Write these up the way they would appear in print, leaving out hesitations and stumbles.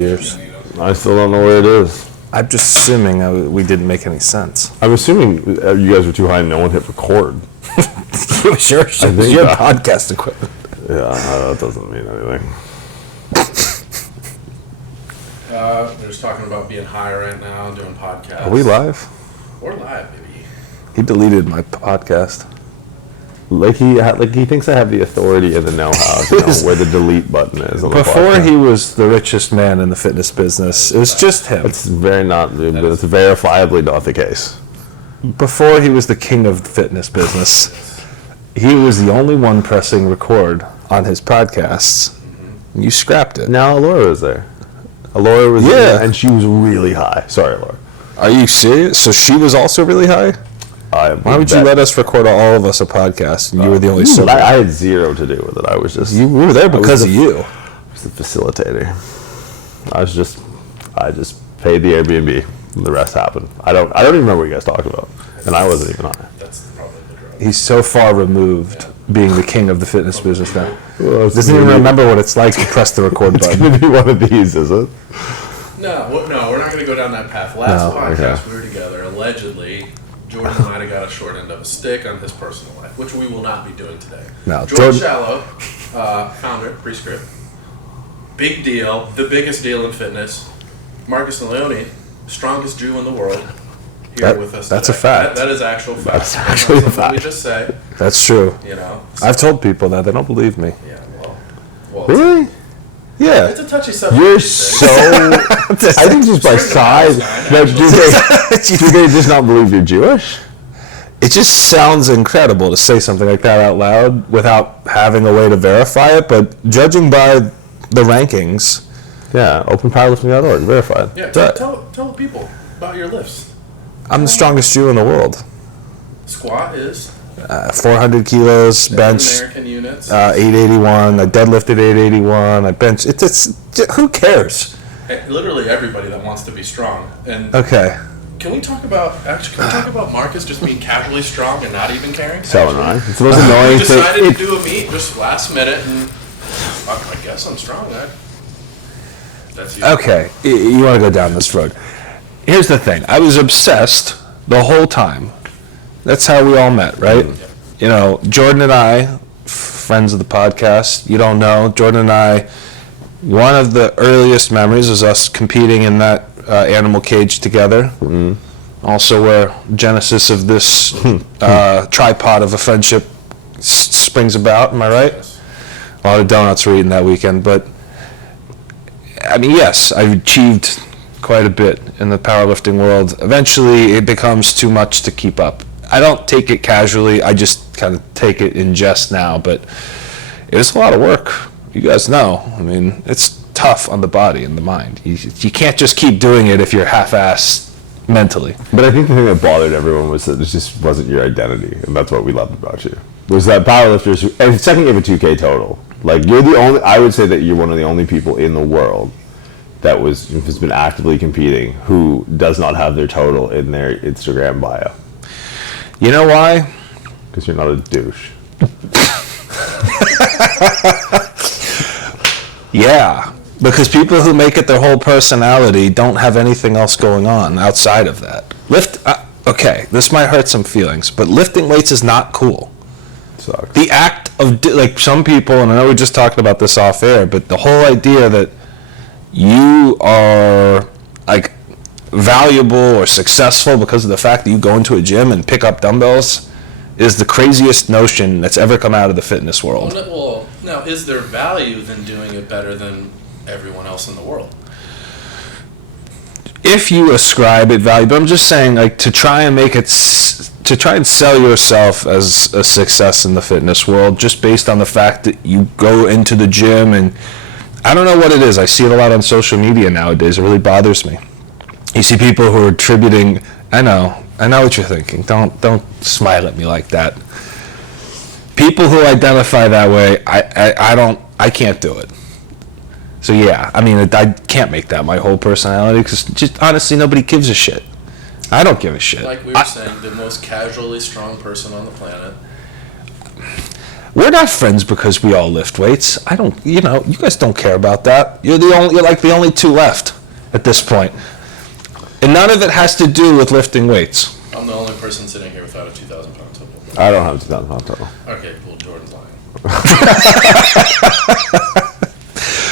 years. I still don't know where it is. I'm just assuming we didn't make any sense. I'm assuming you guys were too high and no one hit record. Sure. Your podcast equipment. Yeah, that doesn't mean anything. They're just talking about being high right now, doing podcasts. Are we live? We're live, baby. He deleted my podcast. Like he thinks I have the authority and the know-how to know where the delete button is. On Before he was the richest man in the fitness business, it was just him. It's it's verifiably not the case. Before he was the king of the fitness business, he was the only one pressing record on his podcasts. Mm-hmm. You scrapped it. Now Laura was there. Laura was there, and she was really high. Sorry, Laura. Are you serious? So she was also really high? Why would you let us record all of us a podcast and you were the only sober? I had zero to do with it. I was just... We were there because of you. I was the facilitator. I just paid the Airbnb and the rest happened. I don't even remember what you guys talked about. And I wasn't even high. That's probably the drug. He's so far removed being the king of the fitness business now. Well, doesn't even remember what it's like to press the record button. It's going to be one of these, is it? No, we're not going to go down that path. Last podcast we were together, allegedly... Jordan might have got a short end of a stick on his personal life, which we will not be doing today. No, George Shallow, founder, Prescript, big deal, the biggest deal in fitness. Marcus and Leoni, strongest Jew in the world, here with us. That's today. a fact. That is actual fact. That's actually a fact. We just say. That's true. You know. I've told people that they don't believe me. Yeah. Well. Really? Yeah. It's a touchy subject. You're so... I think just by size... Do they just not believe you're Jewish? It just sounds incredible to say something like that out loud without having a way to verify it, but judging by the rankings... Yeah, openpowerlifting.org, verified. Yeah, tell the people about your lifts. I'm the strongest Jew in the world. Squat is... 400 kilos, bench, American units. 881. I deadlifted 881. I bench. It's who cares? Literally everybody that wants to be strong. And okay. Can we talk about Marcus just being casually strong and not even caring? So annoying. It's the most annoying thing. Decided to do a meet just last minute, and I guess I'm strong. That's you. Okay, you want to go down this road. Here's the thing. I was obsessed the whole time. That's how we all met, right? Mm-hmm. You know, Jordan and I, friends of the podcast, you don't know, Jordan and I, one of the earliest memories is us competing in that animal cage together. Mm-hmm. Also where genesis of this tripod of a friendship springs about, am I right? Yes. A lot of donuts were eaten that weekend, but I mean, yes, I've achieved quite a bit in the powerlifting world. Eventually, it becomes too much to keep up. I don't take it casually. I just kind of take it in jest now, but it's a lot of work. You guys know. I mean, it's tough on the body and the mind. You can't just keep doing it if you're half-assed mentally. But I think the thing that bothered everyone was that it just wasn't your identity, and that's what we loved about you. Was that powerlifters, and second you have a 2K total. Like, you're the only, I would say that you're one of the only people in the world that has been actively competing who does not have their total in their Instagram bio. You know why? Because you're not a douche. Yeah, because people who make it their whole personality don't have anything else going on outside of that. Okay, this might hurt some feelings, but lifting weights is not cool. Sucks. The act of, like some people, and I know we just talked about this off air, but the whole idea that you are like valuable or successful because of the fact that you go into a gym and pick up dumbbells is the craziest notion that's ever come out of the fitness world. Well, now, is there value in doing it better than everyone else in the world? If you ascribe it value, but I'm just saying, like, to try and sell yourself as a success in the fitness world just based on the fact that you go into the gym, and I don't know what it is. I see it a lot on social media nowadays. It really bothers me. You see people who are attributing, I know what you're thinking. Don't smile at me like that. People who identify that way, I can't do it. So yeah, I mean, I can't make that my whole personality because just honestly, nobody gives a shit. I don't give a shit. Like we were saying, the most casually strong person on the planet. We're not friends because we all lift weights. I don't, you guys don't care about that. You're like the only two left at this point. And none of it has to do with lifting weights. I'm the only person sitting here without a 2,000-pound total. I don't have a 2,000-pound total. Okay, cool. Jordan's lying.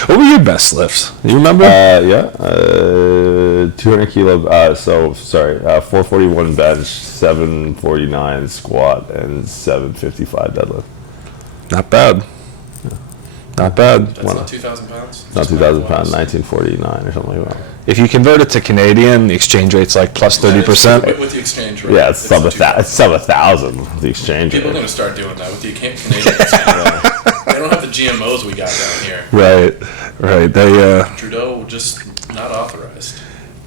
What were your best lifts? You remember? 200 kilo. 441 bench, 749 squat, and 755 deadlift. Not bad. Not bad. That's not 2,000 pounds? Not 2,000 pounds, 1949 or something like that. If you convert it to Canadian, the exchange rate's like plus 30%. With the exchange rate. Yeah, it's sub 1,000. The exchange People are rate. going to start doing that with the Canadian exchange rate. They don't have the GMOs we got down here. Right. They Trudeau just not authorized.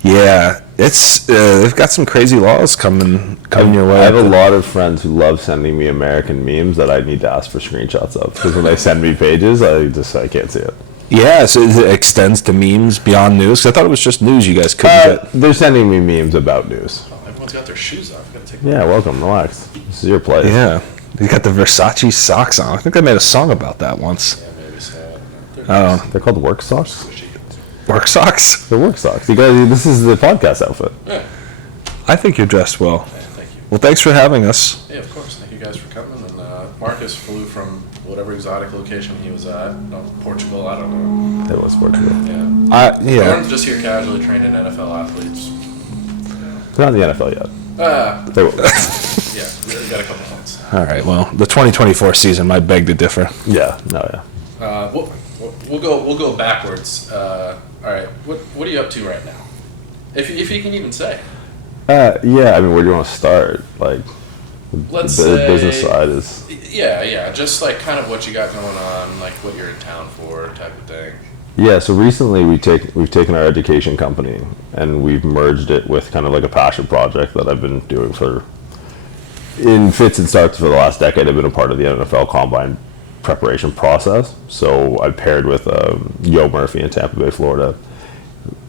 yeah, it's they've got some crazy laws coming your way. I have a lot of friends who love sending me American memes that I need to ask for screenshots of, because when they send me pages, I can't see it. Yeah, so it extends to memes beyond news. 'Cause I thought it was just news you guys couldn't get. They're sending me memes about news. Oh, everyone's got their shoes off. Gotta take Yeah, welcome, relax. This is your place. Yeah, they got the Versace socks on. I think they made a song about that once. Yeah, maybe so. They're called work socks. Work socks? They're work socks. You guys, this is the podcast outfit. Yeah. I think you're dressed well. Yeah, thank you. Well, thanks for having us. Yeah, of course. Thank you guys for coming. And Marcus flew from whatever exotic location he was at. Portugal, I don't know. It was Portugal. Yeah. Yeah. Jordan's just here casually training NFL athletes. They're not in the NFL yet. They will. Yeah, we got a couple months. All right. Well, the 2024 season might beg to differ. Yeah. No. Yeah. We'll go backwards. All right, what are you up to right now? If you can even say. Yeah. I mean, where do you want to start? Like, Let's the say, business side is. Yeah. Just like kind of what you got going on, like what you're in town for, type of thing. Yeah, so recently we've taken our education company and we've merged it with kind of like a passion project that I've been doing in fits and starts for the last decade. I've been a part of the NFL Combine preparation process. So I paired with Yo Murphy in Tampa Bay, Florida,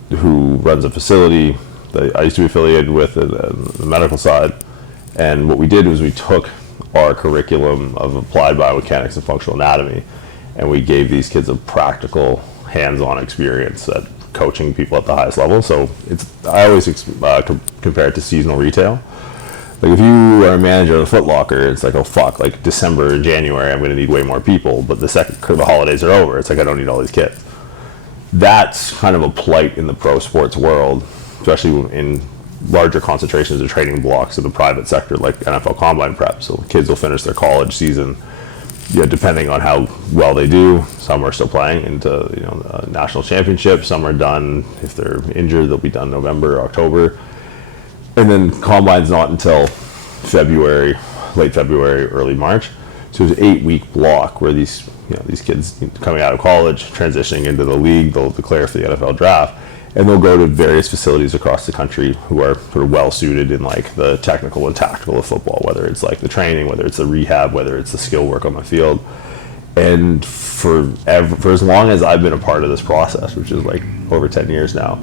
who runs a facility that I used to be affiliated with in the medical side. And what we did was we took our curriculum of applied biomechanics and functional anatomy, and we gave these kids a practical hands-on experience at coaching people at the highest level. So I always compare it to seasonal retail. Like if you are a manager of a Foot Locker, it's like, oh fuck, like December and January I'm going to need way more people, but the second the holidays are over, it's like I don't need all these kids. That's kind of a plight in the pro sports world, especially in larger concentrations of trading blocks in the private sector like NFL Combine prep. So kids will finish their college season, depending on how well they do. Some are still playing into national championships. Some are done. If they're injured, they'll be done November, October. And then Combine's not until February, late February, early March. So it's an 8-week block where these kids coming out of college, transitioning into the league, they'll declare for the NFL draft, and they'll go to various facilities across the country who are sort of well suited in like the technical and tactical of football, whether it's like the training, whether it's the rehab, whether it's the skill work on the field. And for as long as I've been a part of this process, which is like over 10 years now,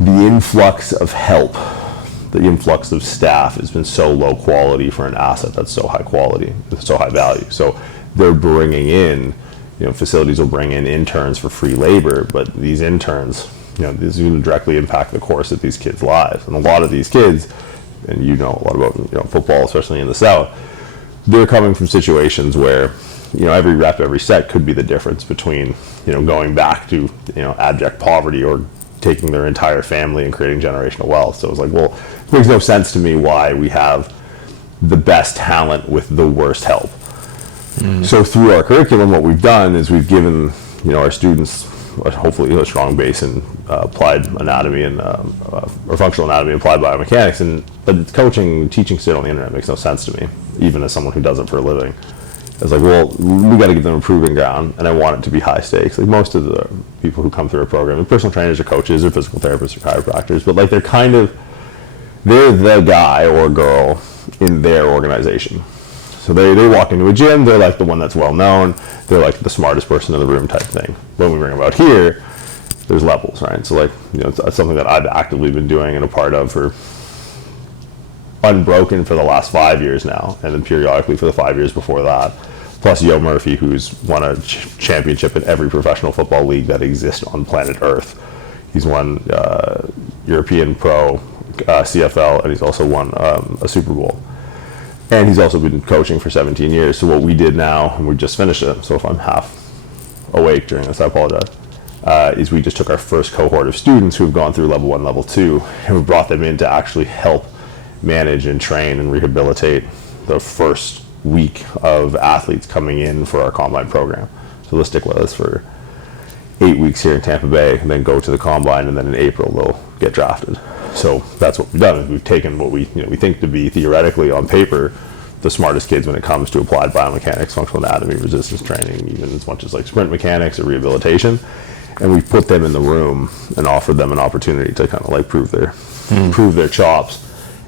the influx of help, the influx of staff has been so low quality for an asset that's so high quality, so high value. So they're bringing in, facilities will bring in interns for free labor, but these interns, this is going to directly impact the course of these kids' lives. And a lot of these kids, and a lot about football, especially in the South, they're coming from situations where every rep, every set could be the difference between going back to abject poverty or taking their entire family and creating generational wealth. So it's like, well, it makes no sense to me why we have the best talent with the worst help. So through our curriculum, what we've done is we've given our students hopefully a strong base in applied anatomy and or functional anatomy and applied biomechanics, but coaching, teaching straight on the internet makes no sense to me, even as someone who does it for a living. It's like, well, we got to give them a proving ground, and I want it to be high stakes. Like most of the people who come through a program, and personal trainers or coaches or physical therapists or chiropractors, but like they're the guy or girl in their organization. So they walk into a gym, they're like the one that's well known, they're like the smartest person in the room type thing. When we bring them out here, there's levels, right? So like, it's something that I've actively been doing and a part of for unbroken for the last 5 years now, and then periodically for the 5 years before that, plus Yo Murphy, who's won a championship in every professional football league that exists on planet Earth. He's won European Pro, CFL, and he's also won a Super Bowl. And he's also been coaching for 17 years. So what we did now, and we just finished it, so if I'm half awake during this, I apologize, is we just took our first cohort of students who have gone through level 1, level 2, and we brought them in to actually help manage and train and rehabilitate the first week of athletes coming in for our combine program. So they'll stick with us for 8 weeks here in Tampa Bay, and then go to the combine, and then in April they'll get drafted. So that's what we've done. Is we've taken what we think to be theoretically on paper the smartest kids when it comes to applied biomechanics, functional anatomy, resistance training, even as much as like sprint mechanics or rehabilitation, and we put them in the room and offered them an opportunity to kind of like prove their chops.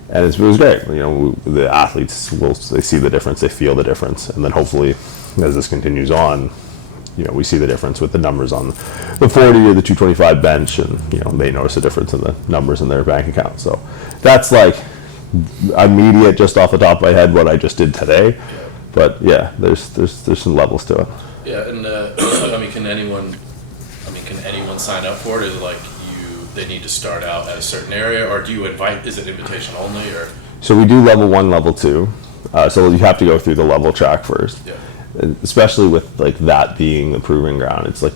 And it was great. The athletes they see the difference, they feel the difference, and then hopefully, as this continues on, we see the difference with the numbers on the 40 or the 225 bench, and they notice a difference in the numbers in their bank account. So that's like immediate, just off the top of my head, what I just did today. But yeah, there's some levels to it. Yeah, and can anyone sign up for it? Is it like they need to start out at a certain area, or do you invite? Is it invitation only, or? So we do level 1, level 2. So you have to go through the level track first. Yeah. Especially with like that being the proving ground, it's like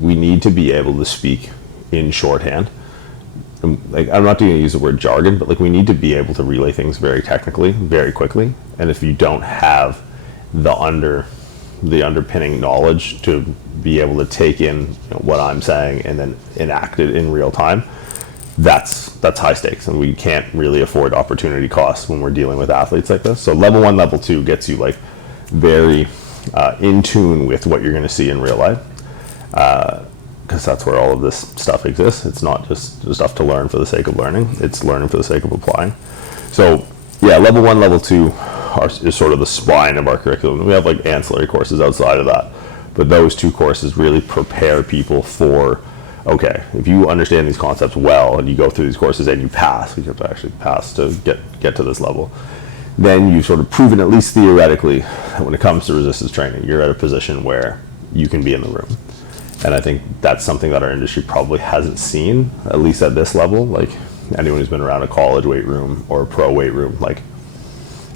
we need to be able to speak in shorthand. Like, I'm not going to use the word jargon, but like we need to be able to relay things very technically, very quickly. And if you don't have the underpinning knowledge to be able to take in what I'm saying and then enact it in real time, that's high stakes, and we can't really afford opportunity costs when we're dealing with athletes like this. So level 1, level 2 gets you like very in tune with what you're going to see in real life, because that's where all of this stuff exists. It's not just stuff to learn for the sake of learning, it's learning for the sake of applying. So yeah, level 1, level 2 is sort of the spine of our curriculum. We have like ancillary courses outside of that, but those 2 courses really prepare people for, okay, if you understand these concepts well and you go through these courses and you pass, you have to actually pass to get to this level, then you've sort of proven, at least theoretically, that when it comes to resistance training, you're at a position where you can be in the room. And I think that's something that our industry probably hasn't seen, at least at this level. Like, anyone who's been around a college weight room or a pro weight room, like,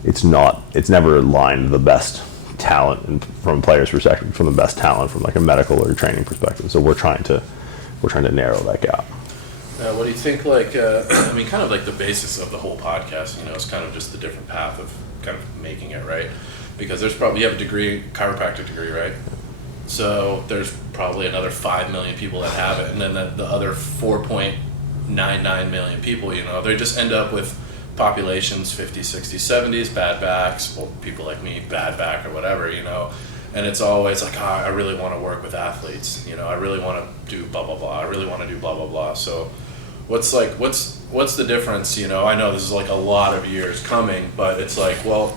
it's never aligned the best talent, and from a player's perspective, from the best talent from like a medical or training perspective. So we're trying to narrow that gap. What do you think, like, kind of like the basis of the whole podcast, is kind of just the different path of kind of making it, right? Because there's probably, you have a degree, chiropractic degree, right? So there's probably another 5 million people that have it, and then the other 4.99 million people, they just end up with populations, 50s, 60s, 70s, bad backs, or people like me, bad back or whatever, and it's always like, I really want to work with athletes, I really want to do blah, blah, blah, I really want to do blah, blah, blah. So what's the difference? I know this is like a lot of years coming, but it's like, well,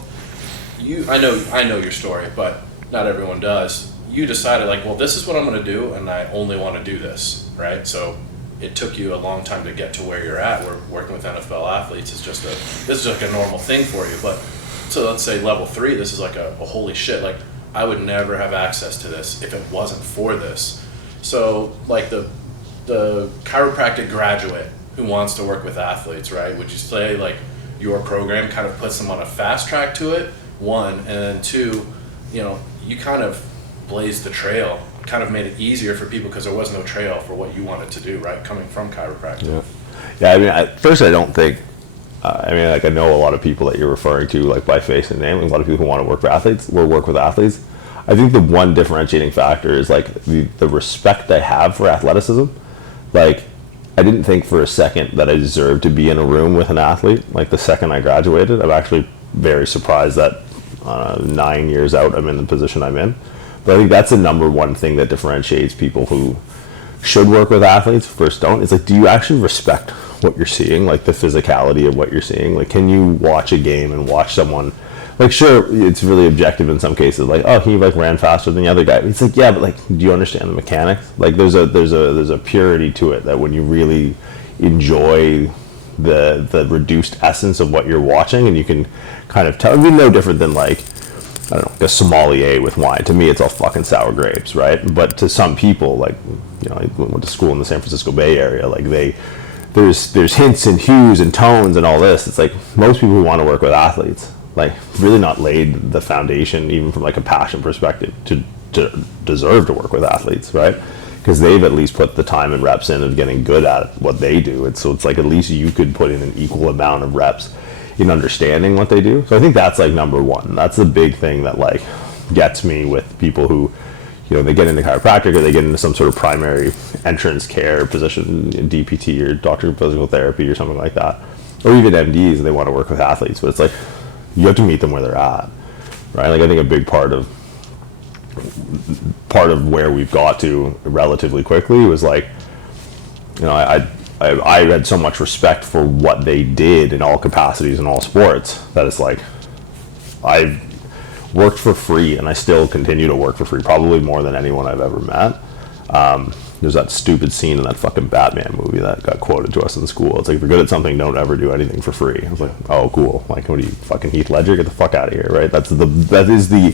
I know your story, but not everyone does. You decided like, well, this is what I'm going to do, and I only want to do this, right? So it took you a long time to get to where you're at. We're working with NFL athletes. This is like a normal thing for you. But so let's say level 3, this is like a holy shit. Like, I would never have access to this if it wasn't for this. So like the chiropractic graduate who wants to work with athletes, right? Would you say like your program kind of puts them on a fast track to it, 1, and then 2, you kind of blazed the trail, kind of made it easier for people because there was no trail for what you wanted to do, right? Coming from chiropractic. Yeah. At first I don't think, I know a lot of people that you're referring to, like by face and name, a lot of people who want to work with athletes. I think the one differentiating factor is like the respect I have for athleticism. Like, I didn't think for a second that I deserved to be in a room with an athlete. Like, the second I graduated, I'm actually very surprised that 9 years out, I'm in the position I'm in. But I think that's the number one thing that differentiates people who should work with athletes versus don't. It's like, do you actually respect what you're seeing, like the physicality of what you're seeing? Like, can you watch a game and watch someone, like, sure, it's really objective in some cases, like, oh, he like ran faster than the other guy. It's like, yeah, but like, do you understand the mechanics? Like, there's a purity to it that when you really enjoy the reduced essence of what you're watching, and you can kind of tell. It'd be no different than like I don't know, a sommelier with wine. To me, it's all fucking sour grapes, right? But to some people, like, you know, I went to school in the San Francisco Bay Area, like there's hints and hues and tones and all this. It's like most people who want to work with athletes, like, really not laid the foundation, even from like a passion perspective, to deserve to work with athletes, right? Because they've at least put the time and reps in of getting good at what they do. So it's like at least you could put in an equal amount of reps in understanding what they do. So I think that's like number one. That's the big thing that like gets me with people who, you know, they get into chiropractic or they get into some sort of primary entrance care position in DPT or doctor of physical therapy or something like that, or even MDs, they want to work with athletes. But it's like you have to meet them where they're at, right? Like I think a big part of where we've got to relatively quickly was like, you know, I had so much respect for what they did in all capacities in all sports that it's like I've worked for free and I still continue to work for free, probably more than anyone I've ever met. There's that stupid scene in that fucking Batman movie that got quoted to us in school. It's like, if you're good at something, don't ever do anything for free. I was like, oh, cool. Like, what are you, fucking Heath Ledger? Get the fuck out of here, right? That is the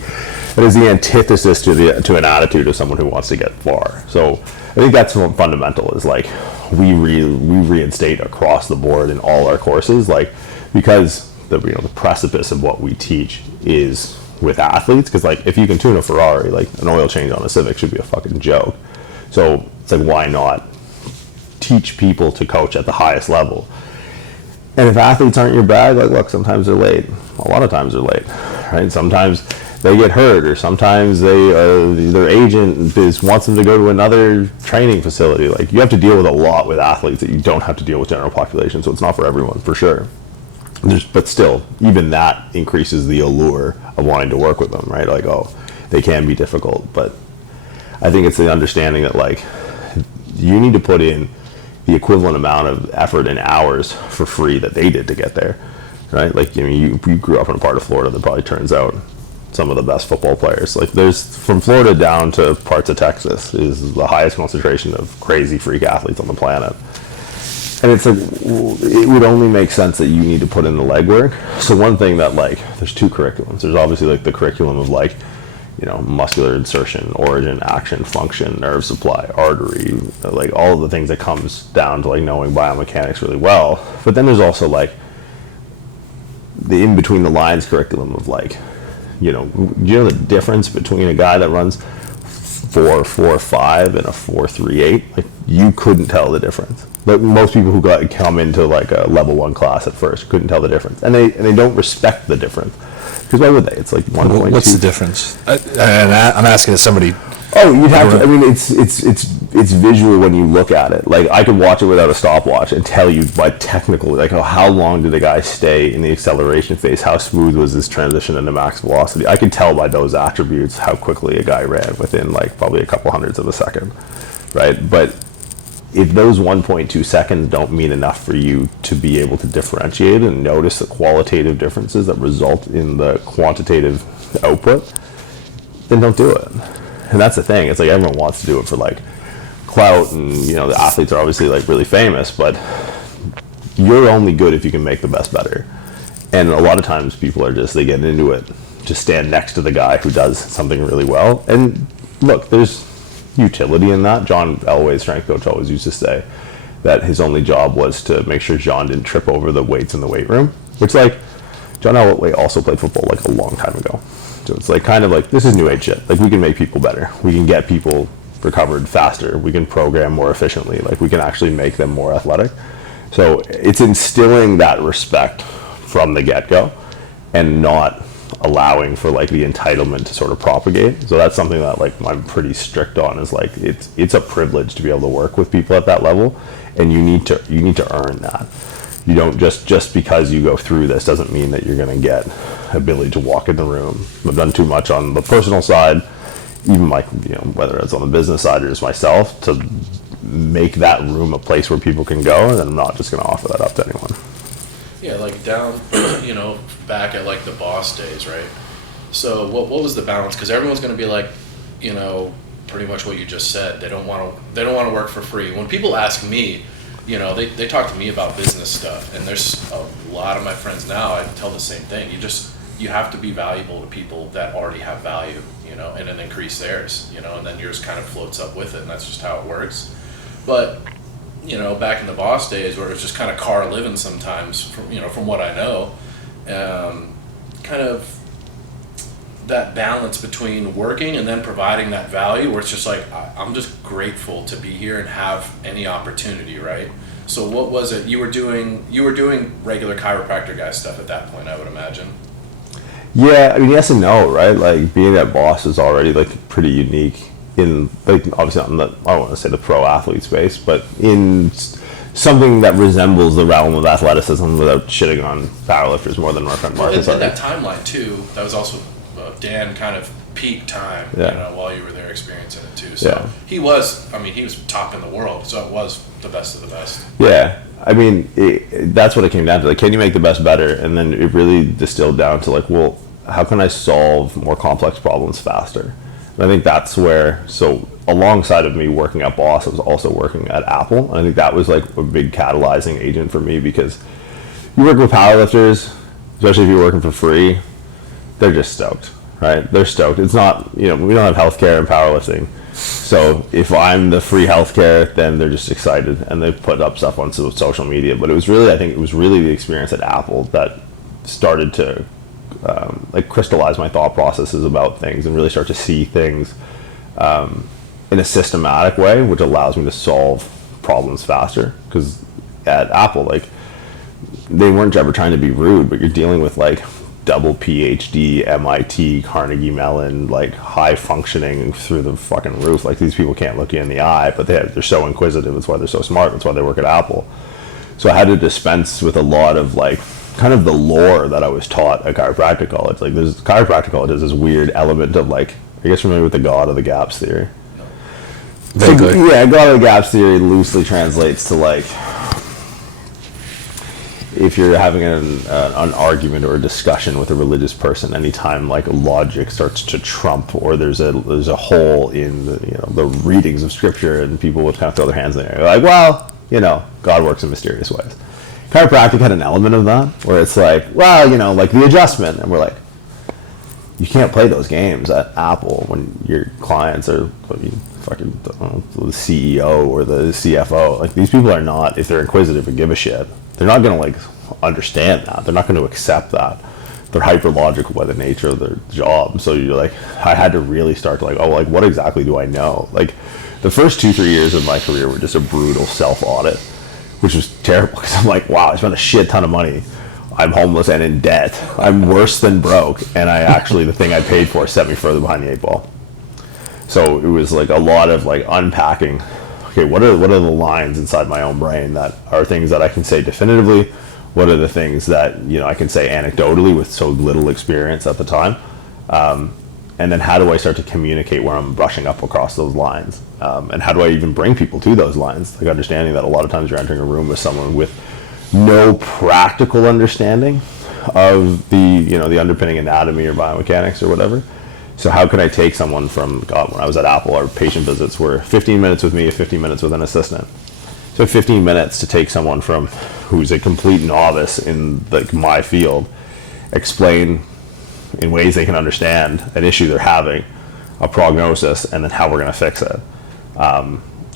antithesis to an attitude of someone who wants to get far. So I think that's fundamental. Is like we reinstate across the board in all our courses, like, because the precipice of what we teach is with athletes. Because like if you can tune a Ferrari, like an oil change on a Civic should be a fucking joke. So it's like, why not teach people to coach at the highest level? And if athletes aren't your bag, like, look, sometimes they're late. A lot of times they're late, right? Sometimes they get hurt, or sometimes their agent wants them to go to another training facility. Like, you have to deal with a lot with athletes that you don't have to deal with general population. So it's not for everyone, for sure. But still, even that increases the allure of wanting to work with them, right? Like, oh, they can be difficult, but I think it's the understanding that like you need to put in the equivalent amount of effort and hours for free that they did to get there, right? Like, I mean, you grew up in a part of Florida that probably turns out some of the best football players. Like, there's from Florida down to parts of Texas is the highest concentration of crazy freak athletes on the planet. And it's like, it would only make sense that you need to put in the legwork. So one thing that, like, there's two curriculums. There's obviously like the curriculum of like, you know, muscular insertion, origin, action, function, nerve supply, artery, like all of the things that comes down to like knowing biomechanics really well. But then there's also like the in between the lines curriculum of like, you know the difference between a guy that runs 4.45 and a 4.38. Like, you couldn't tell the difference. Like, most people who come into like a level 1 class at first couldn't tell the difference, and they don't respect the difference. Because why would they? It's like 1.2. What's the difference? And I'm asking as somebody. Oh, you'd have to. I mean, it's visual when you look at it. Like, I could watch it without a stopwatch and tell you by technical, like, how long did the guy stay in the acceleration phase? How smooth was this transition into max velocity? I could tell by those attributes how quickly a guy ran within like probably a couple hundredths of a second, right? But if those 1.2 seconds don't mean enough for you to be able to differentiate and notice the qualitative differences that result in the quantitative output, then don't do it. And that's the thing. It's like everyone wants to do it for like clout, and the athletes are obviously like really famous, but you're only good if you can make the best better. And a lot of times people are they get into it to stand next to the guy who does something really well. And look, there's utility in that. John Elway's strength coach always used to say that his only job was to make sure John didn't trip over the weights in the weight room, which, like, John Elway also played football like a long time ago. So it's like kind of like, this is new age shit. Like, we can make people better. We can get people recovered faster. We can program more efficiently. Like, we can actually make them more athletic. So it's instilling that respect from the get-go and not allowing for like the entitlement to sort of propagate. So that's something that like I'm pretty strict on, is like it's a privilege to be able to work with people at that level, and you need to earn that. You don't just because you go through this doesn't mean that you're going to get ability to walk in the room. I've done too much on the personal side, even like whether it's on the business side or just myself, to make that room a place where people can go, and I'm not just going to offer that up to anyone. Yeah, like down, back at like the boss days, right? So what was the balance? Because everyone's going to be like, pretty much what you just said. They don't want to work for free. When people ask me, they talk to me about business stuff, and there's a lot of my friends now. I tell the same thing. you have to be valuable to people that already have value, you know, and then increase theirs, you know, and then yours kind of floats up with it, and that's just how it works. But, you know, back in the boss days where it was just kind of car living sometimes, from, you know, from what I know, kind of that balance between working and then providing that value where it's just like, I'm just grateful to be here and have any opportunity, right? So what was it you were doing regular chiropractor guy stuff at that point, I would imagine. Yeah, I mean, yes and no, right? Like, being at Boss is already, like, pretty unique in, like, obviously not in the, I don't want to say the pro athlete space, but in something that resembles the realm of athleticism without shitting on powerlifters more than our friend Marcus. In that timeline, too, that was also Dan kind of peak time, you know, while you were there experiencing it, too. So he was top in the world, so it was the best of the best. Yeah. I mean, that's what it came down to. Like, can you make the best better? And then it really distilled down to, like, well, how can I solve more complex problems faster? And I think that's where, so alongside of me working at Boss, I was also working at Apple. And I think that was, like, a big catalyzing agent for me, because you work with powerlifters, especially if you're working for free, they're just stoked, right? They're stoked. It's not, you know, we don't have healthcare in powerlifting. So if I'm the free healthcare, then they're just excited and they put up stuff on social media. But it was really, I think it was really the experience at Apple that started to like crystallize my thought processes about things and really start to see things in a systematic way, which allows me to solve problems faster. Because at Apple, like, they weren't ever trying to be rude, but you're dealing with, like, double PhD, MIT, Carnegie Mellon, like, high functioning through the fucking roof. Like, these people can't look you in the eye, but they're so inquisitive. That's why they're so smart. That's why they work at Apple. So I had to dispense with a lot of, like, kind of the lore that I was taught at chiropractic college. Like, chiropractic college has this weird element of, like, I guess familiar with the God of the Gaps theory. So, yeah, God of the Gaps theory loosely translates to, like, if you're having an argument or a discussion with a religious person, anytime, like, logic starts to trump, or there's a hole in the, you know, the readings of scripture, and people would kind of throw their hands in the air, like, well, you know, God works in mysterious ways. Chiropractic had an element of that, where it's like, well, you know, like the adjustment, and we're like, you can't play those games at Apple when your clients are fucking the CEO or the CFO. Like, these people are not, if they're inquisitive or give a shit, they're not going to, like, understand that. They're not going to accept that. They're hyper logical by the nature of their job. So you're like, I had to really start to, like, oh, like, what exactly do I know? Like, the first 2-3 years of my career were just a brutal self audit, which was terrible, because I'm like, wow, I spent a shit ton of money. I'm homeless and in debt. I'm worse than broke, and I actually, the thing I paid for set me further behind the 8 ball. So it was, like, a lot of, like, unpacking. Okay, what are the lines inside my own brain that are things that I can say definitively? What are the things that, you know, I can say anecdotally with so little experience at the time? And then how do I start to communicate where I'm brushing up across those lines? And how do I even bring people to those lines? Like, understanding that a lot of times you're entering a room with someone with no practical understanding of the, you know, the underpinning anatomy or biomechanics or whatever. So how could I take someone from, God, when I was at Apple, our patient visits were 15 minutes with me, 15 minutes with an assistant. So 15 minutes to take someone from who's a complete novice in, like, my field, explain in ways they can understand an issue they're having, a prognosis, and then how we're going to fix it,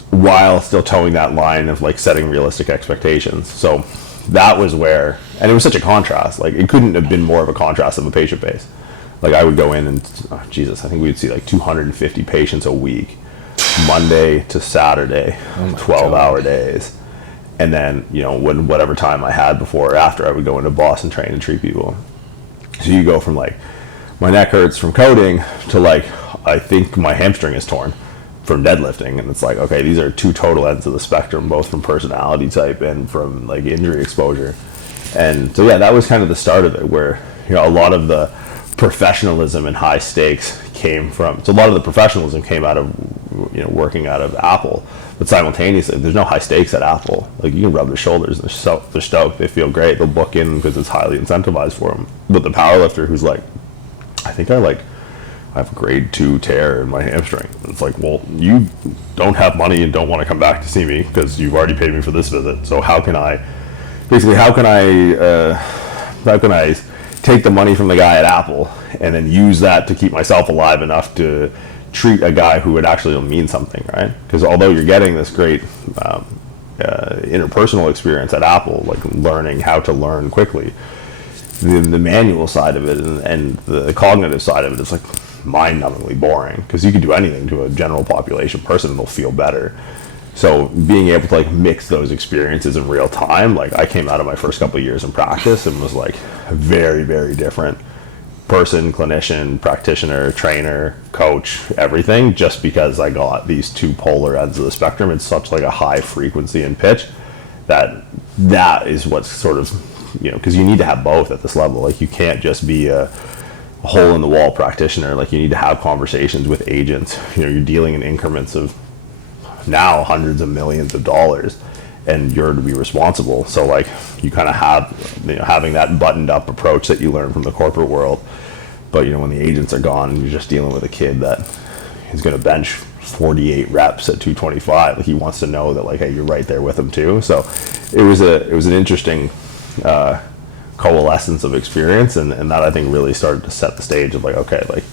while still towing that line of, like, setting realistic expectations. So that was where, and it was such a contrast. Like, it couldn't have been more of a contrast of a patient base. Like, I would go in and, oh, Jesus, I think we'd see, like, 250 patients a week, Monday to Saturday, 12-hour days. And then, you know, whatever time I had before or after, I would go into Boss and train and treat people. So you go from, like, my neck hurts from coding to, like, I think my hamstring is torn from deadlifting. And it's like, okay, these are two total ends of the spectrum, both from personality type and from, like, injury exposure. And so, yeah, that was kind of the start of it, where, you know, a lot of the professionalism and high stakes came from, so a lot of the professionalism came out of, you know, working out of Apple, but simultaneously there's no high stakes at Apple. Like, you can rub their shoulders, they're stoked, they feel great, they'll book in because it's highly incentivized for them. But the powerlifter who's like, I think I have a grade 2 tear in my hamstring, it's like, well, you don't have money and don't want to come back to see me because you've already paid me for this visit, so how can I take the money from the guy at Apple and then use that to keep myself alive enough to treat a guy who would actually mean something, right? Because although you're getting this great interpersonal experience at Apple, like learning how to learn quickly, the manual side of it and the cognitive side of it is like mind-numbingly boring, because you can do anything to a general population person and they'll feel better. So being able to like mix those experiences in real time, like I came out of my first couple of years in practice and was like a very, very different person, clinician, practitioner, trainer, coach, everything, just because I got these two polar ends of the spectrum in such like a high frequency and pitch that is what's sort of, you know, because you need to have both at this level. Like you can't just be a hole in the wall practitioner. Like you need to have conversations with agents. You know, you're dealing in increments of now hundreds of millions of dollars, and you're to be responsible. So like you kind of have, you know, having that buttoned up approach that you learn from the corporate world, but you know, when the agents are gone and you're just dealing with a kid that is going to bench 48 reps at 225, like he wants to know that like, hey, you're right there with him too. So it was an interesting coalescence of experience, and that I think really started to set the stage of like, okay, like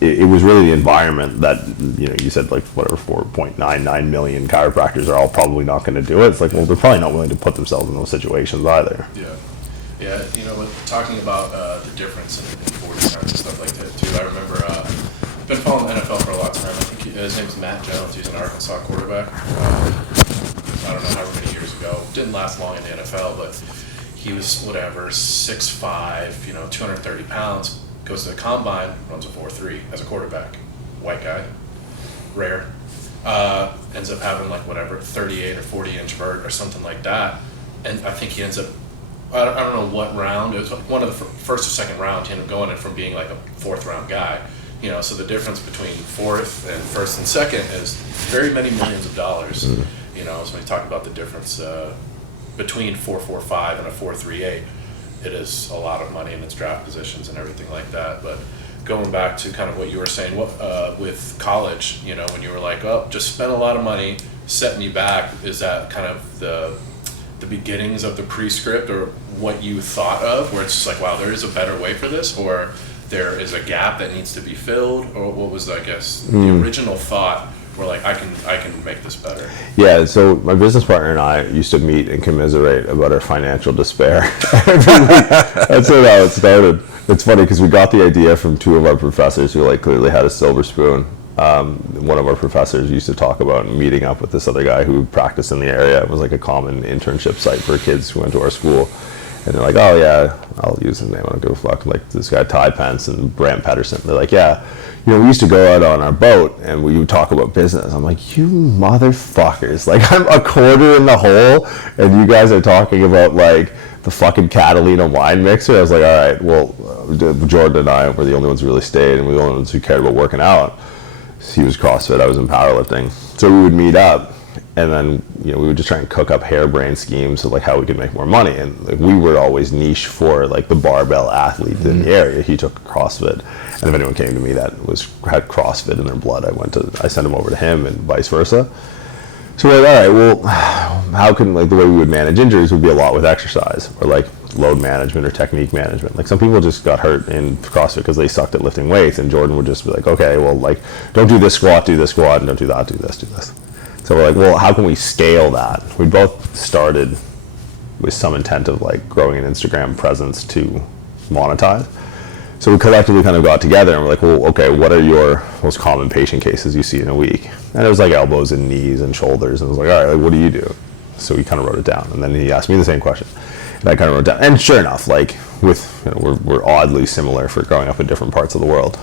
it was really the environment that, you know, you said like whatever 4.99 million chiropractors are all probably not going to do it. It's like, well, they're probably not willing to put themselves in those situations either. Yeah, you know, talking about the difference in 40 times and stuff like that too. I remember I've been following the NFL for a lot of time. I think his name's Matt Jones. He's an Arkansas quarterback. I don't know how many years ago. Didn't last long in the NFL, but he was whatever 6'5", you know, 230 pounds. Goes to the combine, runs a 4.3 as a quarterback, white guy, rare. Ends up having like whatever 38 or 40-inch vert or something like that, and I think he ends up, I don't know what round, it was one of the first or second round, he ended up going in from being like a fourth round guy, you know. So the difference between fourth and first and second is very many millions of dollars, you know. So when you talk about the difference between 4.45 and a 4.38. It is a lot of money in its draft positions and everything like that. But going back to kind of what you were saying, with college, you know, when you were like, oh, just spend a lot of money, setting you back, is that kind of the beginnings of the prescript, or what you thought of, where it's just like, wow, there is a better way for this, or there is a gap that needs to be filled, or what was, I guess, the original thought? We're like, I can make this better. Yeah, so my business partner and I used to meet and commiserate about our financial despair. That's how it started. It's funny because we got the idea from two of our professors who like clearly had a silver spoon. One of our professors used to talk about meeting up with this other guy who practiced in the area. It was like a common internship site for kids who went to our school. And they're like, oh yeah, I'll use his name, I don't give a fuck. Like this guy Ty Pence and Brant Pedersen. They're like, yeah, you know, we used to go out on our boat and we would talk about business. I'm like, you motherfuckers. Like I'm a quarter in the hole and you guys are talking about like the fucking Catalina wine mixer. I was like, all right, well, Jordan and I were the only ones who really stayed, and we were the only ones who cared about working out. He was CrossFit, I was in powerlifting. So we would meet up, and then, you know, we would just try and cook up harebrained schemes of like how we could make more money. And like we were always niche for like the barbell athlete in the area. He took CrossFit, and if anyone came to me that had CrossFit in their blood, I sent them over to him, and vice versa. So we're like, all right, well, how can, like, the way we would manage injuries would be a lot with exercise, or like load management or technique management. Like some people just got hurt in CrossFit because they sucked at lifting weights, and Jordan would just be like, okay, well, like, don't do this squat, and don't do that, do this. So we're like, well, how can we scale that? We both started with some intent of like growing an Instagram presence to monetize. So we collectively kind of got together and we're like, well, okay, what are your most common patient cases you see in a week? And it was like elbows and knees and shoulders. And I was like, all right, like, what do you do? So we kind of wrote it down. And then he asked me the same question. And I kind of wrote it down. And sure enough, like with, you know, we're oddly similar for growing up in different parts of the world.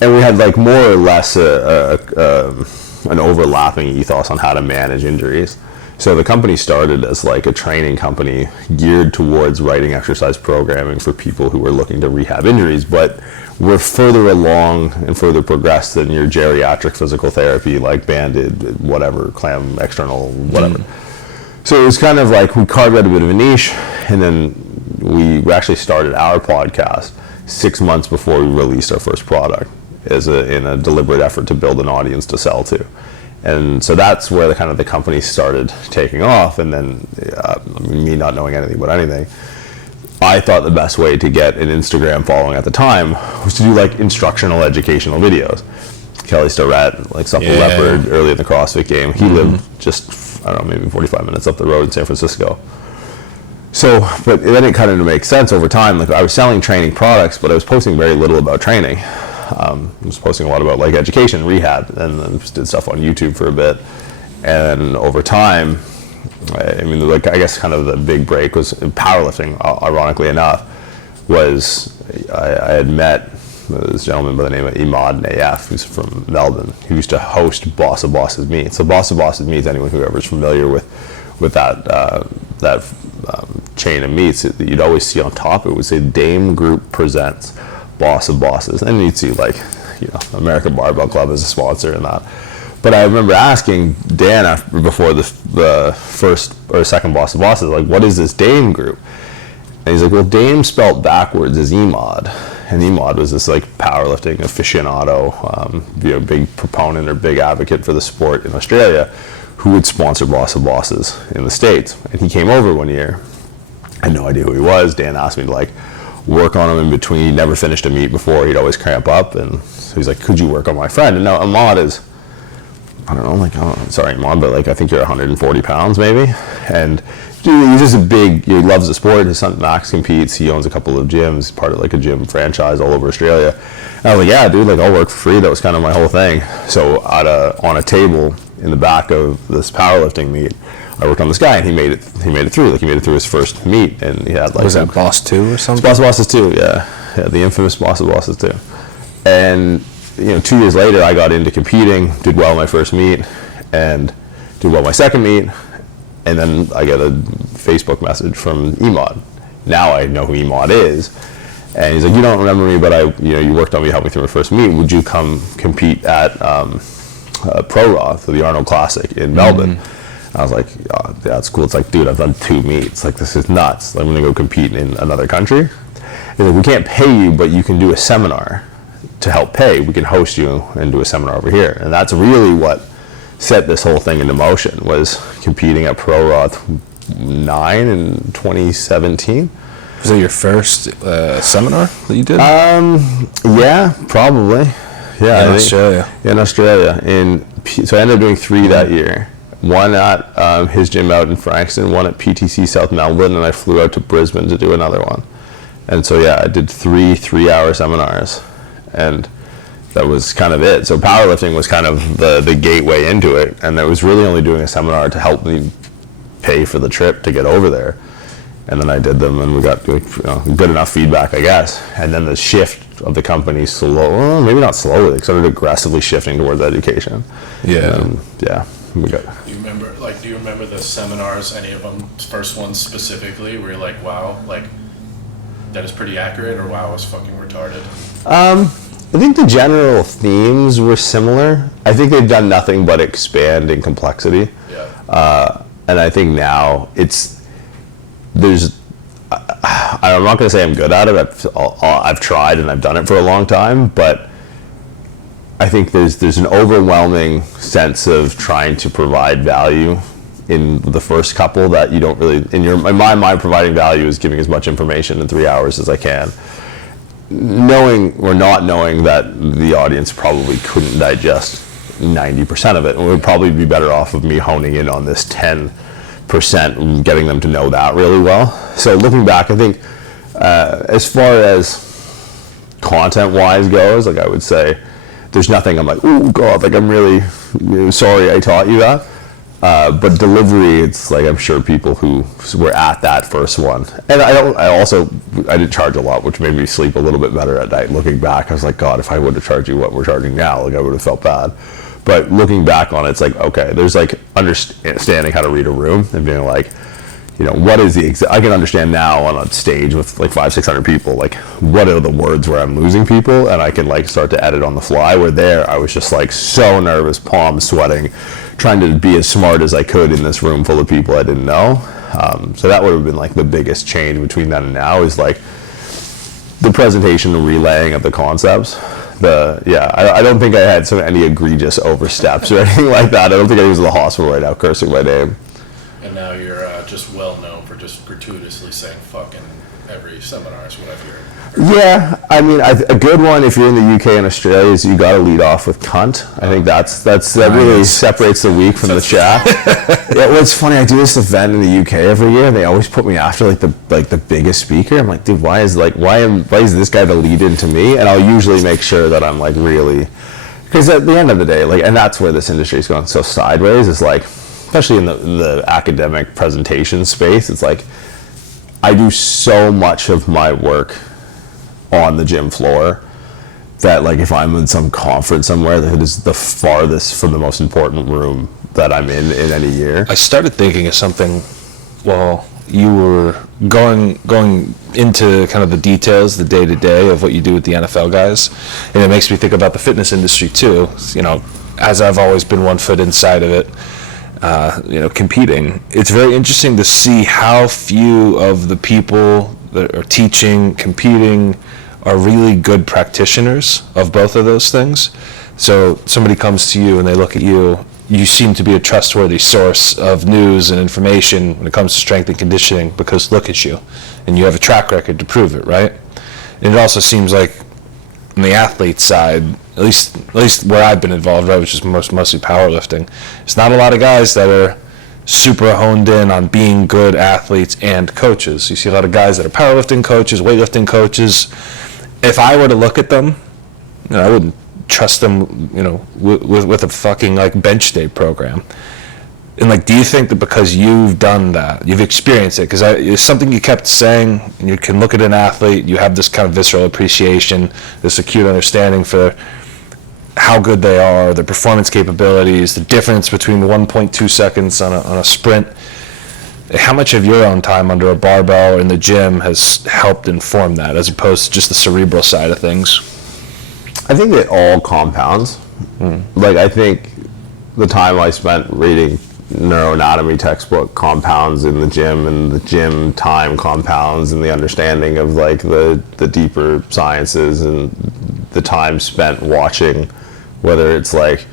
And we had like more or less an overlapping ethos on how to manage injuries. So the company started as like a training company geared towards writing exercise programming for people who were looking to rehab injuries, but we're further along and further progressed than your geriatric physical therapy, like banded, whatever, clam, external, whatever. So it was kind of like we carved out a bit of a niche, and then we actually started our podcast 6 months before we released our first product in a deliberate effort to build an audience to sell to. And so that's where the company started taking off. And then me not knowing anything about anything, I thought the best way to get an Instagram following at the time was to do like instructional, educational videos. Kelly Starrett, like Supple Leopard, early in the CrossFit game. He lived just, I don't know, maybe 45 minutes up the road in San Francisco. So, but then it kind of makes sense over time. Like I was selling training products, but I was posting very little about training. I was posting a lot about like education, rehab, and then just did stuff on YouTube for a bit. And over time, I mean, like I guess kind of the big break was powerlifting. Ironically enough, was I had met this gentleman by the name of Imad Nayef, who's from Melbourne, who used to host Boss of Bosses Meets. So Boss of Bosses Meets, anyone who ever is familiar with that chain of meets, you'd always see on top, it would say Dame Group presents Boss of Bosses, and you'd see like, you know, American Barbell Club as a sponsor and that. But I remember asking Dan before the first or second Boss of Bosses, like, what is this Dame Group? And he's like, well, Dame spelt backwards is Emad. And Emad was this like powerlifting aficionado, you know, big proponent or big advocate for the sport in Australia, who would sponsor Boss of Bosses in the States. And he came over one year. I had no idea who he was. Dan asked me to like work on him in between. He never finished a meet before. He'd always cramp up. And so he's like, could you work on my friend? And now Emad is, I don't know, like, sorry, Mom, but like I think you're 140 pounds maybe. And dude, he's just a big, he loves the sport. His son Max competes. He owns a couple of gyms, part of like a gym franchise all over Australia. And I was like, yeah, dude, like I'll work for free. That was kind of my whole thing. So on a table in the back of this powerlifting meet, I worked on this guy, and he made it through. Like he made it through his first meet, and he had like, was that Boss 2 or something? Boss of Bosses 2, yeah, the infamous Boss of Bosses 2. And you know, 2 years later, I got into competing, did well my first meet, and did well my second meet, and then I get a Facebook message from Emad. Now I know who Emad is, and he's like, you don't remember me, but you worked on me, helped me through my first meet. Would you come compete at Pro Raw for the Arnold Classic in Melbourne? I was like, oh, yeah, that's cool. It's like, dude, I've done 2 meets. Like, this is nuts. I'm gonna go compete in another country. He's like, we can't pay you, but you can do a seminar to help pay. We can host you and do a seminar over here. And that's really what set this whole thing into motion, was competing at Pro Raw 9 in 2017. Was that your first seminar that you did? Yeah, probably. Yeah, in Australia. In Australia. So I ended up doing 3 that year. One at his gym out in Frankston, one at PTC South Melbourne, and I flew out to Brisbane to do another one. And so yeah, I did 3 3-hour seminars, and that was kind of it. So powerlifting was kind of the gateway into it, and I was really only doing a seminar to help me pay for the trip to get over there. And then I did them, and we got good enough feedback, I guess. And then the shift of the company maybe not slowly, it started aggressively shifting towards education. Yeah. Yeah. We got. Do you remember the seminars, any of them, first ones specifically, where you're like, wow, like, that is pretty accurate, or wow, I was fucking retarded? I think the general themes were similar. I think they've done nothing but expand in complexity. Yeah. And I think now I'm not going to say I'm good at it. I've tried and I've done it for a long time, but I think there's an overwhelming sense of trying to provide value in the first couple that you don't really, in my mind, providing value is giving as much information in 3 hours as I can, knowing or not knowing that the audience probably couldn't digest 90% of it, and would probably be better off of me honing in on this 10% and getting them to know that really well. So looking back, I think as far as content-wise goes, like I would say, there's nothing I'm like, oh God, like I'm really sorry I taught you that. But delivery, it's like I'm sure people who were at that first one, and I did charge a lot, which made me sleep a little bit better at night. Looking back, I was like, God, if I would have charged you what we're charging now, like I would have felt bad. But looking back on it, it's like, okay, there's like understanding how to read a room and being like, what is I can understand now on a stage with like 500-600 people, like what are the words where I'm losing people, and I can like start to edit on the fly. Where there, I was just like so nervous, palms sweating, trying to be as smart as I could in this room full of people I didn't know. So that would have been like the biggest change between then and now, is like the presentation and relaying of the concepts. I don't think I had any egregious oversteps or anything like that. I don't think I was in the hospital right now cursing my name. And now you're just well known for just gratuitously saying fucking every seminar is what I've heard. Yeah, I mean, a good one if you're in the UK and Australia is you got to lead off with cunt. I think that really separates the week from the chat. Yeah, well, it's funny. I do this event in the UK every year, and they always put me after like the biggest speaker. I'm like, dude, why is this guy the lead into me? And I'll usually make sure that I'm like really, because at the end of the day, like, and that's where this industry is going so sideways. Is like, especially in the academic presentation space, it's like I do so much of my work on the gym floor that like if I'm in some conference somewhere that is the farthest from the most important room that I'm in any year. I started thinking of something while you were going into kind of the details, the day-to-day of what you do with the NFL guys, and it makes me think about the fitness industry too. You know, as I've always been one foot inside of it, competing, it's very interesting to see how few of the people that are teaching, competing, are really good practitioners of both of those things. So somebody comes to you and they look at you, you seem to be a trustworthy source of news and information when it comes to strength and conditioning because look at you, and you have a track record to prove it, right? And it also seems like on the athlete side, at least where I've been involved, right, which is mostly powerlifting, it's not a lot of guys that are super honed in on being good athletes and coaches. You see a lot of guys that are powerlifting coaches, weightlifting coaches. If I were to look at them, I wouldn't trust them, with a fucking like bench day program. And like, do you think that because you've done that, you've experienced it, because it's something you kept saying, and you can look at an athlete, you have this kind of visceral appreciation, this acute understanding for how good they are, their performance capabilities, the difference between 1.2 seconds on a sprint. How much of your own time under a barbell or in the gym has helped inform that, as opposed to just the cerebral side of things? I think it all compounds. Like, I think the time I spent reading neuroanatomy textbook compounds in the gym, and the gym time compounds in the understanding of like the deeper sciences, and the time spent watching, whether it's like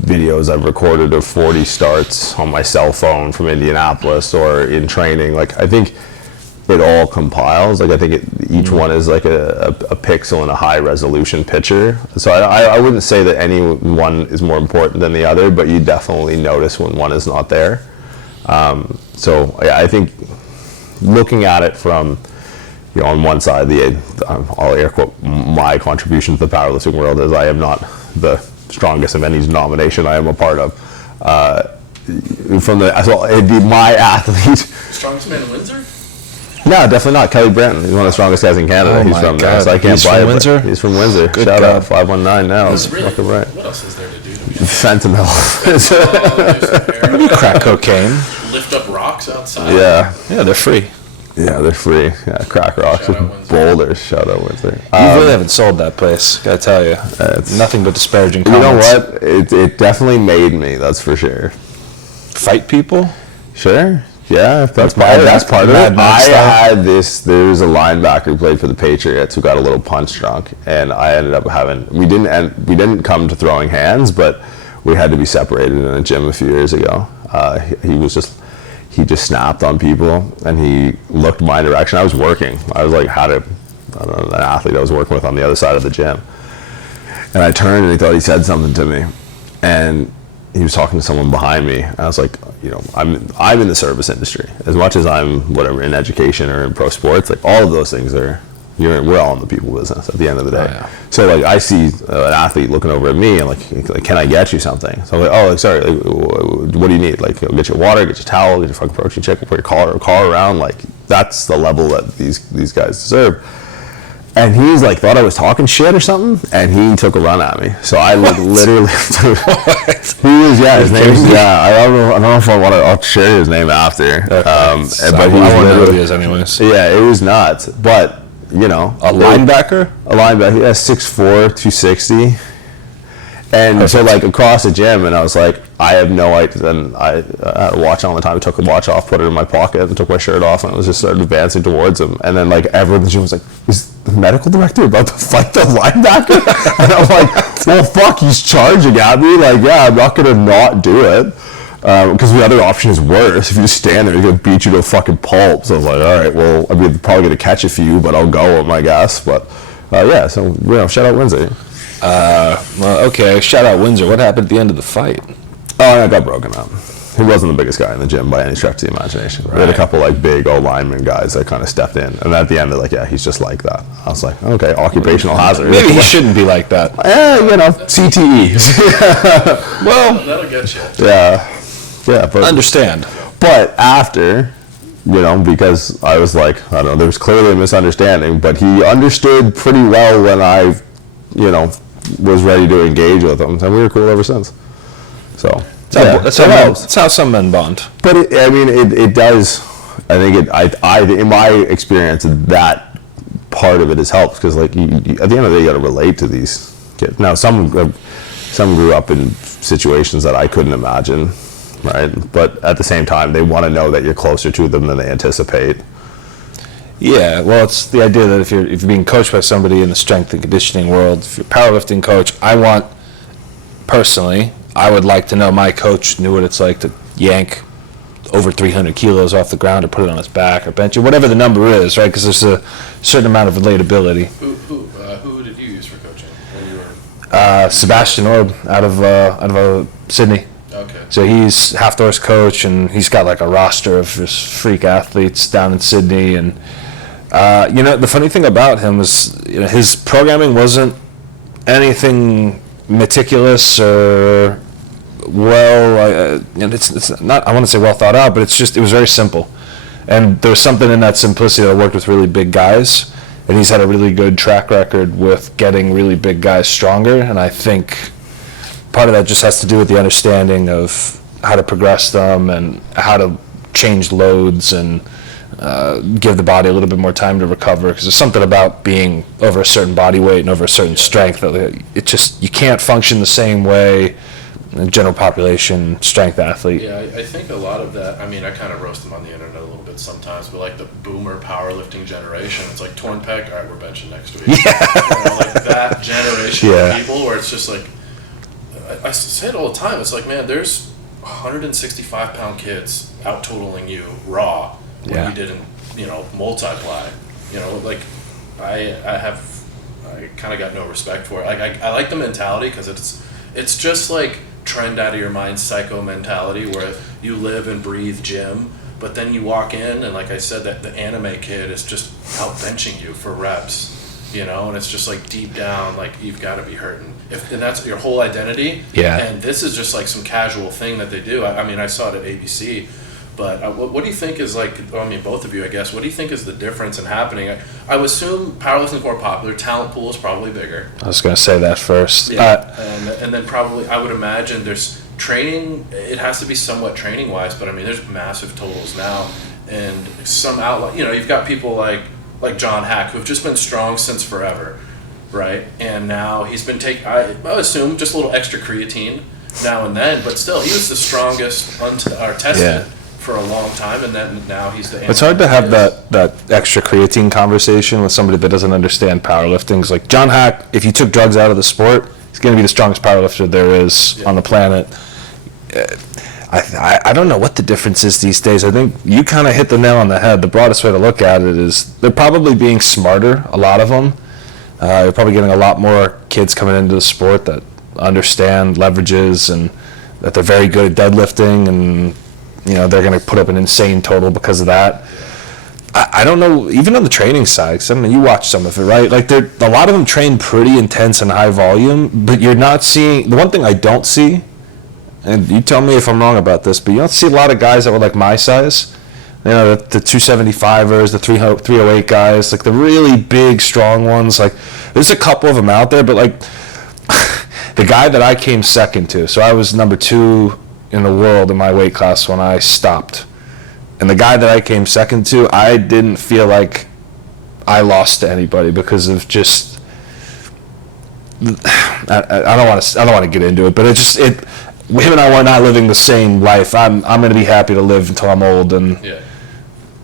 videos I've recorded of 40 starts on my cell phone from Indianapolis or in training. Like, I think it all compiles. Like, I think each one is like a pixel in a high resolution picture. So I wouldn't say that any one is more important than the other, but you definitely notice when one is not there. So I think looking at it from, on one side, I'll air quote, my contribution to the powerlifting world is I am not the strongest of any denomination I am a part of. So it'd be my athlete. Strongest man in Windsor? No, definitely not. Kelly Branton. He's one of the strongest guys in Canada. He's from there, so I can't buy it. Windsor? He's from Windsor. Good Shout God. out 519 now. Really? Fucking right. What else is there to do? Fentanyl. Crack cocaine. Lift up rocks outside. Yeah, They're free. they're free. Yeah, crack rocks Shout out with Windsor. boulders. Shout out Windsor. You really haven't sold that place, gotta tell you. Nothing but disparaging You know comments. what? It definitely made me. That's for sure. Fight people? Sure. Yeah, if that's Mad part of Mad it. Max I style. had this. There was a linebacker who played for the Patriots who got a little punch drunk, and I ended up having. We didn't come to throwing hands, but we had to be separated in a gym a few years ago. He just snapped on people, and he looked my direction. I was working. I was like an athlete I was working with on the other side of the gym, and I turned and he thought he said something to me, and he was talking to someone behind me. I was like, I'm in the service industry. As much as I'm whatever in education or in pro sports, like all of those things we're all in the people business at the end of the day. Oh, yeah. So like I see an athlete looking over at me and like, can I get you something? So I'm like, oh, like, sorry, like, what do you need? Like, get you water, get you a towel, get your fucking protein shake, put your car around. Like, that's the level that these guys deserve. And he's like, thought I was talking shit or something, and he took a run at me. So I literally, his name is, I don't know if I'll share his name after. But I won't know who he is anyways. Yeah, it was nuts. But, A linebacker? A linebacker, yeah, 6'4", 260. And so like across the gym, and I was like, I have no idea. And I had a watch on all the time. I took the watch off, put it in my pocket, and took my shirt off, and I was just started advancing towards him. And then like everyone in the gym was like, is the medical director about to fight the linebacker? And I'm like, well, fuck, he's charging at me. Like, yeah, I'm not gonna not do it. Because the other option is worse. If you just stand there, he's going to beat you to a fucking pulp. So I was like, all right, well, I'm probably going to catch a few, but I'll go with my guess. But, yeah, so, shout out Windsor. Well, okay, shout out Windsor. What happened at the end of the fight? Oh, I got broken up. He wasn't the biggest guy in the gym by any stretch of the imagination. We had a couple big old lineman guys that kind of stepped in, and at the end they're like, "Yeah, he's just like that." I was like, "Okay, occupational hazard." Maybe he shouldn't be like that. CTE. Well, That'll get you. Yeah, but understand. But after, because I was like, I don't know, there was clearly a misunderstanding, but he understood pretty well when I, was ready to engage with him, and we were cool ever since. So. That's how some men bond. But it does. I think in my experience, that part of it has helped because, like, you, at the end of the day, you got to relate to these kids. Now, some grew up in situations that I couldn't imagine, right? But at the same time, they want to know that you're closer to them than they anticipate. Yeah, well, it's the idea that if you're being coached by somebody in the strength and conditioning world, if you're a powerlifting coach, I would like to know my coach knew what it's like to yank over 300 kilos off the ground or put it on his back or bench it, whatever the number is, right? Because there's a certain amount of relatability. Who did you use for coaching when you were? Sebastian Orb out of Sydney. Okay. So he's Half Door's coach, and he's got like a roster of just freak athletes down in Sydney. And the funny thing about him is, his programming wasn't anything meticulous or it's not, I want to say well thought out, but it was very simple. And there was something in that simplicity that worked with really big guys, and he's had a really good track record with getting really big guys stronger. And I think part of that just has to do with the understanding of how to progress them and how to change loads and give the body a little bit more time to recover, because there's something about being over a certain body weight and over a certain strength that you can't function the same way in general population strength athlete. Yeah, I think a lot of that, I kind of roast them on the internet a little bit sometimes, but like the boomer powerlifting generation, it's like torn pec, all right, we're benching next week. Yeah. Like that generation of people where it's just like, I say it all the time, it's like, man, there's 165-pound kids out totaling you raw when you didn't, multiply. I kind of got no respect for it. I like the mentality because it's just like trend out of your mind psycho mentality where you live and breathe gym, but then you walk in and, like I said, that the anime kid is just out benching you for reps, and it's just like deep down, like you've got to be hurting. And that's your whole identity. Yeah. And this is just like some casual thing that they do. I saw it at ABC. But what do you think is both of you, I guess, what do you think is the difference in happening? I would assume powerlifting is more popular, talent pool is probably bigger. I was going to say that first. Yeah, and then probably, I would imagine there's training, it has to be somewhat training-wise, but there's massive totals now. And some outlet, you've got people like John Hack, who have just been strong since forever, right? And now he's been I assume, just a little extra creatine now and then, but still, he was the strongest tested for a long time, and then now he's the. It's hard to have that extra creatine conversation with somebody that doesn't understand powerlifting. It's like John Hack, if you took drugs out of the sport, he's going to be the strongest powerlifter there is on the planet. I don't know what the difference is these days. I think you kind of hit the nail on the head. The broadest way to look at it is they're probably being smarter, a lot of them. You're probably getting a lot more kids coming into the sport that understand leverages and that they're very good at deadlifting, and they're going to put up an insane total because of that. I don't know, even on the training side, you watch some of it, right? Like, a lot of them train pretty intense and high volume, but you're not seeing, the one thing I don't see, and you tell me if I'm wrong about this, but you don't see a lot of guys that were like my size, the 275ers, the 308 guys, like the really big, strong ones. Like, there's a couple of them out there, but like, the guy that I came second to, so I was number 2 in the world in my weight class when I stopped. And the guy that I came second to, I didn't feel like I lost to anybody because of just I don't want to get into it, but him and I were not living the same life. I'm going to be happy to live until I'm old, and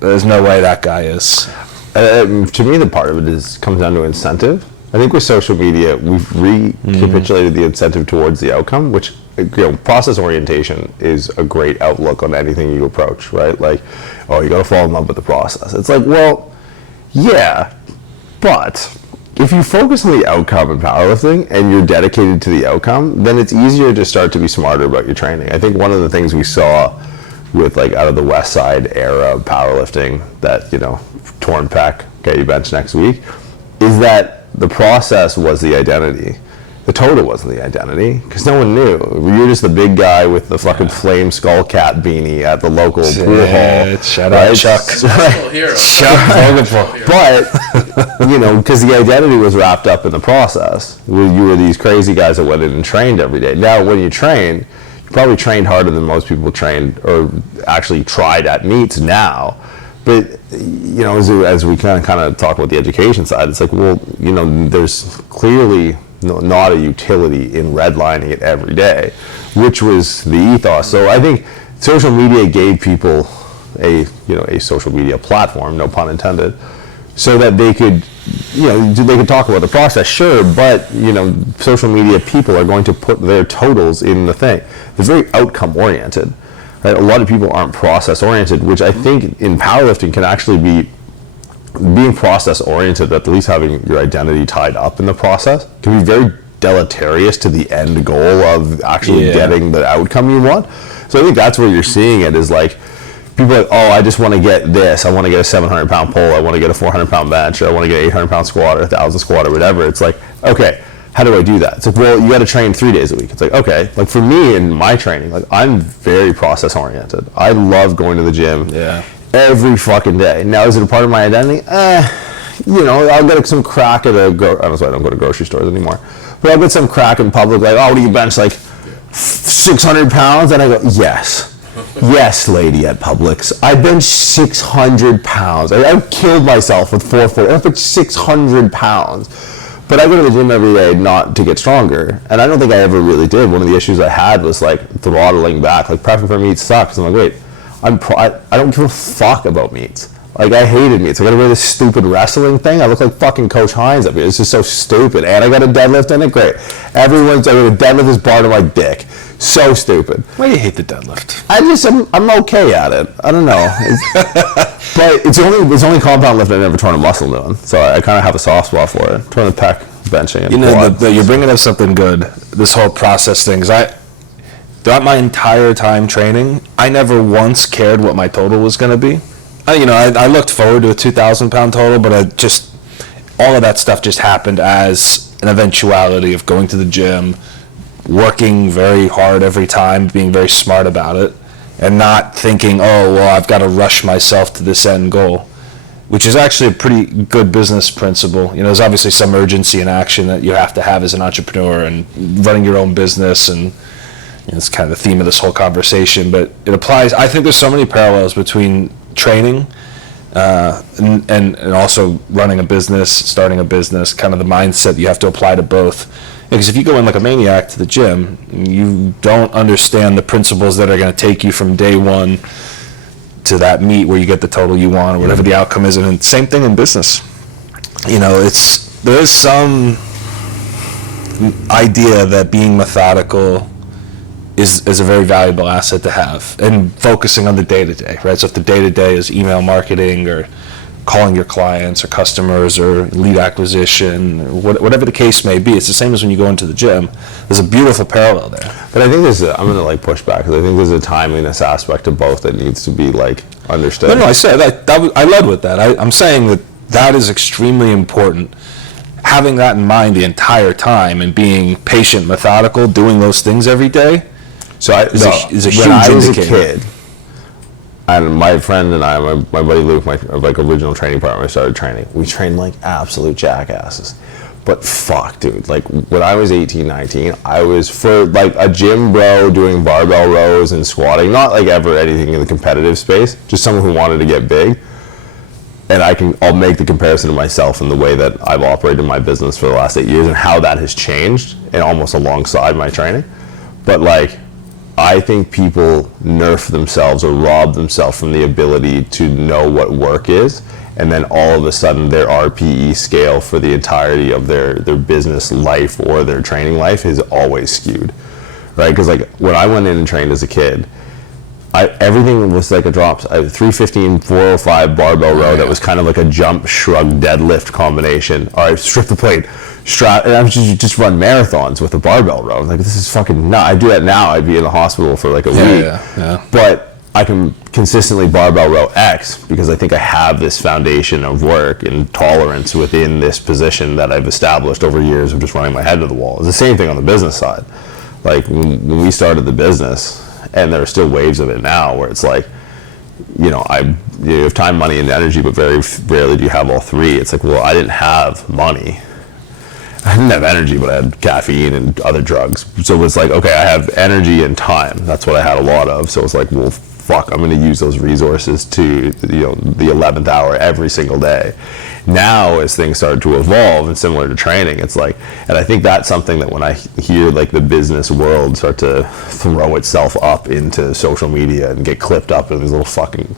there's no way that guy is. To me, the part of it comes down to incentive. I think with social media, we've recapitulated the incentive towards the outcome, which, process orientation is a great outlook on anything you approach, right? Like, oh, you got to fall in love with the process. It's like, well, yeah, but if you focus on the outcome in powerlifting and you're dedicated to the outcome, then it's easier to start to be smarter about your training. I think one of the things we saw with like out of the West Side era of powerlifting that, torn pec, okay, you bench next week, is that the process was the identity. The total wasn't the identity, because no one knew. You're just the big guy with the fucking flame skull cat beanie at the local pool hall. Shout out Chuck. Hero. Chuck. But, because the identity was wrapped up in the process. You were these crazy guys that went in and trained every day. Now, when you train, you probably trained harder than most people trained or actually tried at meets now. But, as we kind of talk about the education side, it's like, well, there's clearly not a utility in redlining it every day, which was the ethos. So I think social media gave people a social media platform, no pun intended, so that they could, they could talk about the process, sure, but, social media people are going to put their totals in the thing. They're very outcome oriented. Right? A lot of people aren't process oriented, which I think in powerlifting can actually be being process oriented, at least having your identity tied up in the process, can be very deleterious to the end goal of actually getting the outcome you want. So I think that's where you're seeing it, is like people are like, oh, I just want to get this. I want to get a 700-pound pull. I want to get a 400-pound bench. Or I want to get an 800-pound squat or 1,000 squat or whatever. It's like, okay, how do I do that? It's like, well, you got to train 3 days a week. It's like, okay, like for me in my training, like I'm very process oriented. I love going to the gym every fucking day. Now, is it a part of my identity? I'll get some crack at honestly, I don't go to grocery stores anymore, but I'll get some crack in public, like, oh, what do you bench, like 600 pounds? And I go, yes, lady at Publix, I bench 600 pounds. I've killed myself with 440. I bench 600 pounds. But I go to the gym every day not to get stronger, and I don't think I ever really did. One of the issues I had was like throttling back. Like prepping for meets sucks. I'm like, wait, I don't give a fuck about meets. Like I hated meets. I gotta wear this stupid wrestling thing. I look like fucking Coach Hines up here. It's just so stupid. And I got a deadlift in it. Great. I got a deadlift is part of my dick. So stupid. Why do you hate the deadlift? I'm okay at it. I don't know. But it's only compound lift I've never torn a muscle doing. So I kind of have a soft spot for it. Torn the pec, benching, and you're bringing up something good. This whole process thing. Throughout my entire time training, I never once cared what my total was going to be. I looked forward to a 2,000-pound total, but all of that stuff just happened as an eventuality of going to the gym, working very hard every time, being very smart about it, and not thinking, oh, well, I've got to rush myself to this end goal, which is actually a pretty good business principle. There's obviously some urgency and action that you have to have as an entrepreneur and running your own business, and it's kind of the theme of this whole conversation, but it applies. I think there's so many parallels between training and also running a business, starting a business, kind of the mindset you have to apply to both. Because if you go in like a maniac to the gym, you don't understand the principles that are going to take you from day one to that meet where you get the total you want or whatever the outcome is. And same thing in business. There is some idea that being methodical is a very valuable asset to have, and focusing on the day-to-day, right? So if the day-to-day is email marketing or calling your clients or customers or lead acquisition, or whatever the case may be, it's the same as when you go into the gym. There's a beautiful parallel there. But I think I'm going to push back, because I think there's a timeliness aspect to both that needs to be understood. No, I said I led with that. I'm saying that is extremely important. Having that in mind the entire time and being patient, methodical, doing those things every day. So is a huge when I was indicator. a kid, and my friend and I, my buddy Luke, my original training partner, I started training. We trained like absolute jackasses. But fuck, dude, when I was 18, 19, I was for a gym bro doing barbell rows and squatting, not ever anything in the competitive space, just someone who wanted to get big. And I'll make the comparison to myself and the way that I've operated my business for the last 8 years and how that has changed, and almost alongside my training. But I think people nerf themselves or rob themselves from the ability to know what work is and then all of a sudden their RPE scale for the entirety of their business life or their training life is always skewed, right? Because like when I went in and trained as a kid, everything was like a drop. 315, 405 barbell row that was kind of like a jump, shrug, deadlift combination. All right, strip the plate, strap, and I would just run marathons with a barbell row. Like, this is fucking nuts. I do that now, I'd be in the hospital for like a week. Yeah. But I can consistently barbell row X because I think I have this foundation of work and tolerance within this position that I've established over years of just running my head to the wall. It's the same thing on the business side. Like when we started the business, and there are still waves of it now where it's like, you have time, money, and energy, but very rarely do you have all three. It's like, well, I didn't have money. I didn't have energy, but I had caffeine and other drugs. So it's like, okay, I have energy and time. That's what I had a lot of. So it's like, well, fuck, I'm going to use those resources to, the 11th hour every single day. Now, as things started to evolve, and similar to training, it's like, and I think that's something that when I hear like the business world start to throw itself up into social media and get clipped up in these little fucking,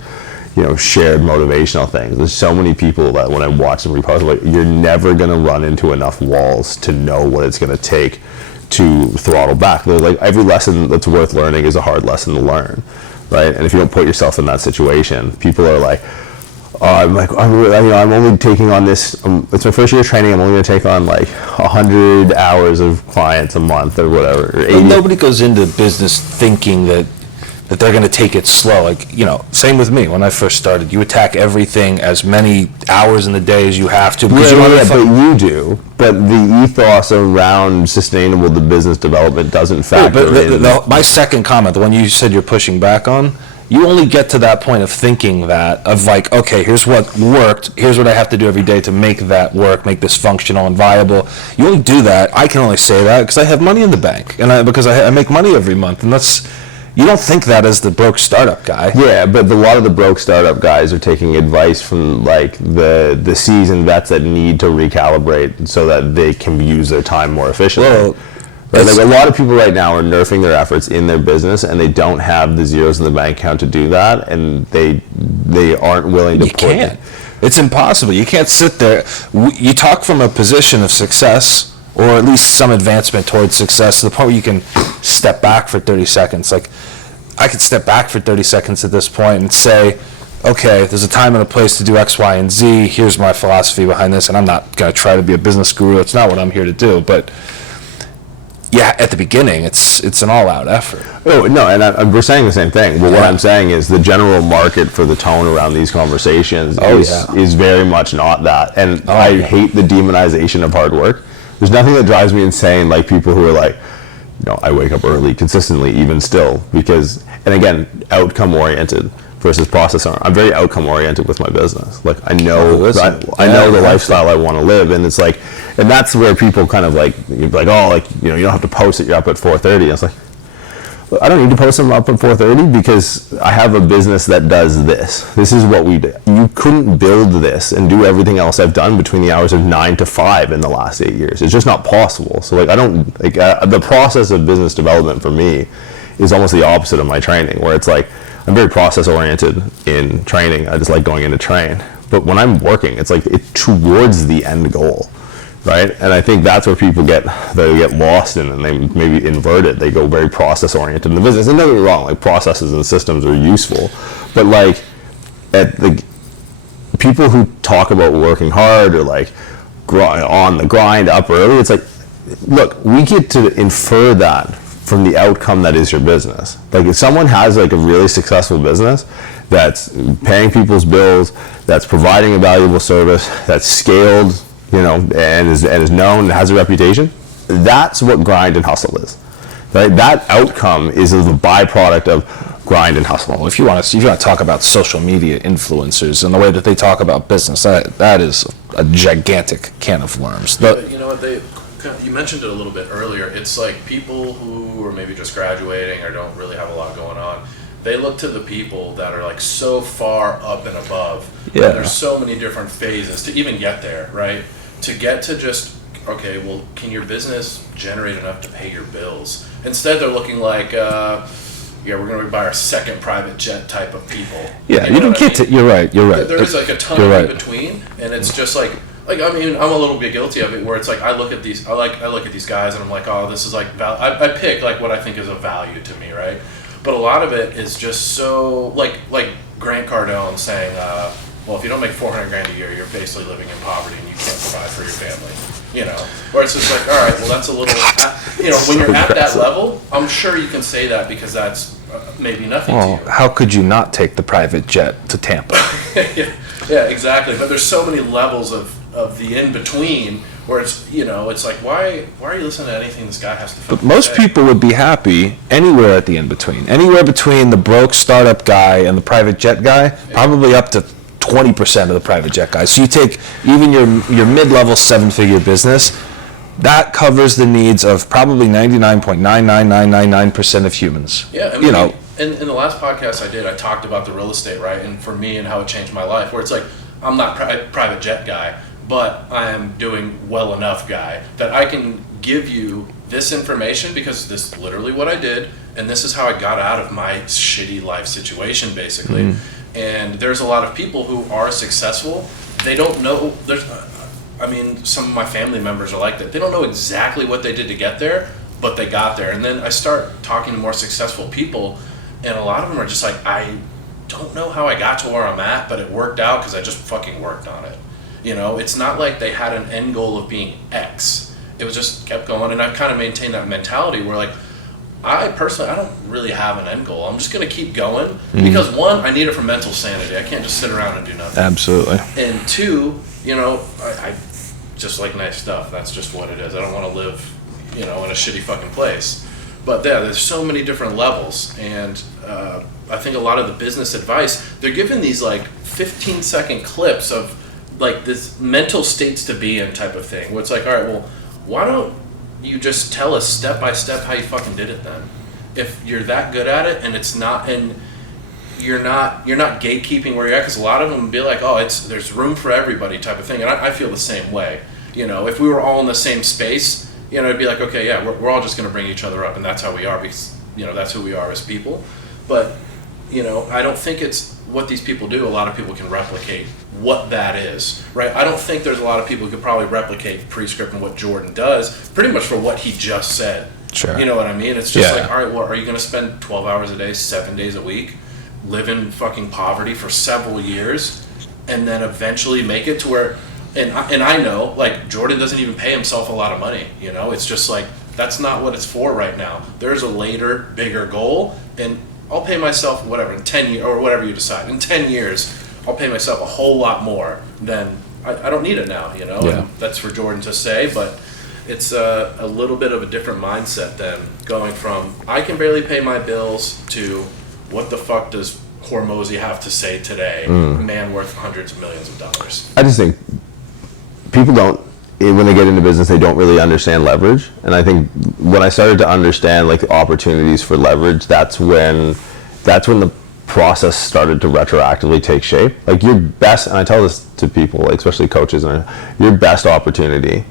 shared motivational things. There's so many people that when I watch them repost, like, you're never going to run into enough walls to know what it's going to take to throttle back. They're like, every lesson that's worth learning is a hard lesson to learn, right? And if you don't put yourself in that situation, people are like, I'm only taking on this, it's my first year of training, I'm only going to take on like 100 hours of clients a month or whatever. Or 80. But nobody goes into business thinking that they're going to take it slow. Like, same with me. When I first started, you attack everything as many hours in the day as you have to. Because but you do. But the ethos around sustainable business development doesn't factor in. My second comment, the one you said you're pushing back on, you only get to that point of thinking that, of like, okay, here's what worked, here's what I have to do every day to make that work, make this functional and viable. You only do that, I can only say that because I have money in the bank, and because I make money every month, and you don't think that as the broke startup guy. Yeah, but a lot of the broke startup guys are taking advice from like the seasoned vets that need to recalibrate so that they can use their time more efficiently. Well, right? Like a lot of people right now are nerfing their efforts in their business, and they don't have the zeros in the bank account to do that, and they aren't willing to. You can't. It's impossible. You can't sit there. You talk from a position of success, or at least some advancement towards success, to the point where you can step back for 30 seconds. Like, I could step back for 30 seconds at this point and say, okay, there's a time and a place to do X, Y, and Z. Here's my philosophy behind this, and I'm not going to try to be a business guru. It's not what I'm here to do. But yeah, at the beginning, it's an all-out effort. Oh, no, and we're saying the same thing. But what I'm saying is the general market for the tone around these conversations is very much not that. And I hate the demonization of hard work. There's nothing that drives me insane like people who are like, I wake up early consistently, even still, because, and again, outcome oriented versus process. I'm very outcome oriented with my business. Like, I know the lifestyle I want to live, and it's like, and that's where people kind of like, you don't have to post that you're up at 4:30. It's like, I don't need to post them up at 4:30 because I have a business that does this. This is what we do. You couldn't build this and do everything else I've done between the hours of 9 to 5 in the last 8 years. It's just not possible. So like, the process of business development for me is almost the opposite of my training, where it's like, I'm very process oriented in training. I just like going in to train. But when I'm working, it's like towards the end goal. Right, and I think that's where people get lost in, and they maybe invert it. They go very process oriented in the business. And don't get me wrong, like processes and systems are useful, but like people who talk about working hard or like on the grind up early, it's like, look, we get to infer that from the outcome that is your business. Like if someone has like a really successful business that's paying people's bills, that's providing a valuable service, that's scaled, and is known and has a reputation, that's what grind and hustle is. Right? That outcome is a byproduct of grind and hustle. Well, if you want to talk about social media influencers and the way that they talk about business, that is a gigantic can of worms. You know what, you mentioned it a little bit earlier. It's like people who are maybe just graduating or don't really have a lot going on, they look to the people that are like so far up and above. Yeah. And there's so many different phases to even get there, right? To get to just, okay, well, can your business generate enough to pay your bills? Instead, they're looking like, yeah, we're going to buy our second private jet type of people. Yeah, you don't get to. You're right. There is like a ton in between, and it's just like I mean, I'm a little bit guilty of it, where it's like I look at these guys, and I'm like, oh, this is like I pick like what I think is of value to me, right? But a lot of it is just so like Grant Cardone saying, well, if you don't make $400,000 a year, you're basically living in poverty and you can't provide for your family, you know? Or it's just like, all right, well, that's a little, you know, when you're at that level, I'm sure you can say that because that's maybe nothing to you. How could you not take the private jet to Tampa? Yeah, exactly. But there's so many levels of the in-between where it's, you know, it's like, why are you listening to anything this guy has to But most say? people would be happy anywhere at the in-between. Anywhere between the broke startup guy and the private jet guy, probably up to 20% of the private jet guys. So you take even your mid-level 7-figure business, that covers the needs of probably 99.99999% of humans. Yeah, I mean, you know. In the last podcast I did, I talked about the real estate, right? And for me and how it changed my life, where it's like, I'm not private jet guy, but I am doing well enough guy that I can give you this information because this is literally what I did, and this is how I got out of my shitty life situation, basically. Mm-hmm. And there's a lot of people who are successful. They don't know. I mean, some of my family members are like that. They don't know exactly what they did to get there, but they got there. And then I start talking to more successful people, and a lot of them are just like, I don't know how I got to where I'm at, but it worked out because I just fucking worked on it. You know, it's not like they had an end goal of being X. It was just kept going, and I've kind of maintained that mentality where, like, I personally, I don't really have an end goal. I'm just going to keep going because, one, I need it for mental sanity. I can't just sit around and do nothing. Absolutely. And two, you know, I just like nice stuff. That's just what it is. I don't want to live, you know, in a shitty fucking place. But yeah, there's so many different levels, and I think a lot of the business advice, they're given these like 15-second clips of like this mental states to be in type of thing, where it's like, all right, well, why don't you just tell us step by step how you fucking did it then? If you're that good at it, and it's not, and you're not gatekeeping where you're at, because a lot of them would be like, oh, there's room for everybody type of thing, and I feel the same way. You know, if we were all in the same space, you know, it'd be like, okay, yeah, we're all just going to bring each other up, and that's how we are, because, you know, that's who we are as people. But, you know, I don't think it's what these people do. A lot of people can replicate what that is, right? I don't think there's a lot of people who could probably replicate Prescript and what Jordan does, pretty much for what he just said. Sure. You know what I mean? It's just like, all right, well, are you going to spend 12 hours a day, 7 days a week, live in fucking poverty for several years, and then eventually make it to where, and I know, like, Jordan doesn't even pay himself a lot of money, you know? It's just like, that's not what it's for right now. There's a later, bigger goal, and I'll pay myself, whatever, in 10 years, or whatever you decide, in 10 years, I'll pay myself a whole lot more than, I don't need it now, you know? Yeah. And that's for Jordan to say, but it's a little bit of a different mindset than going from, I can barely pay my bills, to what the fuck does Hormozy have to say today? Man worth hundreds of millions of dollars. I just think people don't, when they get into business, they don't really understand leverage. And I think when I started to understand like the opportunities for leverage, that's when the process started to retroactively take shape. Like your best, and I tell this to people, like especially coaches, your best opportunity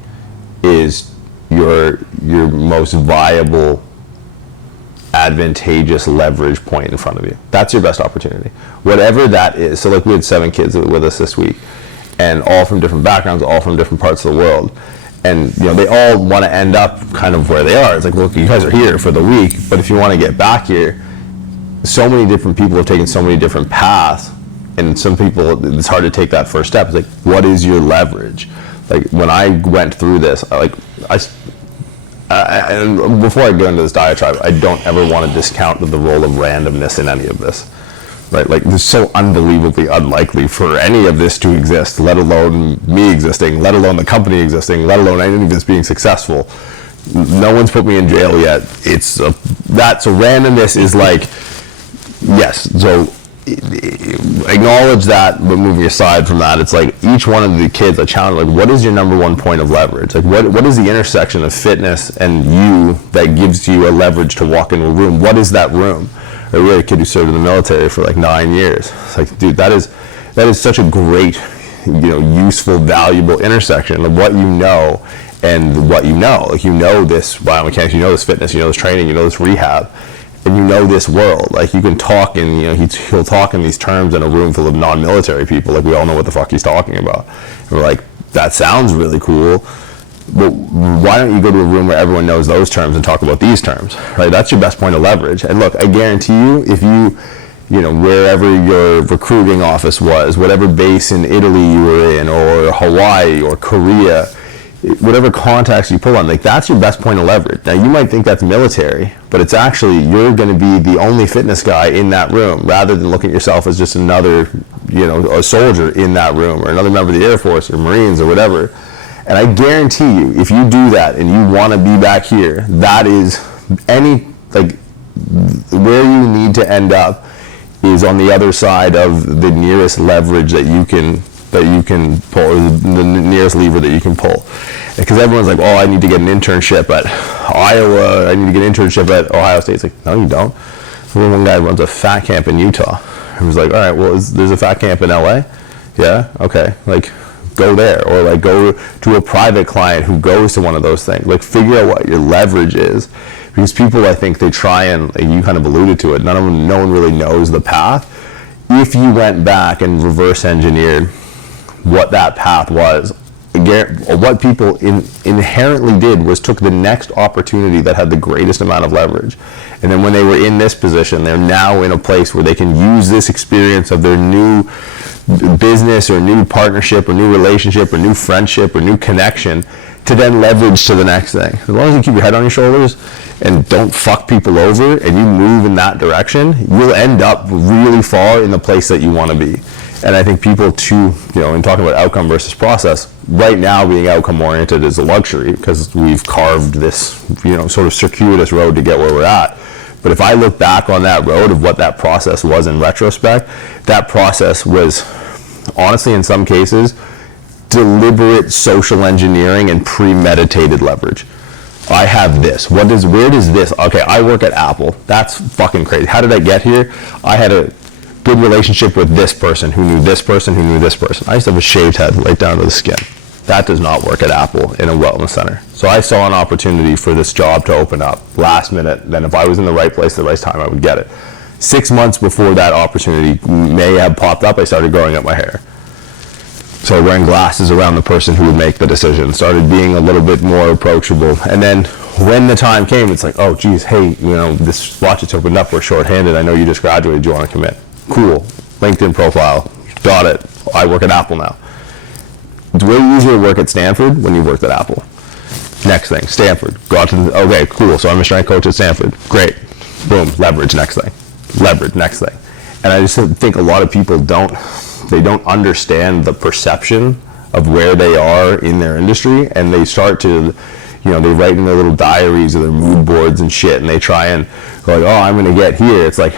is your most viable, advantageous leverage point in front of you. That's your best opportunity, whatever that is. So like we had 7 kids with us this week, and all from different backgrounds, all from different parts of the world, and you know they all want to end up kind of where they are. It's like, look, you guys are here for the week, but if you want to get back here, so many different people have taken so many different paths, and some people, it's hard to take that first step. It's like, what is your leverage? Like when I went through this, and before I go into this diatribe, I don't ever want to discount the role of randomness in any of this. Right, like it's so unbelievably unlikely for any of this to exist, let alone me existing, let alone the company existing, let alone any of this being successful. No one's put me in jail yet. So randomness is like, yes. So acknowledge that, but moving aside from that, it's like each one of the kids, I challenge, like, what is your number one point of leverage? Like, what is the intersection of fitness and you that gives you a leverage to walk into a room? What is that room? We had a kid who served in the military for like 9 years. It's like, dude, that is such a great, you know, useful, valuable intersection of what you know and what you know. Like, you know this biomechanics, you know this fitness, you know this training, you know this rehab, and you know this world. Like, you can talk in, he'll talk in these terms in a room full of non-military people. Like, we all know what the fuck he's talking about. And we're like, that sounds really cool. But why don't you go to a room where everyone knows those terms and talk about these terms, right? That's your best point of leverage. And look, I guarantee you, if wherever your recruiting office was, whatever base in Italy you were in, or Hawaii or Korea, whatever contacts you pull on, like, that's your best point of leverage. Now, you might think that's military, but it's actually, you're going to be the only fitness guy in that room, rather than looking at yourself as just another, a soldier in that room, or another member of the Air Force or Marines or whatever. And I guarantee you, if you do that and you want to be back here, that is where you need to end up is on the other side of the nearest leverage that you can pull, or the nearest lever that you can pull. Because everyone's like, oh, I need to get an internship at Iowa, I need to get an internship at Ohio State. It's like, no, you don't. One guy runs a fat camp in Utah. He was like, all right, well, there's a fat camp in LA? Yeah, okay, like, go there. Or like, go to a private client who goes to one of those things. Like, figure out what your leverage is. Because people, I think, they try and, like, you kind of alluded to it, no one really knows the path. If you went back and reverse engineered what that path was, what people inherently did was took the next opportunity that had the greatest amount of leverage. And then when they were in this position, they're now in a place where they can use this experience of their new business or new partnership or new relationship or new friendship or new connection to then leverage to the next thing. As long as you keep your head on your shoulders and don't fuck people over and you move in that direction, you'll end up really far in the place that you want to be. And I think people too, in talking about outcome versus process, right now being outcome oriented is a luxury because we've carved this, sort of circuitous road to get where we're at. But if I look back on that road of what that process was in retrospect, that process was honestly, in some cases, deliberate social engineering and premeditated leverage. I have this. Where does this? Okay, I work at Apple. That's fucking crazy. How did I get here? I had a good relationship with this person who knew this person who knew this person. I used to have a shaved head right down to the skin. That does not work at Apple in a wellness center. So I saw an opportunity for this job to open up last minute. Then if I was in the right place at the right time, I would get it. 6 months before that opportunity may have popped up, I started growing up my hair. Started wearing glasses around the person who would make the decision. Started being a little bit more approachable. And then when the time came, it's like, oh, geez, hey, this watch that's opened up, we're shorthanded. I know you just graduated. Do you want to commit? Cool. LinkedIn profile. Got it. I work at Apple now. It's way easier to work at Stanford when you worked at Apple. Next thing, Stanford. Okay, cool. So I'm a strength coach at Stanford. Great. Boom. Leverage. Next thing. Leverage. Next thing. And I just think a lot of people don't understand the perception of where they are in their industry, and they start to, they write in their little diaries or their mood boards and shit, and they try and go like, oh, I'm going to get here. It's like,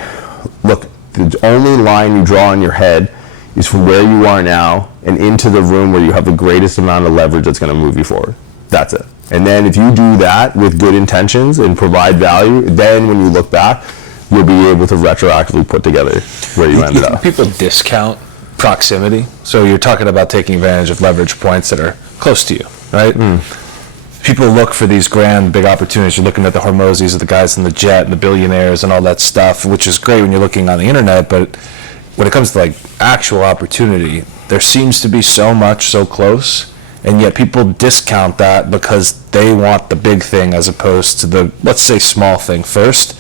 look, the only line you draw in your head is from where you are now and into the room where you have the greatest amount of leverage that's going to move you forward. That's it. And then if you do that with good intentions and provide value, then when you look back, you'll be able to retroactively put together where you ended up. People discount proximity. So you're talking about taking advantage of leverage points that are close to you, right? People look for these grand, big opportunities. You're looking at the Hormozis of the guys in the jet and the billionaires and all that stuff, which is great when you're looking on the internet, but when it comes to like actual opportunity, there seems to be so much so close, and yet people discount that because they want the big thing as opposed to the, let's say, small thing first,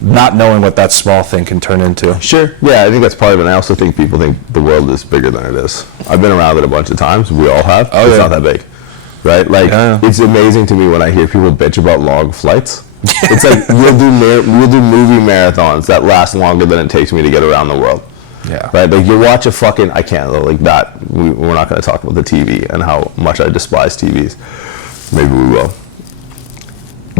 not knowing what that small thing can turn into. Sure. Yeah, I think that's part of it. And I also think people think the world is bigger than it is. I've been around it a bunch of times. We all have. Oh, it's not that big, right? Like, It's amazing to me when I hear people bitch about long flights. It's like we'll do movie marathons that last longer than it takes me to get around the world. Yeah. Right. Like you watch a fucking. I can't like that. We're not going to talk about the TV and how much I despise TVs. Maybe we will.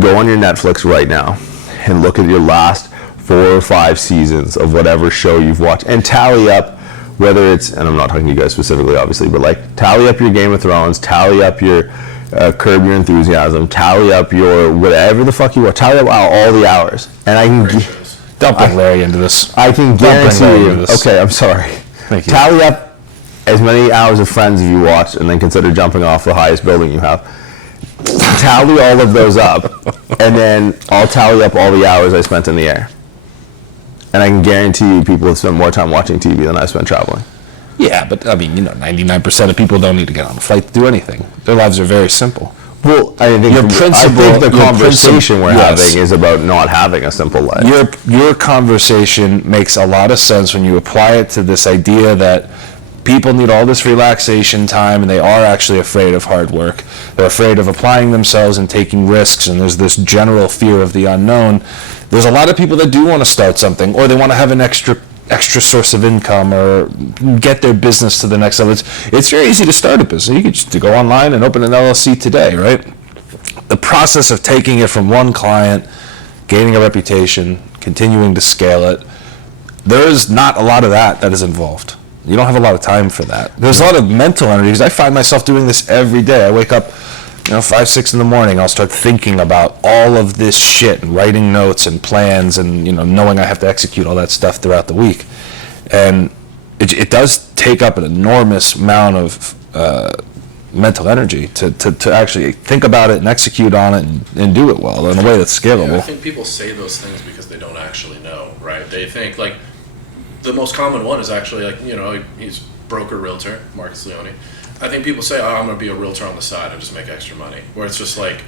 Go on your Netflix right now and look at your last 4 or 5 seasons of whatever show you've watched and tally up whether it's, and I'm not talking to you guys specifically, obviously, but like tally up your Game of Thrones, tally up your Curb Your Enthusiasm, tally up your whatever the fuck you want, tally up all the hours. And I can... Don't bring Larry into this. I can guarantee you... Okay, I'm sorry. Thank you. Tally up as many hours of Friends as you watched and then consider jumping off the highest building you have. tally all of those up, and then I'll tally up all the hours I spent in the air. And I can guarantee you people have spent more time watching TV than I spent traveling. Yeah, but I mean, 99% of people don't need to get on a flight to do anything. Their lives are very simple. Well, I think the conversation we're having is about not having a simple life. Your conversation makes a lot of sense when you apply it to this idea that people need all this relaxation time, and they are actually afraid of hard work. They're afraid of applying themselves and taking risks, and there's this general fear of the unknown. There's a lot of people that do want to start something, or they want to have an extra source of income, or get their business to the next level. It's very easy to start a business. You can just go online and open an LLC today, right? The process of taking it from one client, gaining a reputation, continuing to scale it, there is not a lot of that is involved. You don't have a lot of time for that. There's a lot of mental energy, because I find myself doing this every day. I wake up 5, 6 in the morning, I'll start thinking about all of this shit and writing notes and plans and, knowing I have to execute all that stuff throughout the week. And it does take up an enormous amount of mental energy to actually think about it and execute on it and do it well in a way that's scalable. Yeah, I think people say those things because they don't actually know, right? They think, like, the most common one is actually, like, he's broker, realtor, Marcus Leoni. I think people say, I'm going to be a realtor on the side and just make extra money. Where it's just like,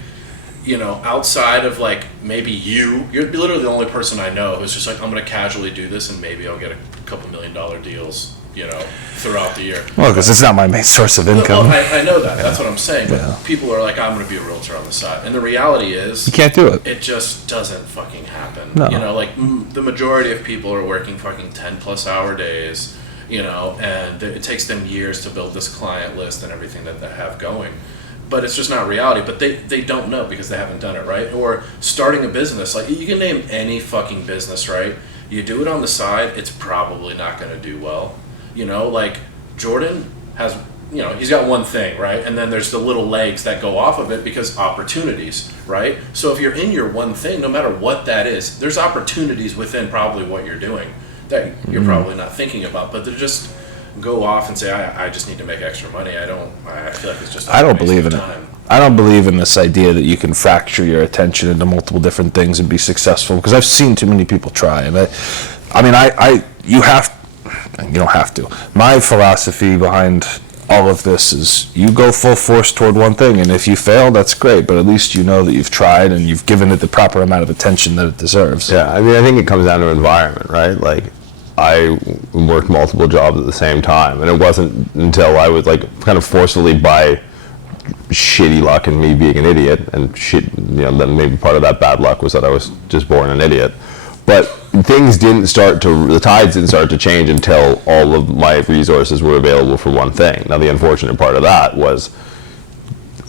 outside of, like, maybe you're literally the only person I know who's just like, I'm going to casually do this and maybe I'll get a couple $1 million deals, throughout the year. Well, because it's not my main source of income. Well, I know that. That's what I'm saying. But people are like, I'm going to be a realtor on the side. And the reality is, you can't do it. It just doesn't fucking happen. No. The majority of people are working fucking 10+ hour days, and it takes them years to build this client list and everything that they have going. But it's just not reality. But they don't know because they haven't done it, right? Or starting a business. Like, you can name any fucking business, right? You do it on the side, it's probably not going to do well. Like Jordan has, he's got one thing, right? And then there's the little legs that go off of it because opportunities, right? So if you're in your one thing, no matter what that is, there's opportunities within probably what you're doing that you're probably not thinking about, but they just go off and say, I just need to make extra money. I feel like it's just I don't believe in it. I don't believe in this idea that you can fracture your attention into multiple different things and be successful, because I've seen too many people try. And you don't have to. My philosophy behind all of this is you go full force toward one thing, and if you fail, that's great, but at least you know that you've tried and you've given it the proper amount of attention that it deserves. Yeah, I think it comes down to environment, right? Like, I worked multiple jobs at the same time, and it wasn't until I was, like, kind of forcefully by shitty luck and me being an idiot, and then maybe part of that bad luck was that I was just born an idiot. But the tides didn't start to change until all of my resources were available for one thing. Now, the unfortunate part of that was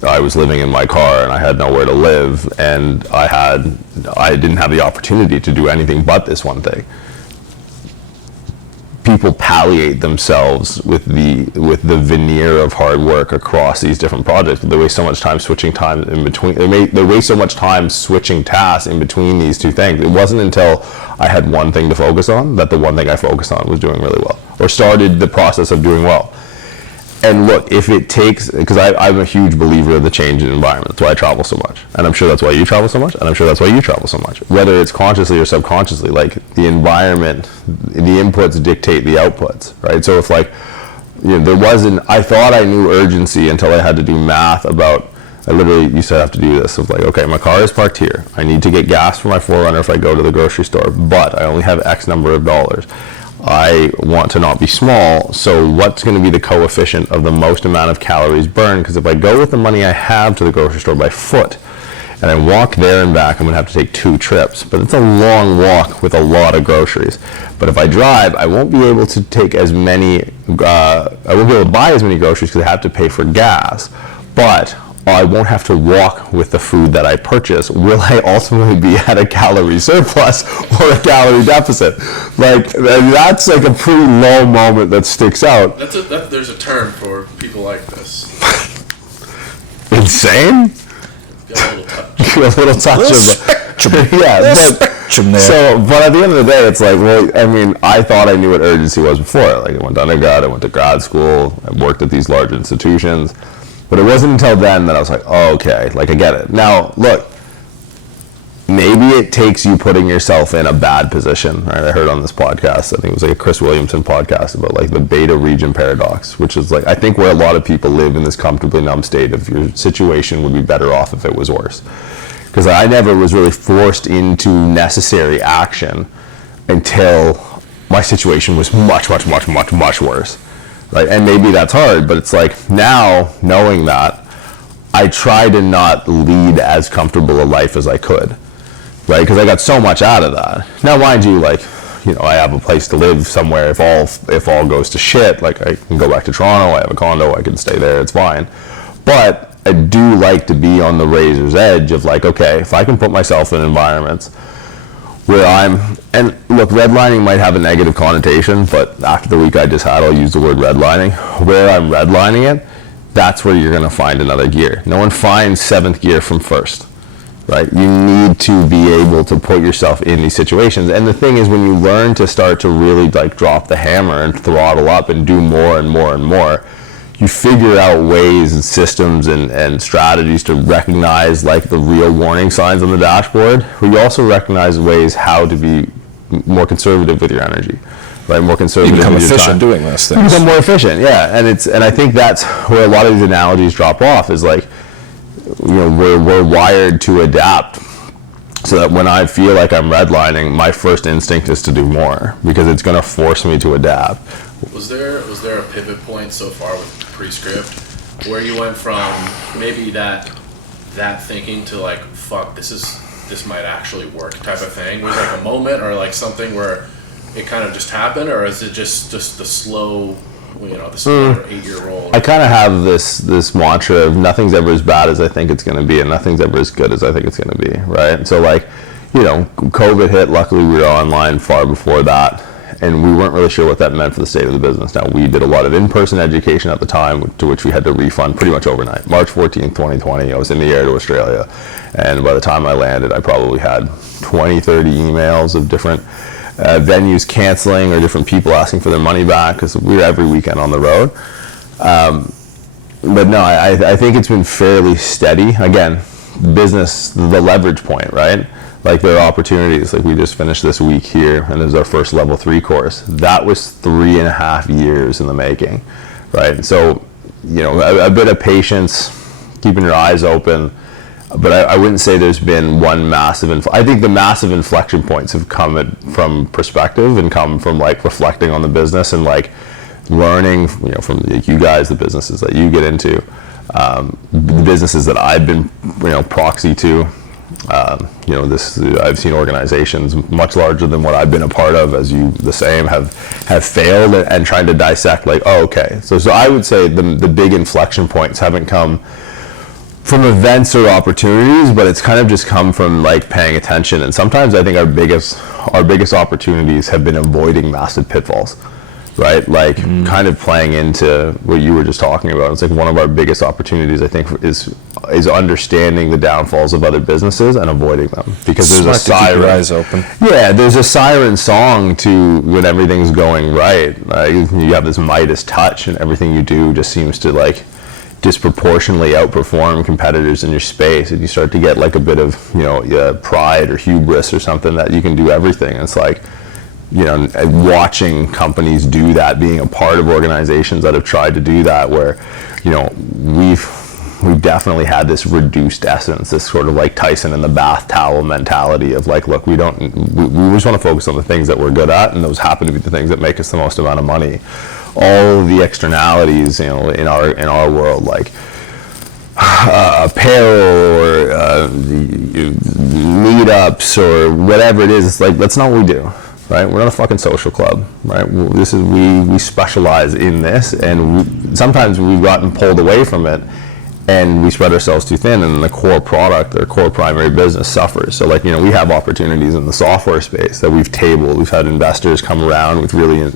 I was living in my car and I had nowhere to live, and I didn't have the opportunity to do anything but this one thing. People palliate themselves with the veneer of hard work across these different projects, but they waste so much time switching time in between. They waste so much time switching tasks in between these two things. It wasn't until I had one thing to focus on that the one thing I focused on was doing really well, or started the process of doing well. And look, if it takes, because I'm a huge believer of the change in environment. That's why I travel so much. And I'm sure that's why you travel so much. And I'm sure that's why you travel so much. Whether it's consciously or subconsciously, like, the environment, the inputs dictate the outputs, right? So if, like, I thought I knew urgency until I had to do math about, I literally used to have to do this. Of like, okay, my car is parked here. I need to get gas for my 4Runner if I go to the grocery store, but I only have X number of dollars. I want to not be small, so what's going to be the coefficient of the most amount of calories burned? Because if I go with the money I have to the grocery store by foot, and I walk there and back, I'm going to have to take 2 trips. But it's a long walk with a lot of groceries. But if I drive, I won't be able to take as many, I won't be able to buy as many groceries because I have to pay for gas. But I won't have to walk with the food that I purchase. Will I ultimately be at a calorie surplus or a calorie deficit? Like, that's like a pretty low moment that sticks out. There's a term for people like this. Insane? Got a little touch. A little touch of spectrum. Yeah, spectrum there. So, but at the end of the day, it's like, well, I mean, I thought I knew what urgency was before. Like, I went to undergrad, I went to grad school, I worked at these large institutions. But it wasn't until then that I was like, oh, okay, like I get it. Now, look, maybe it takes you putting yourself in a bad position, right? I heard on this podcast, I think it was like a Chris Williamson podcast about like the beta region paradox, which is like, I think where a lot of people live in this comfortably numb state of your situation would be better off if it was worse. Because I never was really forced into necessary action until my situation was much, much, much, much, much worse. Right? And maybe that's hard, but it's like now knowing that, I try to not lead as comfortable a life as I could. Right, because I got so much out of that. Now, mind you, like, you know, I have a place to live somewhere. If all goes to shit, like I can go back to Toronto. I have a condo. I can stay there. It's fine. But I do like to be on the razor's edge of like, okay, if I can put myself in environments where and look, redlining might have a negative connotation, but after the week I just had, I'll use the word redlining. Where I'm redlining it, that's where you're going to find another gear. No one finds seventh gear from first. Right, you need to be able to put yourself in these situations. And the thing is, when you learn to start to really like drop the hammer and throttle up and do more and more and more, you figure out ways and systems and strategies to recognize like the real warning signs on the dashboard. But you also recognize ways how to be more conservative with your energy. Right, more conservative. You become with your efficient time. doing those things. You become more efficient, yeah. And I think that's where a lot of these analogies drop off. Is like, you know, we're wired to adapt, so that when I feel like I'm redlining, my first instinct is to do more because it's going to force me to adapt. Was there a pivot point so far with Prescript where you went from maybe that thinking to like, fuck, this might actually work type of thing? Was like a moment or like something where it kind of just happened, or is it just the slow, you know, the 8-year roll? I kind of have this mantra of nothing's ever as bad as I think it's going to be, and nothing's ever as good as I think it's going to be, right? So like, you know, COVID hit. Luckily, we were online far before that, and we weren't really sure what that meant for the state of the business. Now, we did a lot of in-person education at the time, to which we had to refund pretty much overnight. March 14th, 2020, I was in the air to Australia, and by the time I landed, I probably had 20, 30 emails of different venues canceling or different people asking for their money back because we were every weekend on the road. But no, I think it's been fairly steady. Again, business, the leverage point, right? Like there are opportunities. Like we just finished this week here, and it was our first level 3 course. That was 3.5 years in the making, right? So, you know, a bit of patience, keeping your eyes open. But I wouldn't say there's been one massive I think the massive inflection points have come from perspective and come from like reflecting on the business and like learning, you know, from like you guys, the businesses that you get into, the businesses that I've been, you know, proxy to. You know, I've seen organizations much larger than what I've been a part of, as you the same have failed and trying to dissect like, oh, okay. So I would say the big inflection points haven't come from events or opportunities, but it's kind of just come from like paying attention. And sometimes I think our biggest opportunities have been avoiding massive pitfalls, right? Like kind of playing into what you were just talking about. It's like one of our biggest opportunities, I think, is understanding the downfalls of other businesses and avoiding them, because there's a siren. Keep your eyes open. Yeah, there's a siren song to when everything's going right. You have this Midas touch, and everything you do just seems to like disproportionately outperform competitors in your space, and you start to get like a bit of, you know, pride or hubris or something that you can do everything. It's like, you know, watching companies do that, being a part of organizations that have tried to do that, where, you know, we've definitely had this reduced essence, this sort of like Tyson in the bath towel mentality of like, look, we just want to focus on the things that we're good at, and those happen to be the things that make us the most amount of money. All of the externalities, you know, in our world, like apparel or meetups or whatever it is, it's like, that's not what we do, right? We're not a fucking social club, right? We specialize in this, and sometimes we've gotten pulled away from it, and we spread ourselves too thin, and the core product, their core primary business suffers. So like, you know, we have opportunities in the software space that we've tabled. We've had investors come around with really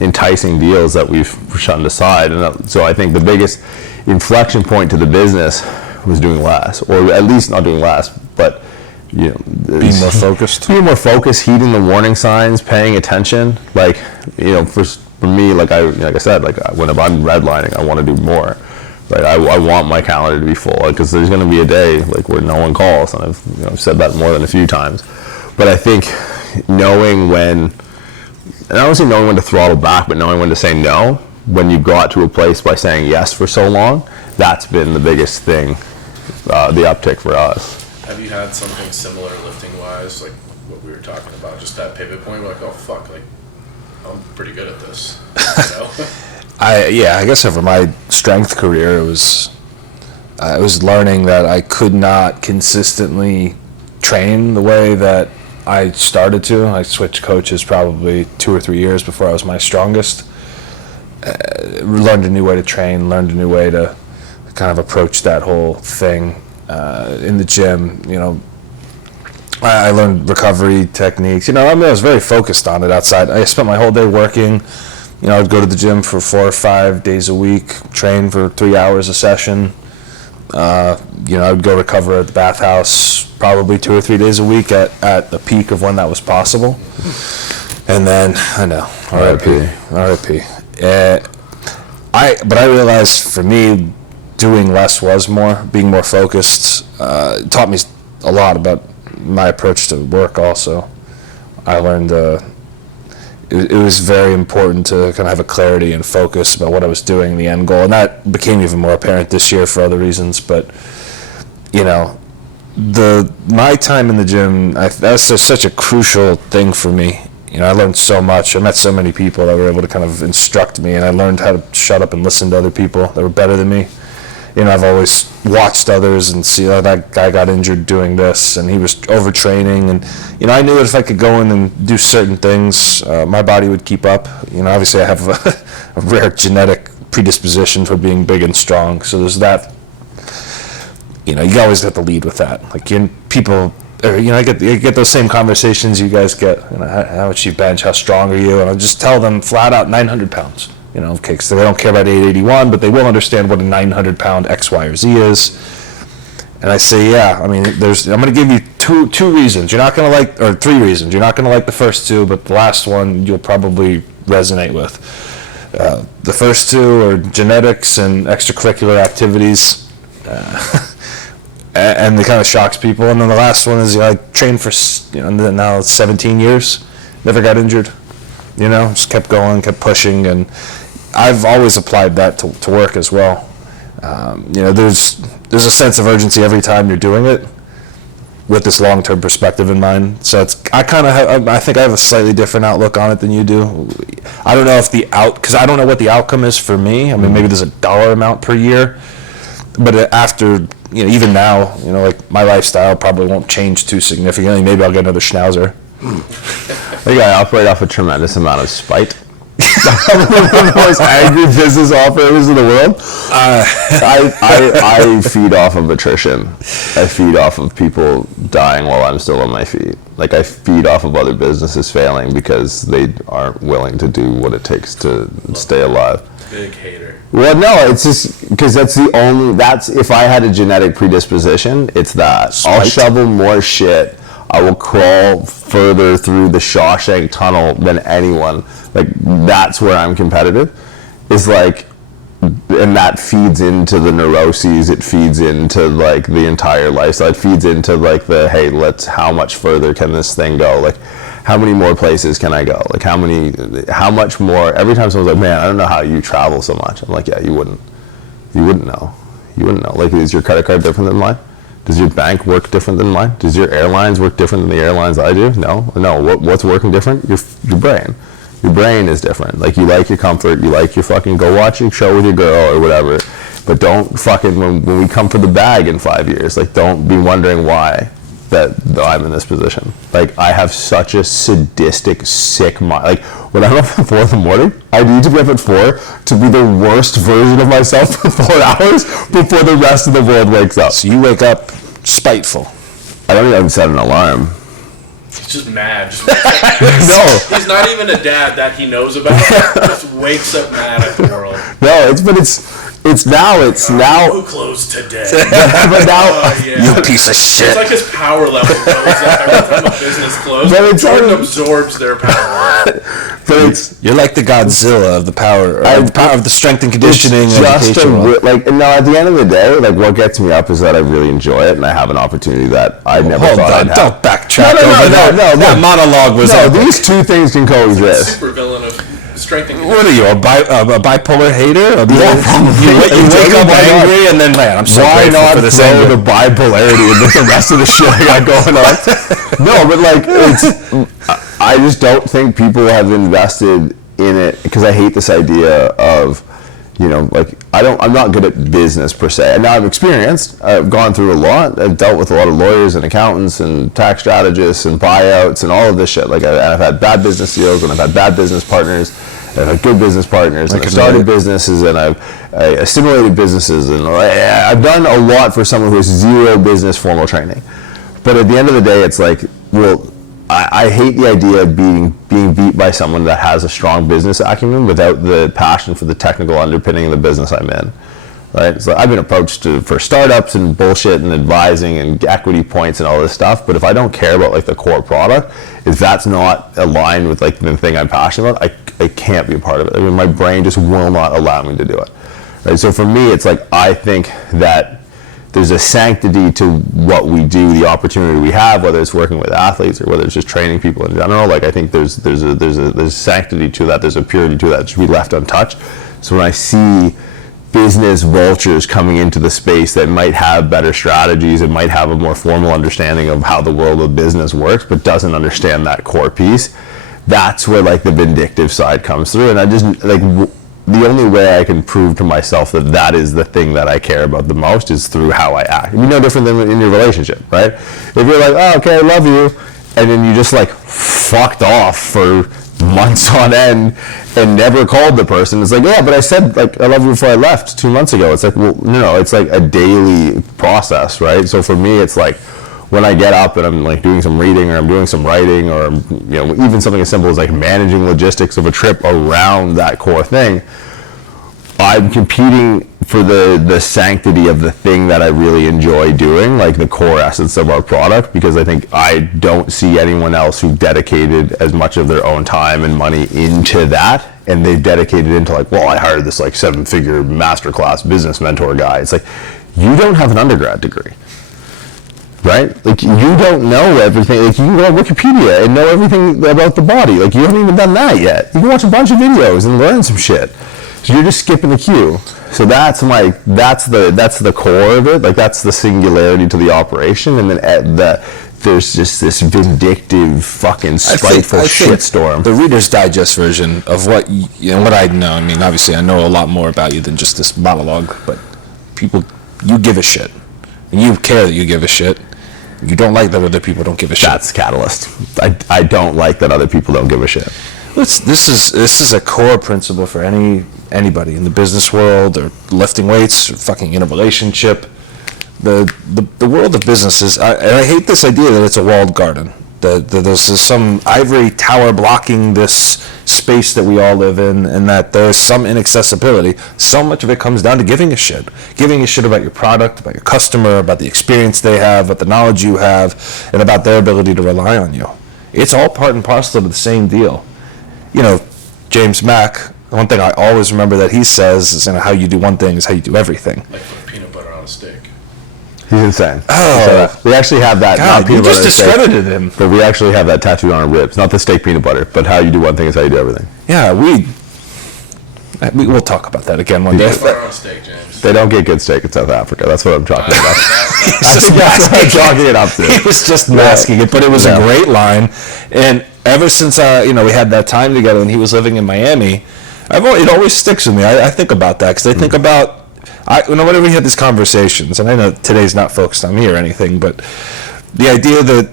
enticing deals that we've shunned aside. And so I think the biggest inflection point to the business was doing less, or at least not doing less, but, you know, Being more focused. Being more focused, heeding the warning signs, paying attention. Like, you know, for for me, like I said, like when I'm redlining, I want to do more. Right, I want my calendar to be full because there's going to be a day like where no one calls, and I've said that more than a few times. But I think knowing when, and I don't say knowing when to throttle back, but knowing when to say no when you got to a place by saying yes for so long, that's been the biggest thing, the uptick for us. Have you had something similar lifting wise, like what we were talking about, just that pivot point where like, oh fuck, like I'm pretty good at this, you know? I guess over my strength career, it was learning that I could not consistently train the way that I started to. I switched coaches probably 2 or 3 years before I was my strongest. Learned a new way to train, learned a new way to kind of approach that whole thing in the gym. You know, I learned recovery techniques. You know, I was very focused on it outside. I spent my whole day working. You know, I'd go to the gym for 4 or 5 days a week, train for 3 hours a session. You know, I'd go recover at the bathhouse probably 2 or 3 days a week at the peak of when that was possible. And then, I know, RIP. But I realized for me, doing less was more, being more focused, taught me a lot about my approach to work also. I learned it was very important to kind of have a clarity and focus about what I was doing, the end goal, and that became even more apparent this year for other reasons. But you know, my time in the gym, that's just such a crucial thing for me. You know, I learned so much. I met so many people that were able to kind of instruct me, and I learned how to shut up and listen to other people that were better than me. You know, I've always watched others and see, oh, that guy got injured doing this, and he was overtraining, and you know, I knew that if I could go in and do certain things, my body would keep up. You know, obviously I have a rare genetic predisposition for being big and strong, so there's that. You know, you always have to lead with that. Like people, you know, I get those same conversations you guys get. You know, how much you bench? How strong are you? And I just tell them flat out 900 pounds. You know, okay, so they don't care about 881, but they will understand what a 900-pound X, Y, or Z is. And I say, yeah, I mean, I'm going to give you two reasons. You're not going to like, or 3 reasons. You're not going to like the first 2, but the last one you'll probably resonate with. The first 2 are genetics and extracurricular activities, and it kind of shocks people. And then the last one is, you know, I trained for, you know, now 17 years, never got injured. You know, just kept going, kept pushing, and I've always applied that to work as well. You know, there's a sense of urgency every time you're doing it with this long-term perspective in mind. So I think I have a slightly different outlook on it than you do. I don't know if because I don't know what the outcome is for me. I mean, maybe there's a dollar amount per year, but after, you know, even now, you know, like my lifestyle probably won't change too significantly. Maybe I'll get another schnauzer. I think I operate off a tremendous amount of spite. I'm one of the most angry business operators in the world. I feed off of attrition. I feed off of people dying while I'm still on my feet. Like, I feed off of other businesses failing because they aren't willing to do what it takes to stay alive. Big hater. Well, no, it's just because that's if I had a genetic predisposition, it's that. Spite. I'll shovel more shit. I will crawl further through the Shawshank Tunnel than anyone. Like, that's where I'm competitive. Is like, and that feeds into the neuroses. It feeds into like the entire lifestyle. It feeds into like hey, how much further can this thing go? Like, how many more places can I go? Like, how much more? Every time someone's like, man, I don't know how you travel so much. I'm like, yeah, you wouldn't know. Like, is your credit card different than mine? Does your bank work different than mine? Does your airlines work different than the airlines I do? No. What's working different? Your brain. Your brain is different. Like, you like your comfort. You like your fucking go watch your show with your girl or whatever. But don't fucking, when we come for the bag in 5 years, like, don't be wondering why that I'm in this position. Like, I have such a sadistic, sick mind. Like, when I'm up at 4 in the morning, I need to be up at 4 to be the worst version of myself for 4 hours before the rest of the world wakes up. So you wake up spiteful. I don't even set an alarm. He's just mad. No. He's not even a dad that he knows about. Just wakes up mad at the world. No, it's it's now Who closed today? but now You piece of shit. It's like his power level goes up every time a business closes. But it's Jordan only- absorbs their power. but it's You're like the Godzilla of the power, or the power of the strength and conditioning. It's and just education world. like, no, at the end of the day, like what gets me up is that I really enjoy it and I have an opportunity that I never Hold thought on, I'd have. don't backtrack No, over that. That no. monologue was No, epic. these two things can coexist. Super villain of strength and What are you, a bipolar hater? Yeah, probably. You wake up Why not? angry and then, man, I'm so Why grateful not for this throw anger. the bipolarity with the rest of the shit I got going on? No, but like, I just don't think people have invested in it because I hate this idea of, like I'm not good at business per se. And now I've experienced, I've gone through a lot. I've dealt with a lot of lawyers and accountants and tax strategists and buyouts and all of this shit. Like I've had bad business deals and I've had bad business partners. I've had good business partners, and I've started businesses, and I've assimilated businesses, and I've done a lot for someone who has zero business formal training. But at the end of the day, it's like, well, I hate the idea of being beat by someone that has a strong business acumen without the passion for the technical underpinning of the business I'm in. Right? So I've been approached for startups and bullshit and advising and equity points and all this stuff. But if I don't care about like the core product, if that's not aligned with like the thing I'm passionate about, I can't be a part of it. I mean, my brain just will not allow me to do it. Right? So for me, it's like I think that there's a sanctity to what we do, the opportunity we have, whether it's working with athletes or whether it's just training people in general. Like I think there's sanctity to that. There's a purity to that. It should be left untouched. So when I see business vultures coming into the space that might have better strategies and might have a more formal understanding of how the world of business works, but doesn't understand that core piece, that's where like the vindictive side comes through. And I just like the only way I can prove to myself that that is the thing that I care about the most is through how I act. It'd be no different than in your relationship, right? If you're like, oh, okay, I love you, and then you just like fucked off for months on end and never called the person, it's like, yeah, but I said like I love you before I left 2 months ago. It's like, well, no, it's like a daily process, right? So for me, it's like when I get up and I'm like doing some reading or I'm doing some writing or even something as simple as like managing logistics of a trip around that core thing, I'm competing for the sanctity of the thing that I really enjoy doing, like the core essence of our product, because I think I don't see anyone else who dedicated as much of their own time and money into that, and they've dedicated into like, well, I hired this like 7-figure masterclass business mentor guy. It's like, you don't have an undergrad degree. Right? Like, you don't know everything. Like, you can go on Wikipedia and know everything about the body. Like, you haven't even done that yet. You can watch a bunch of videos and learn some shit. So you're just skipping the queue. So that's the core of it. Like, that's the singularity to the operation. And then there's just this vindictive, fucking spiteful shitstorm. The Reader's Digest version of what what I know. I mean, obviously, I know a lot more about you than just this monologue. But you give a shit. You care that you give a shit. You don't like that other people don't give a shit. That's catalyst. I don't like that other people don't give a shit. This is a core principle for anybody in the business world or lifting weights or fucking in a relationship. The world of business and I hate this idea that it's a walled garden. That there's some ivory tower blocking this space that we all live in, and that there's some inaccessibility. So much of it comes down to giving a shit. Giving a shit about your product, about your customer, about the experience they have, about the knowledge you have, and about their ability to rely on you. It's all part and parcel of the same deal. James Mack, one thing I always remember that he says is, how you do one thing is how you do everything. Like put peanut butter on a steak. He's insane. Oh. We actually have that. God, you just discredited him. But we actually have that tattooed on our ribs. Not the steak peanut butter, but how you do one thing is how you do everything. Yeah, we'll talk about that again one day. Peanut butter on a steak, James. They don't get good steak in South Africa. That's what I'm talking about. I think that's what I'm chalking it up to. He was just masking it, but it was a great line. And ever since we had that time together when he was living in Miami, it always sticks with me. I think about that because I think about whenever we had these conversations, and I know today's not focused on me or anything, but the idea that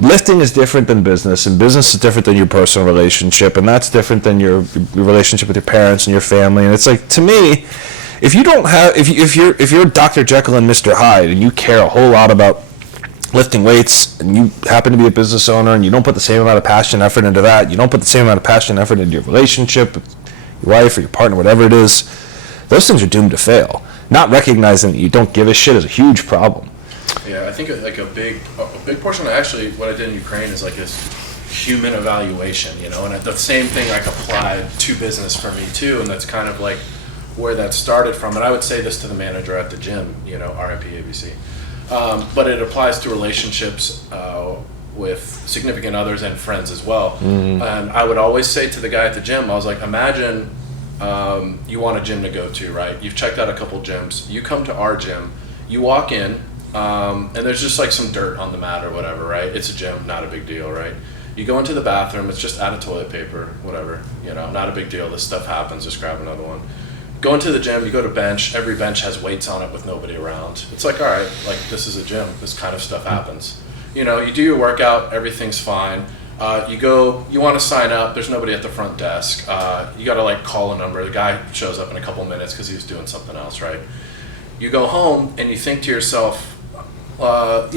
lifting is different than business, and business is different than your personal relationship, and that's different than your relationship with your parents and your family. And it's like, to me, if you're Dr. Jekyll and Mr. Hyde, and you care a whole lot about lifting weights, and you happen to be a business owner, and you don't put the same amount of passion and effort into that, you don't put the same amount of passion and effort into your relationship with your wife or your partner, whatever it is, those things are doomed to fail. Not recognizing that you don't give a shit is a huge problem. Yeah, I think like a big portion of actually what I did in Ukraine is like this human evaluation, you know, and the same thing like applied to business for me too, and that's kind of like where that started from. And I would say this to the manager at the gym, you know, RIP ABC, but it applies to relationships with significant others and friends as well. And I would always say to the guy at the gym, I was like, imagine you want a gym to go to, right? You've checked out a couple gyms, you come to our gym, you walk in, and there's just like some dirt on the mat or whatever, right? It's a gym, not a big deal, right? You go into the bathroom, it's just out of toilet paper, whatever, you know, not a big deal. This stuff happens, just grab another one. Go into the gym, you go to bench, every bench has weights on it with nobody around. It's like, all right, like this is a gym, this kind of stuff happens. You know, you do your workout, everything's fine. You want to sign up, there's nobody at the front desk. You got to like call a number. The guy shows up in a couple minutes because he was doing something else, right? You go home and you think to yourself, you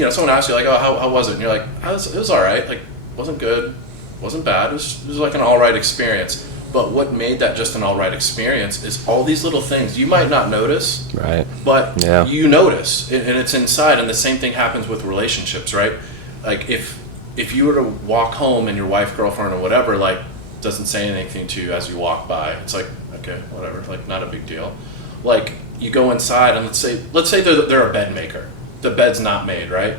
know, someone asks you like, oh, how was it? And you're like, it was all right. Like, wasn't good, wasn't bad. It was like an all right experience. But what made that just an all right experience is all these little things you might not notice, Right. but Yeah. you notice, and it's inside. And the same thing happens with relationships, right? Like if you were to walk home and your wife, girlfriend, or whatever, like doesn't say anything to you as you walk by, it's like, okay, whatever, like not a big deal. Like you go inside and let's say they're a bed maker. The bed's not made, right?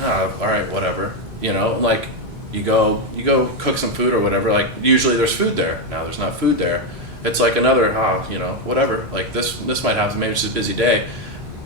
All right, whatever. You know, like you go cook some food or whatever. Like usually there's food there. Now there's not food there. It's like another, you know, whatever. Like this might happen. Maybe it's a busy day,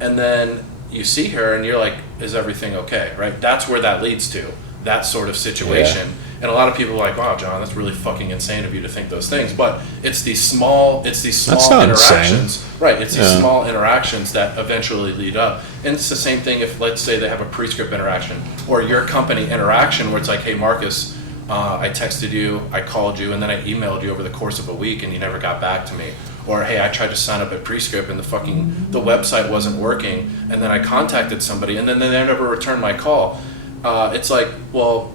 and then you see her and you're like, is everything okay? Right? That's where that leads to, that sort of situation. Yeah. And a lot of people are like, wow, John, that's really fucking insane of you to think those things. But it's these small interactions. Insane. Right, it's these small interactions that eventually lead up. And it's the same thing if, let's say, they have a pre-script interaction or your company interaction where it's like, hey, Marcus, I texted you, I called you, and then I emailed you over the course of a week and you never got back to me. Or, hey, I tried to sign up at Prescript and the website wasn't working, and then I contacted somebody and then they never returned my call. It's like, well,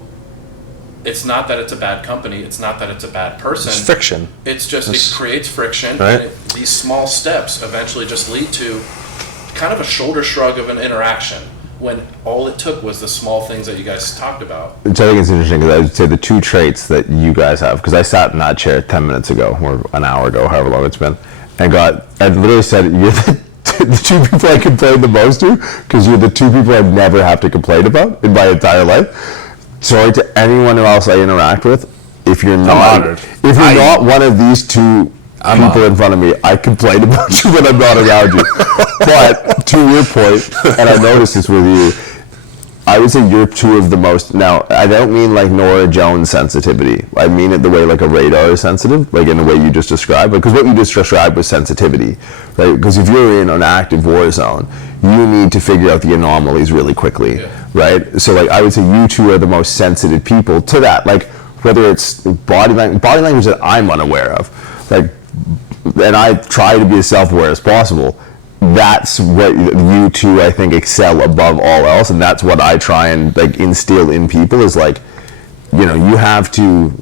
it's not that it's a bad company. It's not that it's a bad person. It's friction. It's just, it creates friction. Right. And these small steps eventually just lead to kind of a shoulder shrug of an interaction when all it took was the small things that you guys talked about. Which I think is interesting because I would say the two traits that you guys have, because I sat in that chair 10 minutes ago or an hour ago, however long it's been, and I literally said, you're the two people I complain the most to because you're the two people I never have to complain about in my entire life. Sorry to anyone else I interact with. If you're not one of these two people in front of me, I complain about you when I'm not around you. But to your point, and I noticed this with you, I would say you're two of the most. Now, I don't mean like Nora Jones sensitivity. I mean it the way like a radar is sensitive, like in the way you just described. Because what you just described was sensitivity, right? Because if you're in an active war zone, you need to figure out the anomalies really quickly, right? So like I would say you two are the most sensitive people to that. Like whether it's body language that I'm unaware of, like, and I try to be as self-aware as possible. That's what you two, I think, excel above all else, and that's what I try and like instill in people is like, you know, you have to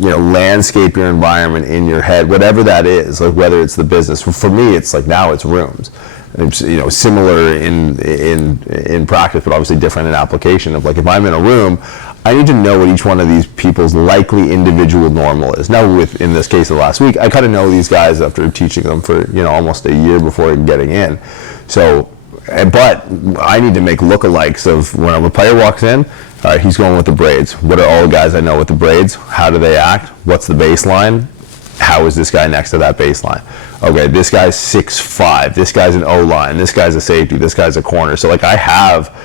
you know, landscape your environment in your head, whatever that is, like whether it's the business. For me, it's like now it's rooms. It's, you know, similar in practice, but obviously different in application of like if I'm in a room, I need to know what each one of these people's likely individual normal is. Now, in this case of last week, I kind of know these guys after teaching them for, you know, almost a year before getting in. So, but I need to make lookalikes of when a player walks in, all right, he's going with the braids. What are all the guys I know with the braids? How do they act? What's the baseline? How is this guy next to that baseline? Okay, this guy's 6'5", this guy's an O-line, this guy's a safety, this guy's a corner. So like I have,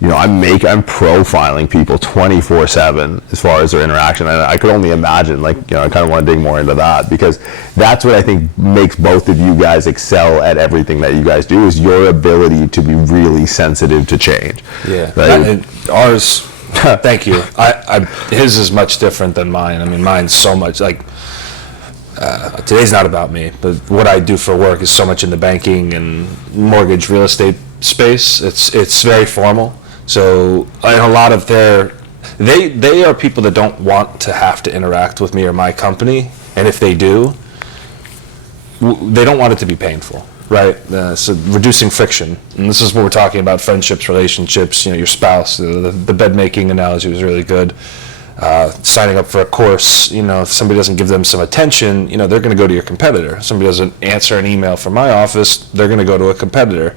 you know, I'm profiling people 24/7 as far as their interaction. And I could only imagine, like, you know, I kind of want to dig more into that because that's what I think makes both of you guys excel at everything that you guys do is your ability to be really sensitive to change. Yeah, right? Ours, thank you. His is much different than mine. I mean, mine's so much like, today's not about me, but what I do for work is so much in the banking and mortgage real estate space. It's very formal. So and a lot of they are people that don't want to have to interact with me or my company, and if they do, they don't want it to be painful, right? So reducing friction, and this is what we're talking about: friendships, relationships. Your spouse. The bed making analogy was really good. Signing up for a course, if somebody doesn't give them some attention, they're going to go to your competitor. If somebody doesn't answer an email from my office, they're going to go to a competitor.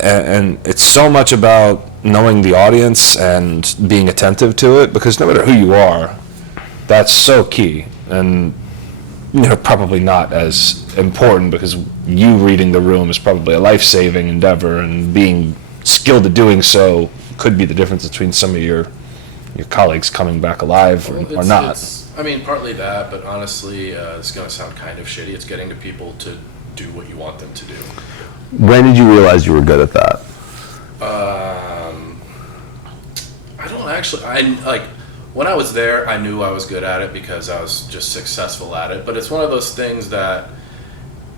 And it's so much about knowing the audience and being attentive to it, because no matter who you are, that's so key. And probably not as important, because you reading the room is probably a life-saving endeavor, and being skilled at doing so could be the difference between some of your colleagues coming back alive or not. Partly that, but honestly, it's going to sound kind of shitty. It's getting to people to do what you want them to do. When did you realize you were good at that? I don't actually. When I was there, I knew I was good at it because I was just successful at it. But it's one of those things that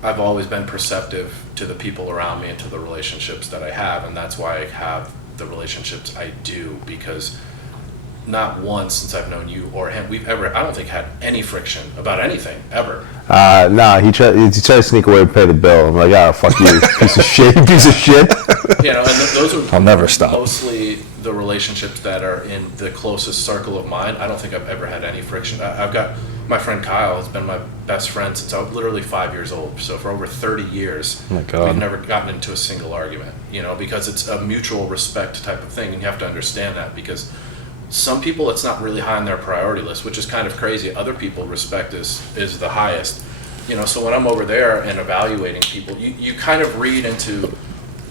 I've always been perceptive to the people around me and to the relationships that I have, and that's why I have the relationships I do, because not once since I've known you or him, I don't think, had any friction about anything, ever. No, he tried to sneak away and pay the bill. I'm like, fuck you, piece of shit. And those are I'll never stop. Mostly the relationships that are in the closest circle of mine. I don't think I've ever had any friction. I've got my friend Kyle has been my best friend since I was literally 5 years old. So for over 30 years, we've never gotten into a single argument, because it's a mutual respect type of thing. And you have to understand that, because some people, it's not really high on their priority list, which is kind of crazy. Other people, respect is the highest. So when I'm over there and evaluating people, you kind of read into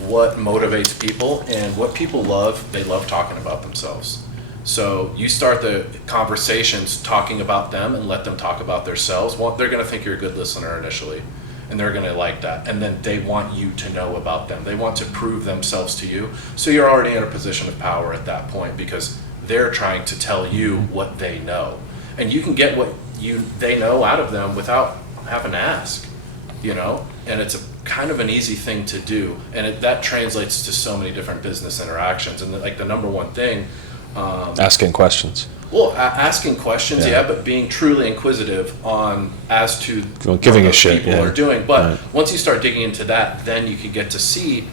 what motivates people, and what people love. They love talking about themselves. So you start the conversations talking about them and let them talk about themselves. Well, they're going to think you're a good listener initially, and they're going to like that. And then they want you to know about them. They want to prove themselves to you. So you're already in a position of power at that point, because they're trying to tell you what they know, and you can get what they know out of them without having to ask, and it's a kind of an easy thing to do, and that translates to so many different business interactions. And the number one thing, asking questions. Well, asking questions, but being truly inquisitive as to giving what a shit people are doing. But right. Once you start digging into that, then you can get to see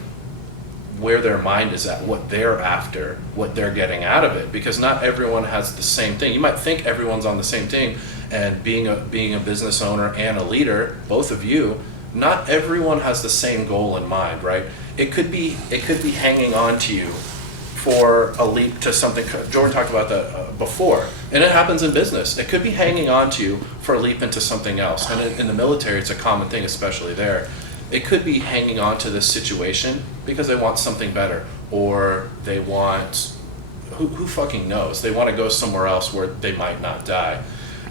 where their mind is at, what they're after, what they're getting out of it, because not everyone has the same thing. You might think everyone's on the same thing, and being a business owner and a leader, both of you, not everyone has the same goal in mind, right? It could be hanging on to you for a leap to something. Jordan talked about that before, and it happens in business. It could be hanging on to you for a leap into something else, and in the military, it's a common thing, especially there. It could be hanging on to this situation because they want something better, or they want, who fucking knows? They want to go somewhere else where they might not die.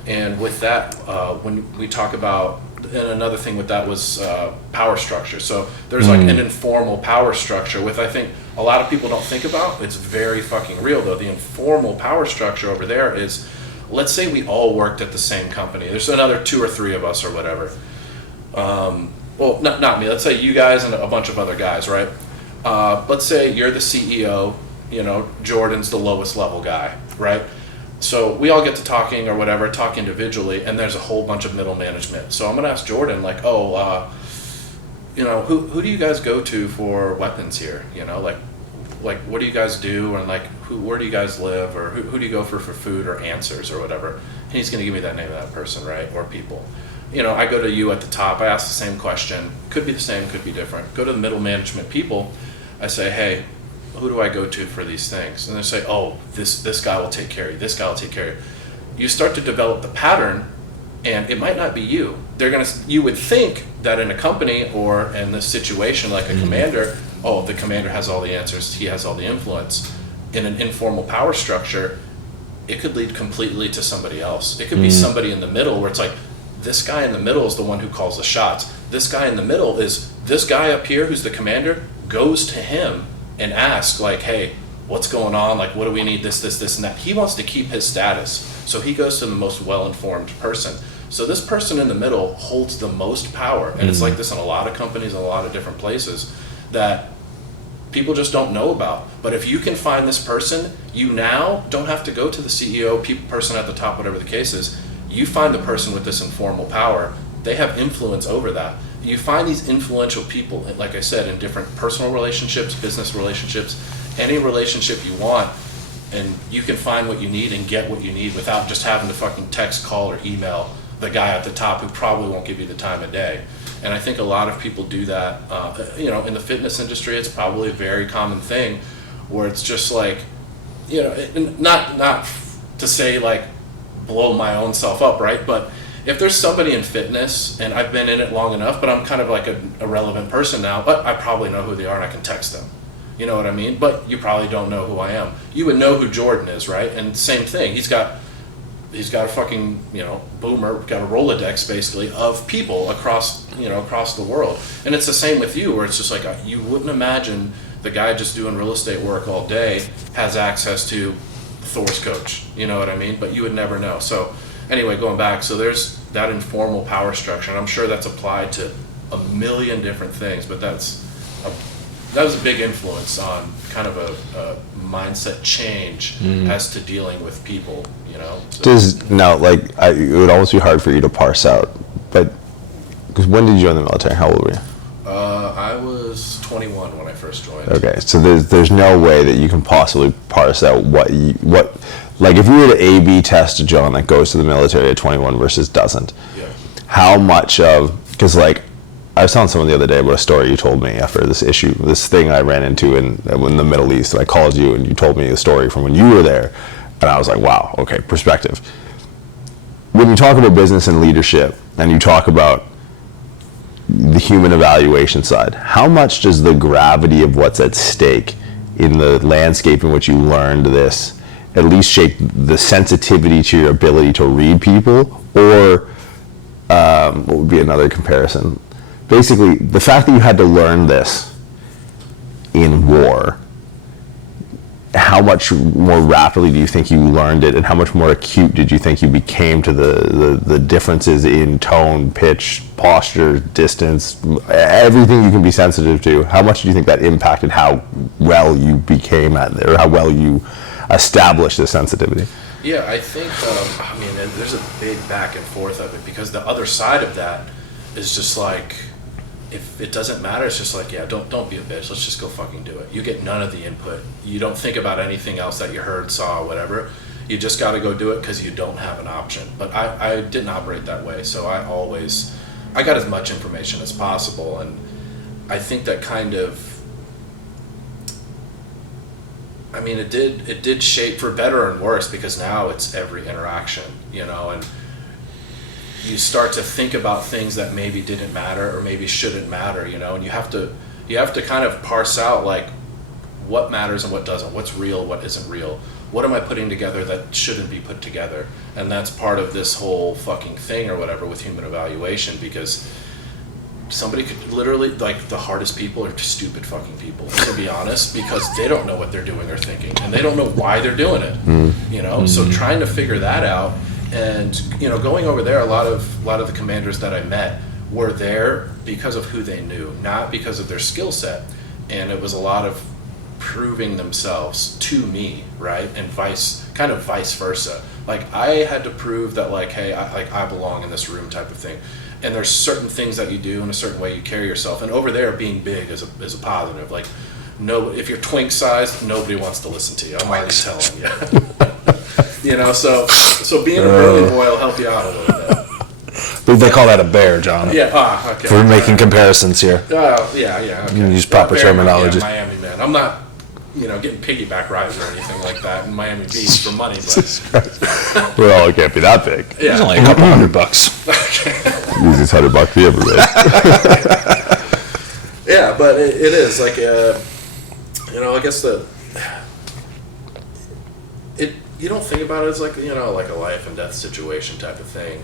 And with that, when we talk about, and another thing with that was power structure. So there's an informal power structure, with, I think, a lot of people don't think about. It's very fucking real, though. The informal power structure over there is, let's say we all worked at the same company. There's another 2 or 3 of us or whatever. Well, not me. Let's say you guys and a bunch of other guys, right? Let's say you're the CEO, Jordan's the lowest level guy, right? So we all get to talking or whatever, talk individually, and there's a whole bunch of middle management. So I'm going to ask Jordan, who do you guys go to for weapons here? What do you guys do? And where do you guys live? Or who do you go for food or answers or whatever? And he's going to give me that name of that person, right? Or people. I go to you at the top, I ask the same question, could be the same, could be different. Go to the middle management people, I say, hey, who do I go to for these things? And they say, oh, this guy will take care of you, this guy will take care of you. You start to develop the pattern, and it might not be you. You would think that in a company or in this situation like a commander, the commander has all the answers, he has all the influence. In an informal power structure, it could lead completely to somebody else. It could be somebody in the middle where it's like, this guy in the middle is the one who calls the shots. This guy in the middle is this guy up here who's the commander, goes to him and asks, hey, what's going on? What do we need? This, and that. He wants to keep his status. So he goes to the most well-informed person. So this person in the middle holds the most power. And it's like this in a lot of companies, in a lot of different places, that people just don't know about. But if you can find this person, you now don't have to go to the CEO, person at the top, whatever the case is. You find the person with this informal power, they have influence over that. You find these influential people, like I said, in different personal relationships, business relationships, any relationship you want, and you can find what you need and get what you need without just having to fucking text, call, or email the guy at the top who probably won't give you the time of day. And I think a lot of people do that. In the fitness industry, it's probably a very common thing where it's just like, not to say like blow my own self up, right? But if there's somebody in fitness, and I've been in it long enough, but I'm kind of like a relevant person now, but I probably know who they are and I can text them. You know what I mean? But you probably don't know who I am. You would know who Jordan is, right? And same thing. He's got a fucking, boomer, got a Rolodex basically of people across the world. And it's the same with you, where it's just like, you wouldn't imagine the guy just doing real estate work all day has access to Thor's coach. You know what I mean? But you would never know. So anyway, going back, so there's that informal power structure, and I'm sure that's applied to a million different things, but that was a big influence on kind of a mindset change as to dealing with people, So. It would almost be hard for you to parse out, but because when did you join the military? How old were you? I was 21 when I first joined. Okay, so there's no way that you can possibly parse out what if you were to A/B test a John that goes to the military at 21 versus doesn't. Yeah. How much of, because I was telling someone the other day about a story you told me after this thing I ran into in the Middle East, and I called you and you told me a story from when you were there, and I was like, wow, okay, perspective. When you talk about business and leadership, and you talk about the human evaluation side, how much does the gravity of what's at stake in the landscape in which you learned this at least shape the sensitivity to your ability to read people? Or what would be another comparison? Basically, the fact that you had to learn this in war, how much more rapidly do you think you learned it, and how much more acute did you think you became to the differences in tone, pitch, posture, distance, everything you can be sensitive to? How much do you think that impacted how well you became at it, or how well you established the sensitivity? Yeah, I think, there's a big back and forth of it, because the other side of that is just like, if it doesn't matter, it's just like, yeah, don't be a bitch. Let's just go fucking do it. You get none of the input. You don't think about anything else that you heard, saw, whatever. You just got to go do it because you don't have an option. But I didn't operate that way, so I got as much information as possible, and I think that kind of, it did shape for better and worse, because now it's every interaction, and you start to think about things that maybe didn't matter or maybe shouldn't matter, and you have to kind of parse out like what matters and what doesn't, what's real, what isn't real, what am I putting together that shouldn't be put together. And that's part of this whole fucking thing or whatever with human evaluation, because somebody could literally, like, the hardest people are stupid fucking people, to be honest, because they don't know what they're doing or thinking, and they don't know why they're doing it. So trying to figure that out. And going over there, a lot of the commanders that I met were there because of who they knew, not because of their skill set. And it was a lot of proving themselves to me, right? And vice versa. Like, I had to prove that, like, hey, I belong in this room, type of thing. And there's certain things that you do in a certain way you carry yourself. And over there, being big is a positive. Like, no, if you're twink sized, nobody wants to listen to you. I'm already telling you. So being a burly boy will help you out a little bit. But they call that a bear, John. Yeah, okay. For making comparisons here. Yeah, okay. You can use proper terminology. Miami, man. I'm not, getting piggyback rides or anything like that in Miami Beach for money, but... Well, it can't be that big. Yeah. It's only a couple $100. Usually it's $100 for everybody. Yeah, but it is, like, I guess you don't think about it as like, like a life and death situation type of thing.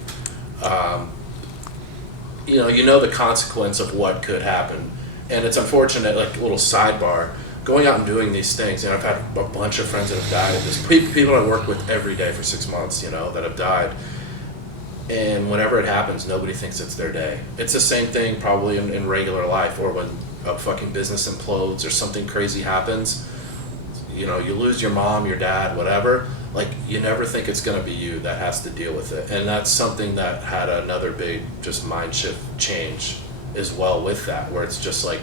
The consequence of what could happen. And it's unfortunate, like, a little sidebar, going out and doing these things, I've had a bunch of friends that have died of this. People I work with every day for 6 months, that have died. And whenever it happens, nobody thinks it's their day. It's the same thing probably in regular life, or when a fucking business implodes or something crazy happens. You lose your mom, your dad, whatever. like you never think it's going to be you that has to deal with it. And that's something that had another big just mind shift change as well with that, where it's just like,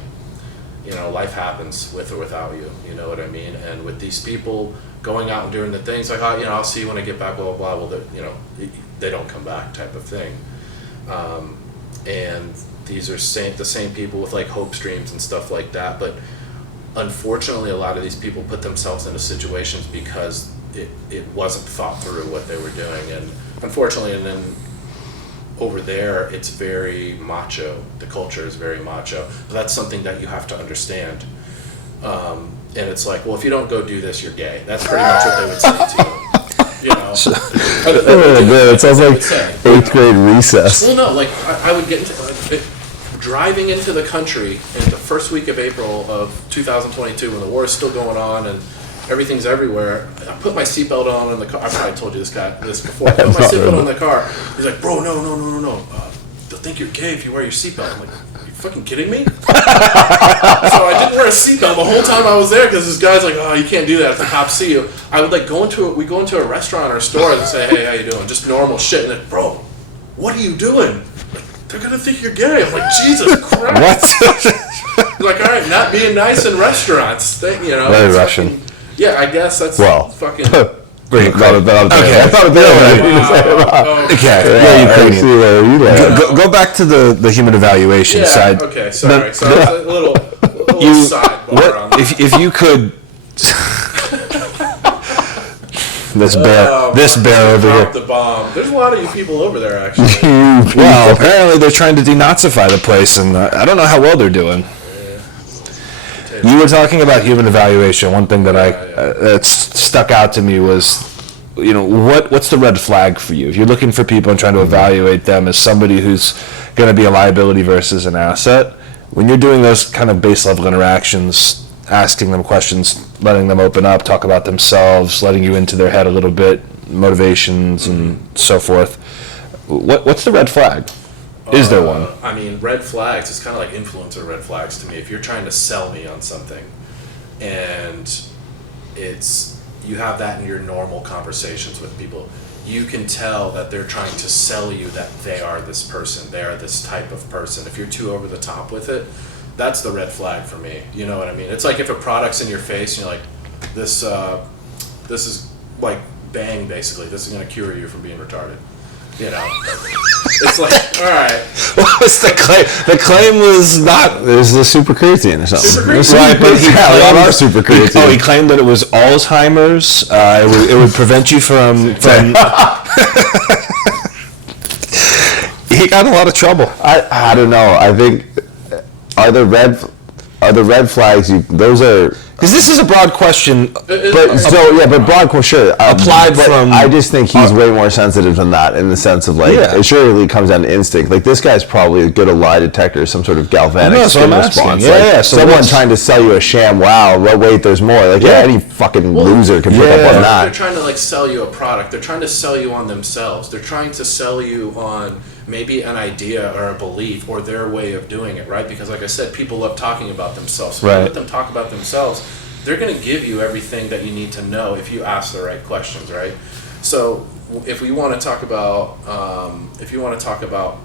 you know, life happens with or without you, you know what I mean? And with these people going out and doing the things like, oh, you know, I'll see you when I get back, blah, blah, blah, well, you know, they don't come back type of thing. And these are the same people with like hope streams and stuff like that. But unfortunately, a lot of these people put themselves into situations because it wasn't thought through what they were doing. And unfortunately, and then over there, it's very macho. The culture is very macho. But that's something that you have to understand. And it's like, well, if you don't go do this, you're gay. That's pretty much what they would say to you. You know? It sounds like 8th grade recess. Well, no, like, I would get into, driving into the country in the first week of April of 2022 when the war is still going on and everything's everywhere. I put my seatbelt on in the car. I probably told you this before. I put my seatbelt on in the car. He's like, bro, no. They'll think you're gay if you wear your seatbelt. I'm like, are you fucking kidding me? So I didn't wear a seatbelt the whole time I was there because this guy's like, oh, you can't do that if the cops see you. I would like go into a restaurant or a store and say, hey, how you doing? Just normal shit. And then, bro, what are you doing? Like, they're gonna think you're gay. I'm like, Jesus Christ. What? Like, all right, not being nice in restaurants. You know, very Russian. Yeah, I guess that's fucking. Very Okay. I thought Go back to the human evaluation side. Okay, sorry. So it's a little sidebar on that. If you could, this bear over here. The bomb. There's a lot of you people over there, actually. Well, apparently they're trying to denazify the place, and I don't know how well they're doing. You were talking about human evaluation. One thing that that stuck out to me was, you know, what's the red flag for you? If you're looking for people and trying to evaluate them as somebody who's going to be a liability versus an asset, when you're doing those kind of base level interactions, asking them questions, letting them open up, talk about themselves, letting you into their head a little bit, motivations and so forth, what's the red flag? Is there one? I mean, red flags, it's kind of like influencer red flags to me. If you're trying to sell me on something and you have that in your normal conversations with people, you can tell that they're trying to sell you that they are this person, they are this type of person. If you're too over the top with it, that's the red flag for me. You know what I mean? It's like if a product's in your face and you're like, this is like Bang, basically. This is going to cure you from being retarded. You know, it's like, all right. What was the claim? The claim was not. It was the super creatine or something. Super creatine. Right, but he claimed, our super creatine. he claimed that it was Alzheimer's. It would prevent you from. He got in a lot of trouble. I don't know. I think are the red flags? Those are. Because this is a broad question, But broad question, sure. Applied from. I just think he's way more sensitive than that in the sense of like, it surely comes down to instinct. Like this guy's probably a good lie detector, some sort of galvanic skin response. So someone trying to sell you a sham. Wow, well, wait, there's more. Like any fucking loser can pick up on that. They're trying to like sell you a product. They're trying to sell you on themselves. They're trying to sell you on maybe an idea or a belief or their way of doing it, right? Because like I said, people love talking about themselves. So let them talk about themselves. They're going to give you everything that you need to know if you ask the right questions, right? So if we want to talk about,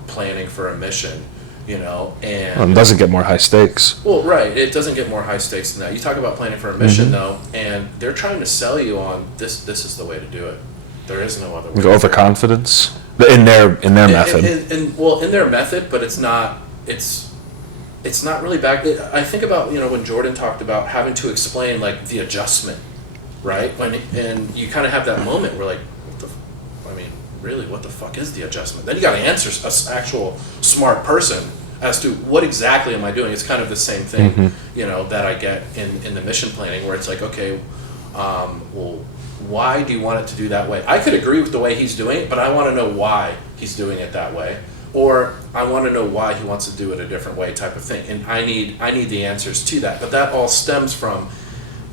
planning for a mission, you know, and it doesn't get more high stakes. Well, right, it doesn't get more high stakes than that. You talk about planning for a mission, though, and they're trying to sell you on this. This is the way to do it. There is no other way. Overconfidence in their method. In their method, but it's not. It's not really back. I think about, you know, when Jordan talked about having to explain like the adjustment, right? And you kind of have that moment where like, really, what the fuck is the adjustment? Then you got to answer an actual smart person as to what exactly am I doing. It's kind of the same thing, you know, that I get in the mission planning where it's like, okay, well, why do you want it to do that way? I could agree with the way he's doing it, but I want to know why he's doing it that way. Or I want to know why he wants to do it a different way, type of thing. And I need the answers to that. But that all stems from,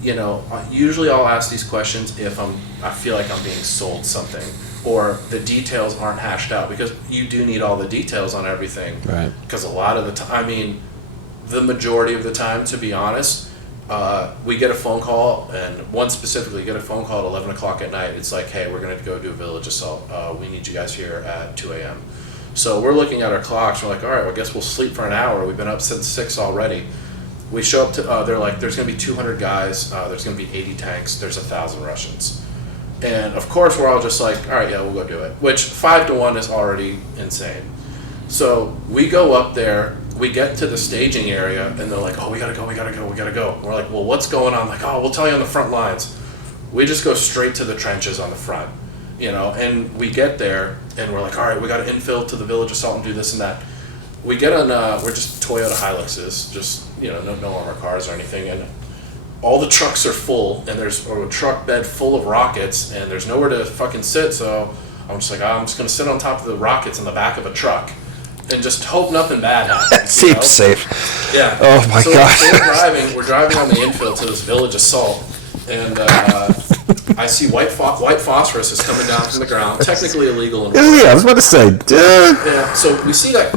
you know, usually I'll ask these questions if I feel like I'm being sold something or the details aren't hashed out, because you do need all the details on everything. Right. Because a lot of the time, the majority of the time, to be honest, we get a phone call, and one specifically get a phone call at 11 o'clock at night. It's like, hey, we're going to go do a village assault. We need you guys here at 2 a.m. So we're looking at our clocks. We're like, all right, well, I guess we'll sleep for an hour. We've been up since 6 already. We show up to, they're like, there's going to be 200 guys. There's going to be 80 tanks. There's 1,000 Russians. And of course, we're all just like, all right, yeah, we'll go do it. Which 5 to 1 is already insane. So we go up there. We get to the staging area, and they're like, oh, we gotta go. We're like, well, what's going on? Like, oh, we'll tell you on the front lines. We just go straight to the trenches on the front, and we get there, and we're like, all right, we gotta infill to the village assault and do this and that. We get on, we're just Toyota Hiluxes, just, no armor cars or anything, and all the trucks are full, and there's a truck bed full of rockets, and there's nowhere to fucking sit, so I'm just like, I'm just gonna sit on top of the rockets in the back of a truck. And just hope nothing bad happens. That seems safe. Yeah. Oh my God. So we're driving on the infill to this village assault, and I see white phosphorus is coming down from the ground, technically illegal. Yeah, I was about to say. Yeah. So we see that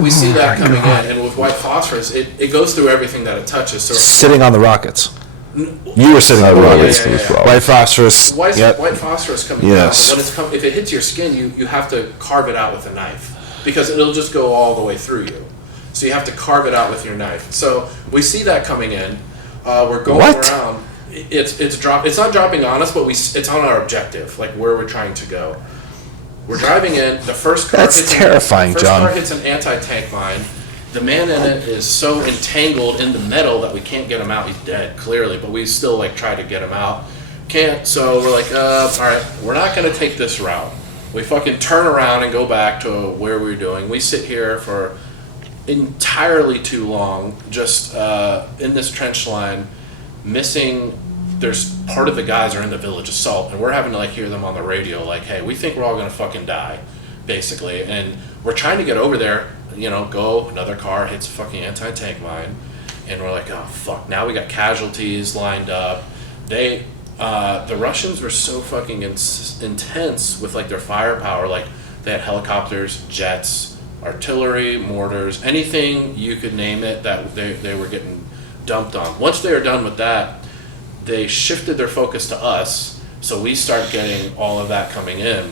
coming in, and with white phosphorus, it goes through everything that it touches. So Sitting on the rockets. You were sitting on the rockets. Yeah. White phosphorus. White phosphorus coming Yes. down. But when if it hits your skin, you have to carve it out with a knife. Because it'll just go all the way through you. So you have to carve it out with your knife. So we see that coming in. We're going around. It's not dropping on us, but it's on our objective, like where we're trying to go. We're driving in. The first car terrifying, first John. car hits an anti-tank mine. The man in it is so entangled in the metal that we can't get him out. He's dead, clearly, but we still try to get him out. Can't. So we're like, all right, we're not going to take this route. We fucking turn around and go back to where we were doing. We sit here for entirely too long, just in this trench line, missing. There's part of the guys are in the village assault, and we're having to hear them on the radio, like, hey, we think we're all gonna fucking die, basically. And we're trying to get over there, go, another car hits a fucking anti-tank mine, and we're like, oh fuck, now we got casualties lined up. The Russians were so fucking intense with their firepower. They had helicopters, jets, artillery, mortars, anything you could name it that they were getting dumped on. Once they were done with that, they shifted their focus to us, so we start getting all of that coming in.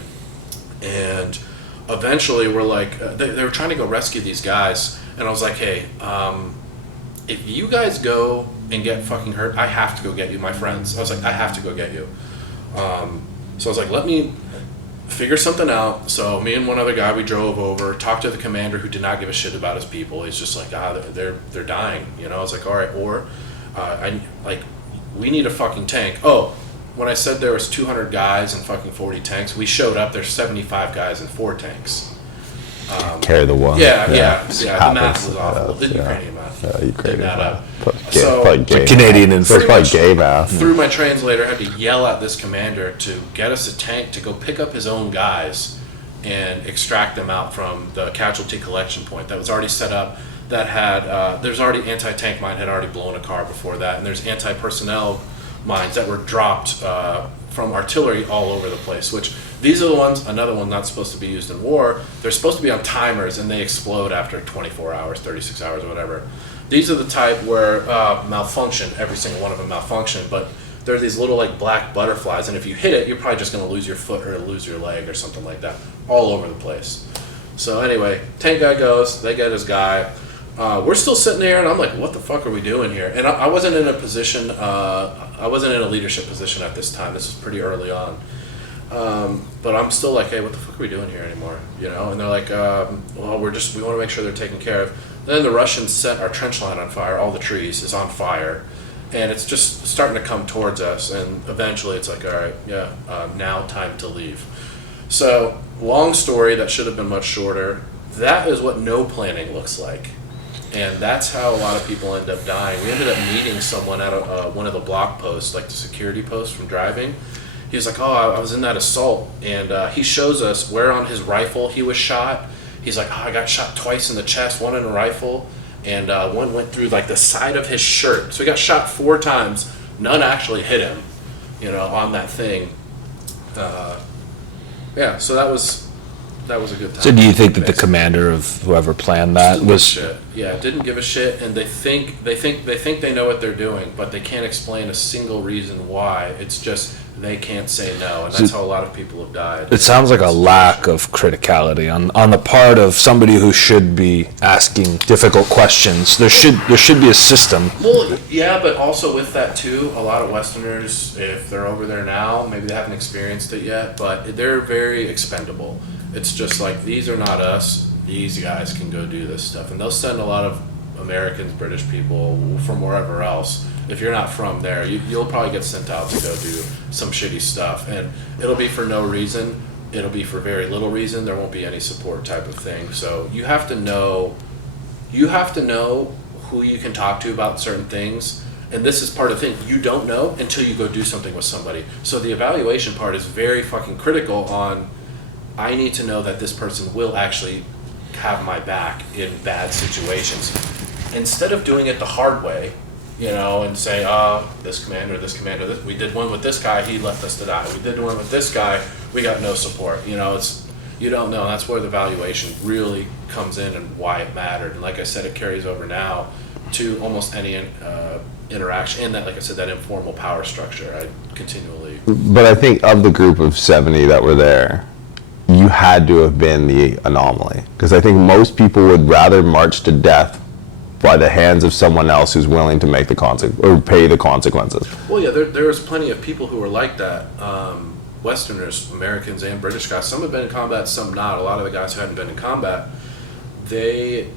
And eventually we're like, they were trying to go rescue these guys, and I was like, hey, if you guys go and get fucking hurt, I have to go get you, my friends. I was like, I have to go get you. So I was like, let me figure something out. So me and one other guy, we drove over, talked to the commander, who did not give a shit about his people. He's just like, they're dying. I was like, all right, or we need a fucking tank. Oh, when I said there was 200 guys and fucking 40 tanks, we showed up. There's 75 guys and 4 tanks. Carry the one. Yeah. The math was awful. The Ukrainian math. Did not up. Canadian and gay math. Through my translator, I had to yell at this commander to get us a tank to go pick up his own guys and extract them out from the casualty collection point that was already set up. That had there's already anti-tank mine had already blown a car before that, and there's anti-personnel mines that were dropped from artillery all over the place, which these are the ones, another one not supposed to be used in war. They're supposed to be on timers, and they explode after 24 hours, 36 hours, or whatever. These are the type where malfunction, every single one of them malfunction, but they're these little black butterflies, and if you hit it, you're probably just going to lose your foot or lose your leg or something like that, all over the place. So anyway, tank guy goes, they get his guy. We're still sitting there, and I'm like, what the fuck are we doing here? And I wasn't in a position, I wasn't in a leadership position at this time. This was pretty early on. But I'm still like, hey, what the fuck are we doing here anymore? And they're like, well, we want to make sure they're taken care of. Then the Russians set our trench line on fire. All the trees is on fire, and it's just starting to come towards us. And eventually it's like, all right, yeah, now time to leave. So long story that should have been much shorter. That is what no planning looks like. And that's how a lot of people end up dying. We ended up meeting someone at one of the block posts, the security posts from driving. He was like, oh, I was in that assault. And he shows us where on his rifle he was shot. He's like, oh, I got shot twice in the chest, one in a rifle, and one went through the side of his shirt. So he got shot 4 times. None actually hit him, on that thing. Yeah, so that was that was a good time. So do you think that the commander of whoever planned that Didn't give a was? shit. Yeah, didn't give a shit, and they think they know what they're doing, but they can't explain a single reason why. It's just they can't say no, and that's how a lot of people have died. It sounds like a lack of criticality on the part of somebody who should be asking difficult questions. There should be a system. Well, yeah, but also with that too, a lot of Westerners, if they're over there now, maybe they haven't experienced it yet, but they're very expendable. It's just like, these are not us. These guys can go do this stuff, and they'll send a lot of Americans, British people from wherever else. If you're not from there, you'll probably get sent out to go do some shitty stuff, and it'll be for no reason. It'll be for very little reason. There won't be any support type of thing. So you have to know who you can talk to about certain things. And this is part of the thing. You don't know until you go do something with somebody. So the evaluation part is very fucking critical on, I need to know that this person will actually have my back in bad situations. Instead of doing it the hard way, and say, this commander, we did one with this guy, he left us to die. We did one with this guy, we got no support. You don't know. That's where the valuation really comes in and why it mattered. And like I said, it carries over now to almost any interaction. And that, like I said, that informal power structure, I continually. But I think of the group of 70 that were there, you had to have been the anomaly. Because I think most people would rather march to death by the hands of someone else who's willing to make or pay the consequences. Well, yeah, there's plenty of people who are like that. Westerners, Americans, and British guys. Some have been in combat, some not. A lot of the guys who hadn't been in combat, they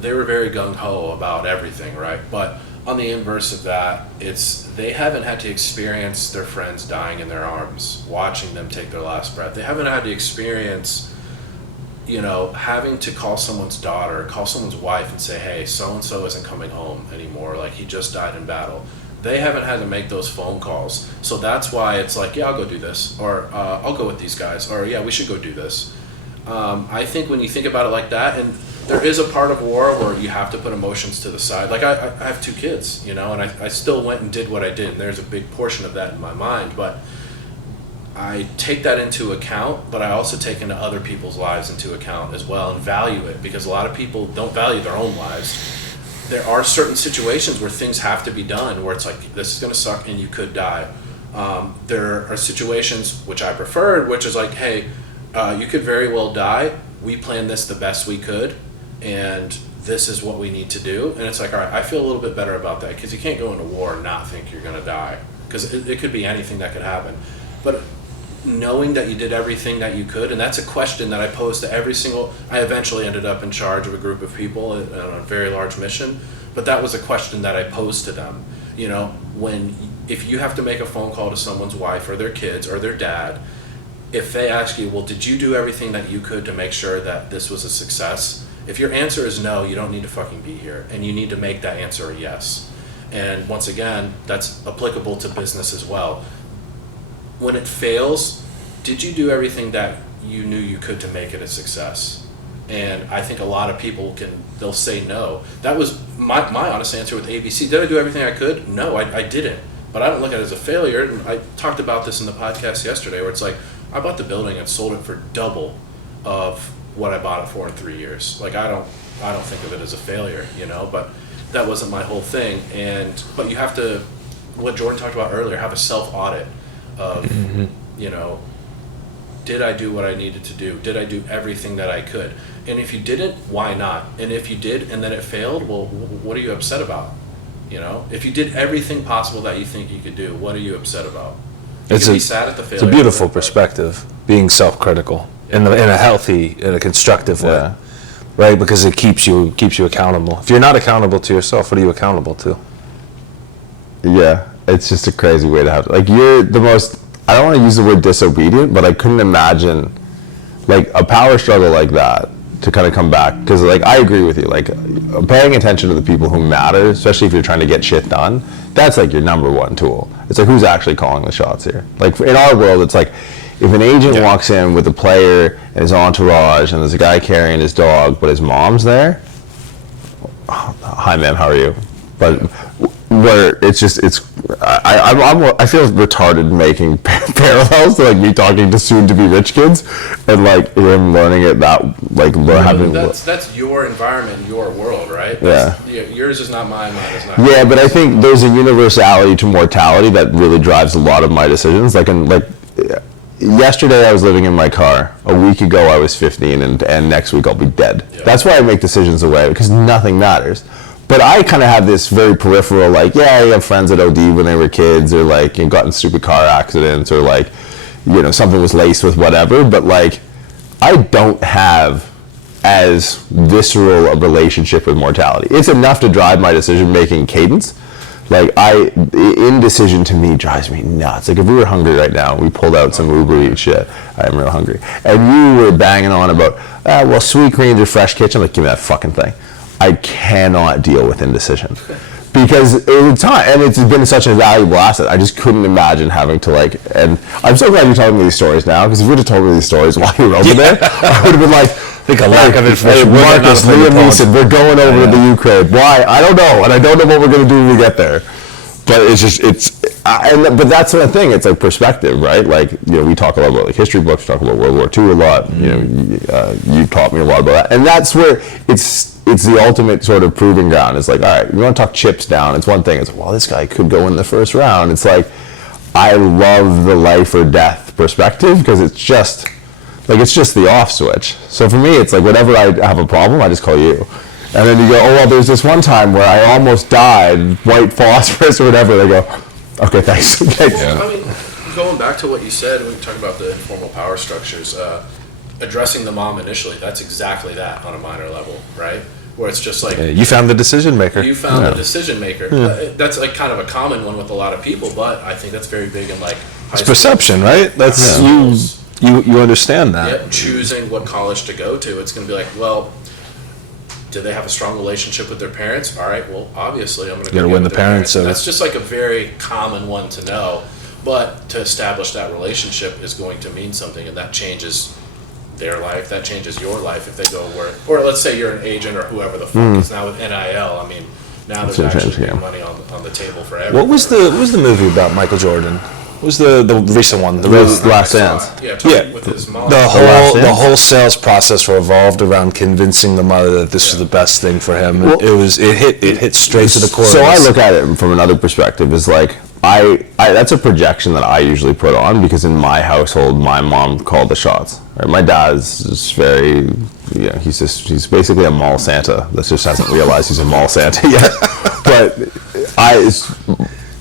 were very gung-ho about everything, right? But on the inverse of that, they haven't had to experience their friends dying in their arms, watching them take their last breath. They haven't had to experience having to call someone's daughter, call someone's wife and say, hey, so-and-so isn't coming home anymore, like he just died in battle. They haven't had to make those phone calls. So that's why it's like, yeah, I'll go do this, or I'll go with these guys, or yeah, we should go do this. I think when you think about it like that, and there is a part of war where you have to put emotions to the side. Like I have 2 kids, and I still went and did what I did, and there's a big portion of that in my mind, but I take that into account, but I also take into other people's lives into account as well and value it, because a lot of people don't value their own lives. There are certain situations where things have to be done, where it's like, this is going to suck and you could die. There are situations which I preferred, which is like, hey, you could very well die. We planned this the best we could, and this is what we need to do. And it's like, all right, I feel a little bit better about that, because you can't go into war and not think you're going to die, because it could be anything that could happen. But knowing that you did everything that you could, and that's a question that I posed to I eventually ended up in charge of a group of people on a very large mission, but that was a question that I posed to them. If you have to make a phone call to someone's wife or their kids or their dad, if they ask you, well, did you do everything that you could to make sure that this was a success? If your answer is no, you don't need to fucking be here, and you need to make that answer a yes. And once again, that's applicable to business as well. When it fails, did you do everything that you knew you could to make it a success? And I think a lot of people they'll say no. That was my honest answer with ABC. Did I do everything I could? No, I didn't. But I don't look at it as a failure. And I talked about this in the podcast yesterday, where it's like, I bought the building and sold it for double of what I bought it for in 3 years. Like, I don't think of it as a failure, but that wasn't my whole thing. But you have to, what Jordan talked about earlier, have a self-audit of, did I do what I needed to do? Did I do everything that I could? And if you didn't, why not? And if you did and then it failed, well, what are you upset about? If you did everything possible that you think you could do, what are you upset about? You can be sad at the failure. It's a beautiful perspective, being self-critical in a healthy, in a constructive way, right? Because it keeps you accountable. If you're not accountable to yourself, what are you accountable to? Yeah, it's just a crazy way to have. Like, you're the most. I don't want to use the word disobedient, but I couldn't imagine like a power struggle like that to kind of come back, because like I agree with you, like paying attention to the people who matter, especially if you're trying to get shit done, that's like your number one tool. It's like, who's actually calling the shots here? Like in our world, it's like if an agent walks in with a player and his entourage and there's a guy carrying his dog but his mom's there, hi ma'am, how are you? But where it's just I feel retarded making parallels to like me talking to soon to be rich kids and like him learning it that like having that's your environment, your world, right? Yours is not mine is not. Yeah, but I think there's a universality to mortality that really drives a lot of my decisions. Yesterday I was living in my car. A week ago I was 15, and next week I'll be dead. Yeah. That's why I make decisions away, because nothing matters. But I kind of have this very peripheral, like, I have friends that OD when they were kids, or like got in stupid car accidents, or like, something was laced with whatever. But like, I don't have as visceral a relationship with mortality. It's enough to drive my decision-making cadence. Like, indecision to me drives me nuts. Like, if we were hungry right now, we pulled out some Uber Eats shit. I am real hungry. And you were banging on about, Sweet Greens or Fresh Kitchen. I'm like, give me that fucking thing. I cannot deal with indecision. Because over time, and it's been such a valuable asset, I just couldn't imagine having to and I'm so glad you're telling me these stories now, because if you would have told me these stories while you were over there, I would have been like, I think a lack of information. Marcus, Liam Neeson, we're going over to the Ukraine. Why? I don't know, and I don't know what we're going to do when we get there. But but that's the thing. It's like perspective, right? Like, we talk a lot about like history books, talk about World War II a lot. You taught me a lot about that, and that's where it's the ultimate sort of proving ground. It's like, all right, you want to talk chips down. It's one thing. It's like, well, this guy could go in the first round. It's like, I love the life or death perspective, because it's just the off switch. So for me, it's like, whenever I have a problem, I just call you. And then you go, there's this one time where I almost died, white phosphorus or whatever. They go, okay, thanks. Yeah. I mean, going back to what you said, when we talk about the informal power structures, addressing the mom initially, that's exactly that on a minor level, right? Where it's just like... you found the decision maker. You found the decision maker. That's like kind of a common one with a lot of people, but I think that's very big in like... It's perception, right? That's you understand that. Yep, choosing what college to go to. It's going to be like, well... Do they have a strong relationship with their parents? All right, well, obviously, I'm going to go win the parents. So that's just like a very common one to know. But to establish that relationship is going to mean something, and that changes their life. That changes your life if they go where, or let's say you're an agent or whoever the fuck is now with NIL. I mean, now there's actually money on the table for everyone. What was the movie about Michael Jordan? What was the recent one? The Last Dance. Yeah. With his mom. The whole sales process revolved around convincing the mother that this was the best thing for him. Well, it hit straight to the core. So I look at it from another perspective. Is like I that's a projection that I usually put on, because in my household, my mom called the shots. Right? My dad's just very, he's basically a mall Santa that just hasn't realized he's a mall Santa yet. But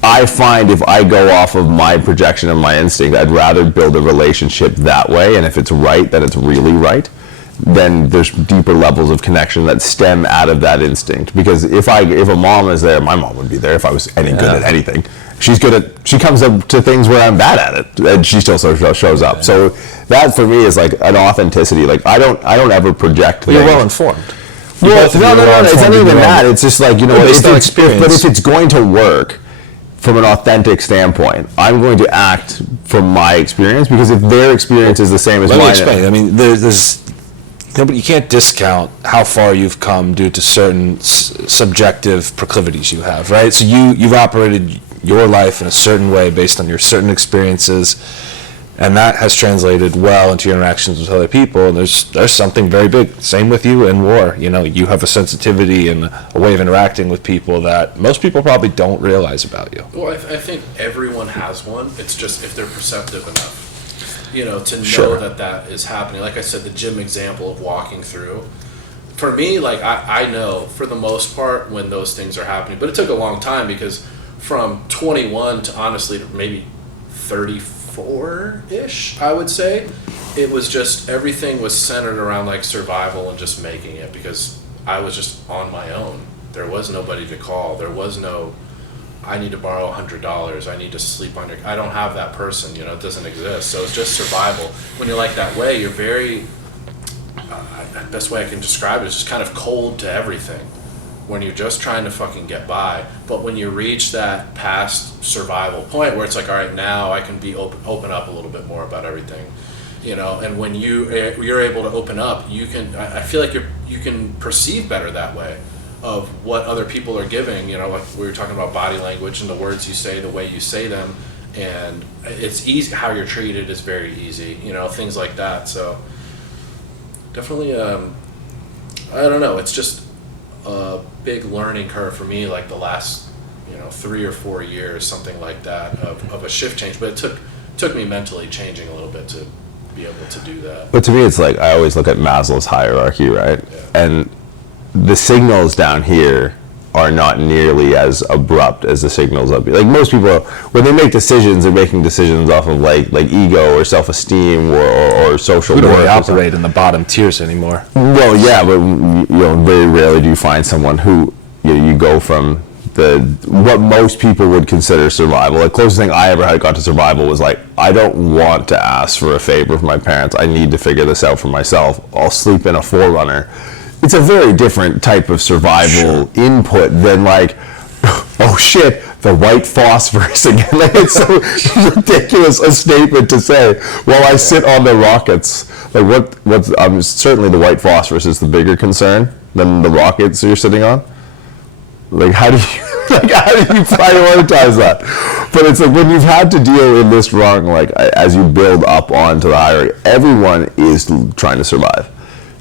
I find if I go off of my projection and my instinct, I'd rather build a relationship that way, and if it's right, then it's really right. Then there's deeper levels of connection that stem out of that instinct. Because if a mom is there, my mom would be there if I was any good at anything. She comes up to things where I'm bad at it, and she still shows up. So that for me is like an authenticity. Like I don't ever project. Well, you're well informed. No, it's not even that. It's just like, but if it's going to work from an authentic standpoint, I'm going to act from my experience, because if their experience is the same as mine. Let me explain. I mean, but you can't discount how far you've come due to certain subjective proclivities you have, right? So you've operated your life in a certain way based on your certain experiences, and that has translated well into your interactions with other people. And there's something very big. Same with you in war. You have a sensitivity and a way of interacting with people that most people probably don't realize about you. Well, I think everyone has one. It's just if they're perceptive enough, to know that is happening. Like I said, the gym example of walking through. For me, like I know for the most part when those things are happening, but it took a long time, because from 21 to honestly maybe 34-ish, I would say, it was just everything was centered around like survival and just making it, because I was just on my own. There was nobody to call. There was no, I need to borrow $100. I need to sleep on I don't have that person. It doesn't exist. So it's just survival. When you're like that way, you're very. The best way I can describe it is just kind of cold to everything. When you're just trying to fucking get by. But when you reach that past survival point where it's like, all right, now I can be open up a little bit more about everything, and when you're able to open up, I feel like you can perceive better that way. of what other people are giving, you know, like we were talking about body language and the words you say, the way you say them, and it's easy, how you're treated is very easy, you know, things like that. So definitely, I don't know, it's just a big learning curve for me, like the last, you know, 3 or 4 years, something like that, of a shift change. But it took me mentally changing a little bit to be able to do that. But to me, it's like, I always look at Maslow's hierarchy, right? Yeah. And the signals down here are not nearly as abrupt as the signals up here. Like most people, when they make decisions, they're making decisions off of like ego or self-esteem or social. We don't really worth or something. operate in the bottom tiers anymore. Well, yeah, but you know, very rarely do you find someone who you go from what most people would consider survival. The closest thing I ever had got to survival was like, I don't want to ask for a favor from my parents. I need to figure this out for myself. I'll sleep in a 4Runner. It's a very different type of survival input than like, oh shit, the white phosphorus again. Like, it's so ridiculous a statement to say while I sit on the rockets. Like what's certainly the white phosphorus is the bigger concern than the rockets you're sitting on. Like how do you prioritize that? But it's like when you've had to deal in this rung, like as you build up onto the hierarchy, everyone is trying to survive.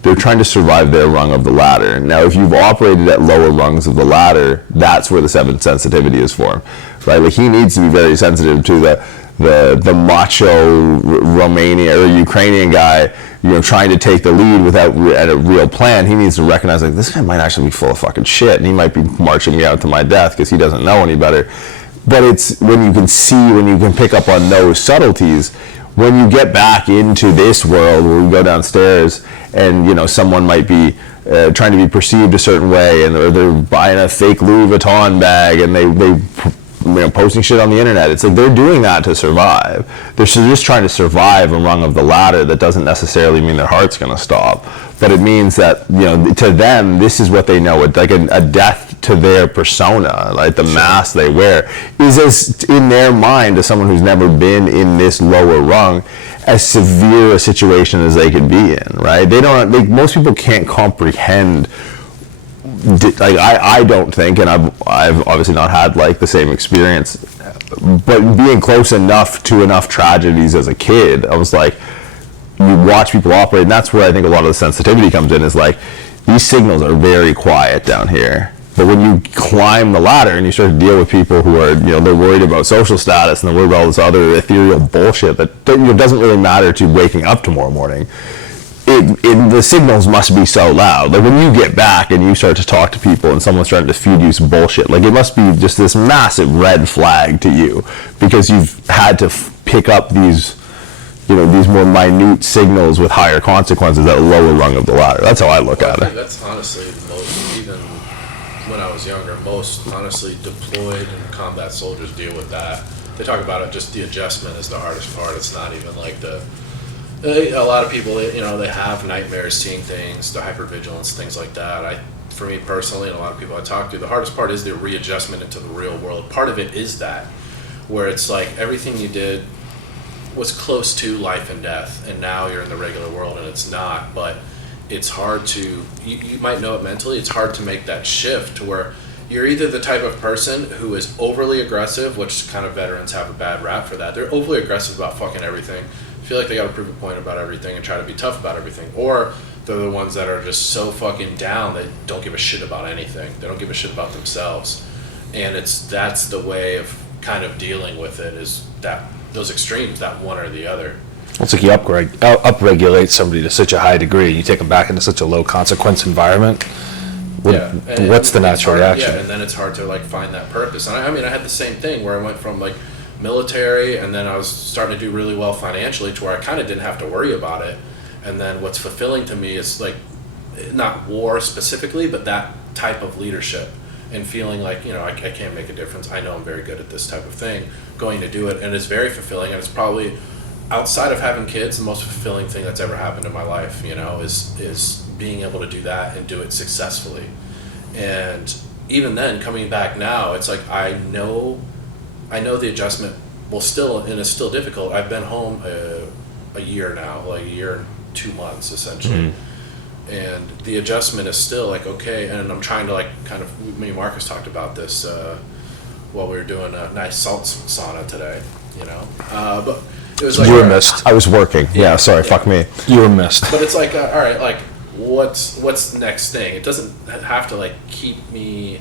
They're trying to survive their rung of the ladder. Now, if you've operated at lower rungs of the ladder, that's where the 7th sensitivity is for him, right? Like he needs to be very sensitive to the macho Romanian or Ukrainian guy, you know, trying to take the lead without a real plan. He needs to recognize like this guy might actually be full of fucking shit, and he might be marching me out to my death because he doesn't know any better. But it's when you can pick up on those subtleties. When you get back into this world where we go downstairs and, you know, someone might be trying to be perceived a certain way, and or they're buying a fake Louis Vuitton bag and they you know, posting shit on the internet. It's like they're doing that to survive. They're just trying to survive a rung of the ladder. That doesn't necessarily mean their heart's going to stop, but it means that, you know, to them, this is what they know. It's like a death to their persona, like the mask they wear, is as in their mind, as someone who's never been in this lower rung, as severe a situation as they could be in, right? They don't. Most people can't comprehend. Like I don't think, and I've obviously not had like the same experience, but being close enough to enough tragedies as a kid, I was like, you watch people operate, and that's where I think a lot of the sensitivity comes in. Is like these signals are very quiet down here, but when you climb the ladder and you start to deal with people who are, you know, they're worried about social status and they're worried about all this other ethereal bullshit that, you know, doesn't really matter to waking up tomorrow morning. The signals must be so loud. Like when you get back and you start to talk to people and someone's trying to feed you some bullshit, like it must be just this massive red flag to you because you've had to pick up these, you know, these more minute signals with higher consequences at a lower rung of the ladder. That's how I look at it. That's honestly most, even when I was younger, most honestly deployed and combat soldiers deal with that. They talk about it, just the adjustment is the hardest part. It's not even like a lot of people, you know, they have nightmares, seeing things, the hypervigilance, things like that. For me personally, and a lot of people I talk to, the hardest part is the readjustment into the real world. Part of it is that, where it's like everything you did was close to life and death, and now you're in the regular world and it's not. But it's hard to, you might know it mentally, it's hard to make that shift to where you're either the type of person who is overly aggressive, which kind of veterans have a bad rap for that. They're overly aggressive about fucking everything. Feel like they got to prove a point about everything and try to be tough about everything, or they're the ones that are just so fucking down they don't give a shit about anything. They don't give a shit about themselves, and that's the way of kind of dealing with it, is that those extremes, that one or the other. It's like you upregulate somebody to such a high degree, you take them back into such a low consequence environment. What's the natural reaction? Yeah, and then it's hard to like find that purpose. And I mean, I had the same thing where I went from like military, and then I was starting to do really well financially to where I kind of didn't have to worry about it. And then what's fulfilling to me is like, not war specifically, but that type of leadership and feeling like, you know, I can't make a difference. I know I'm very good at this type of thing, going to do it. And it's very fulfilling. And it's probably, outside of having kids, the most fulfilling thing that's ever happened in my life, you know, is being able to do that and do it successfully. And even then, coming back now, it's like I know the adjustment will still, and it's still difficult. I've been home a year now, like a year and 2 months essentially. and the adjustment is still like, okay, and I'm trying to like kind of, me and Marcus talked about this while we were doing a nice salt sauna today, you know, but it was like, You were all right, missed. I was working. Yeah, sorry, fuck me. You were missed. but it's like, all right, like what's the next thing? It doesn't have to like keep me, it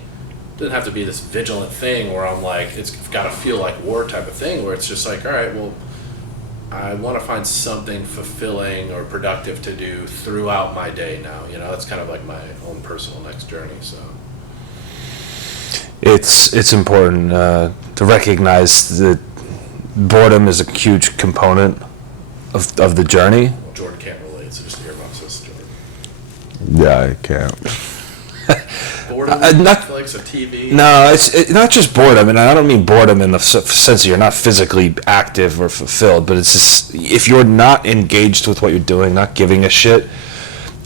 doesn't have to be this vigilant thing where I'm like, it's got to feel like war type of thing, where it's just like, all right, well, I want to find something fulfilling or productive to do throughout my day now. You know, that's kind of like my own personal next journey. So It's important to recognize that boredom is a huge component of the journey. well, Jordan can't relate, so just earmuffs this, Jordan. Yeah, I can't. Boredom, not- Netflix, a TV. No, it's not just boredom, and I don't mean boredom in the sense that you're not physically active or fulfilled, but it's just if you're not engaged with what you're doing, not giving a shit,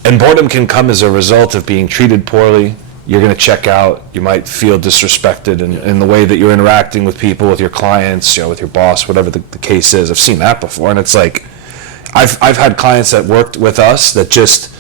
and boredom can come as a result of being treated poorly. You're going to check out. You might feel disrespected in the way that you're interacting with people, with your clients, with your boss, whatever the case is. I've seen that before, and it's like I've had clients that worked with us that just,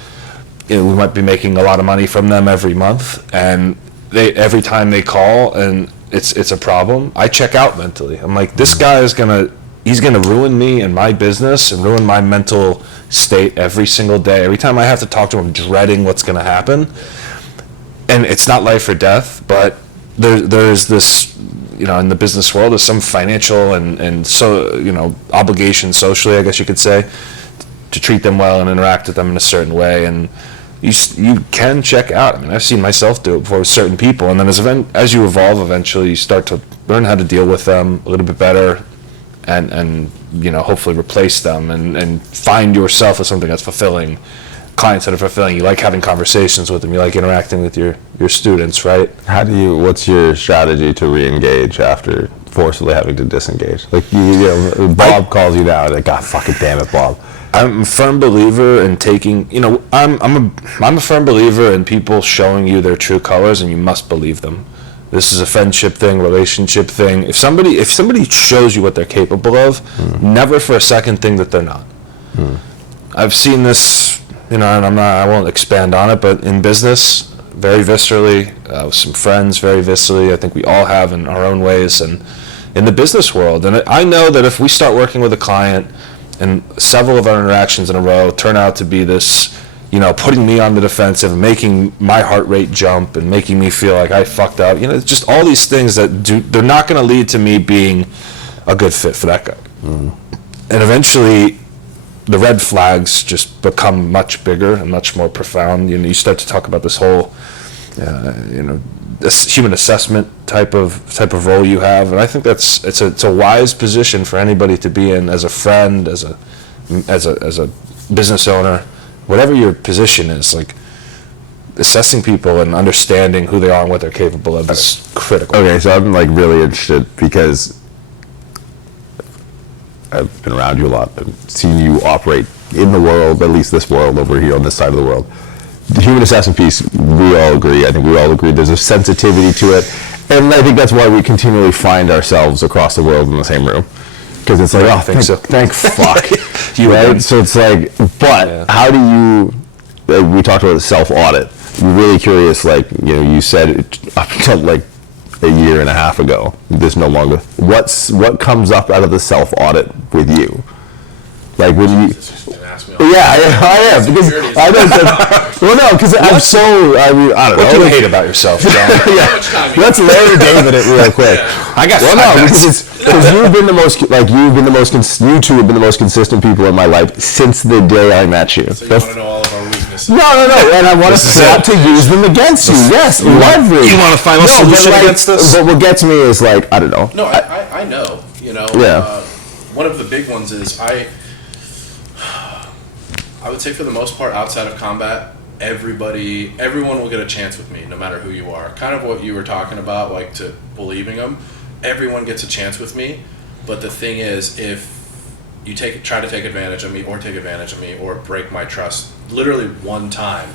we might be making a lot of money from them every month, and every time they call and it's a problem, I check out mentally. I'm like, this guy he's gonna ruin me and my business and ruin my mental state every single day. Every time I have to talk to him, I'm dreading what's gonna happen. And it's not life or death, but there's this, in the business world, there's some financial and so, obligation socially, I guess you could say, to treat them well and interact with them in a certain way. And you can check out. I mean, I've seen myself do it before with certain people, and then as you evolve, eventually you start to learn how to deal with them a little bit better, and hopefully replace them and find yourself as something that's fulfilling. Clients that are fulfilling. You like having conversations with them. You like interacting with your students, right? What's your strategy to re-engage after forcibly having to disengage? Like, Bob calls you down, like, God fucking damn it, Bob. I'm a firm believer in taking, I'm a firm believer in people showing you their true colors, and you must believe them. This is a friendship thing, relationship thing. If somebody shows you what they're capable of, never for a second think that they're not. I've seen this, and I won't expand on it, but in business, very viscerally, with some friends, very viscerally. I think we all have in our own ways, and in the business world. And I know that if we start working with a client, and several of our interactions in a row turn out to be this, putting me on the defensive, and making my heart rate jump, and making me feel like I fucked up. It's just all these things that they're not going to lead to me being a good fit for that guy. And eventually, the red flags just become much bigger and much more profound. You start to talk about this whole, this human assessment type of role you have, and I think it's a wise position for anybody to be in, as a friend, as a business owner, whatever your position is. Like, assessing people and understanding who they are and what they're capable of is critical. Okay, so I'm like really interested because I've been around you a lot and seen you operate in the world, at least this world over here on this side of the world. The human assessment piece, we all agree. I think we all agree there's a sensitivity to it. And I think that's why we continually find ourselves across the world in the same room. Because it's like, thank fuck. Right? So it's like, but how do you, we talked about self-audit. I'm really curious, you said up until like a year and a half ago, there's no longer, what comes up out of the self-audit with you? Like, when you, I am, because I don't, well, no, because I'm so, I don't know. What do you hate about yourself, John? Let's Larry David it real quick. I got because you've been the most, you two have been the most consistent people in my life since the day I met you. So you want to know all of our weaknesses? No, and I want to use them against you. Yes, leverage. You want a final solution against this? But what gets me is I don't know. No, I know. Yeah. One of the big ones is I would say for the most part, outside of combat, everyone will get a chance with me, no matter who you are. Kind of what you were talking about, like to believing them. Everyone gets a chance with me, but the thing is, if you try to take advantage of me, or break my trust, literally one time,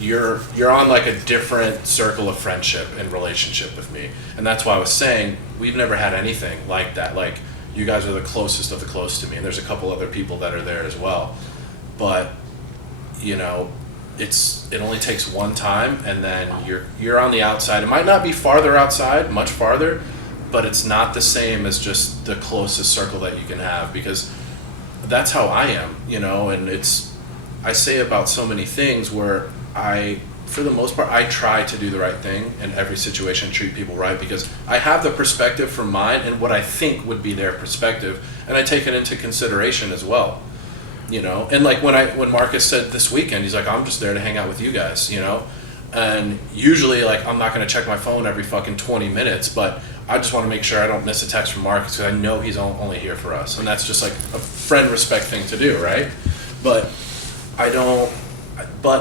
you're on like a different circle of friendship and relationship with me, and that's why I was saying we've never had anything like that. Like, you guys are the closest of the close to me, and there's a couple other people that are there as well. But, it only takes one time, and then you're on the outside. It might not be farther outside, much farther, but it's not the same as just the closest circle that you can have, because that's how I am, and I say about so many things where for the most part, I try to do the right thing in every situation, treat people right, because I have the perspective from mine and what I think would be their perspective, and I take it into consideration as well. And like when Marcus said this weekend, he's like, I'm just there to hang out with you guys, and usually like I'm not going to check my phone every fucking 20 minutes, but I just want to make sure I don't miss a text from Marcus, because I know he's only here for us, and that's just like a friend respect thing to do, right? But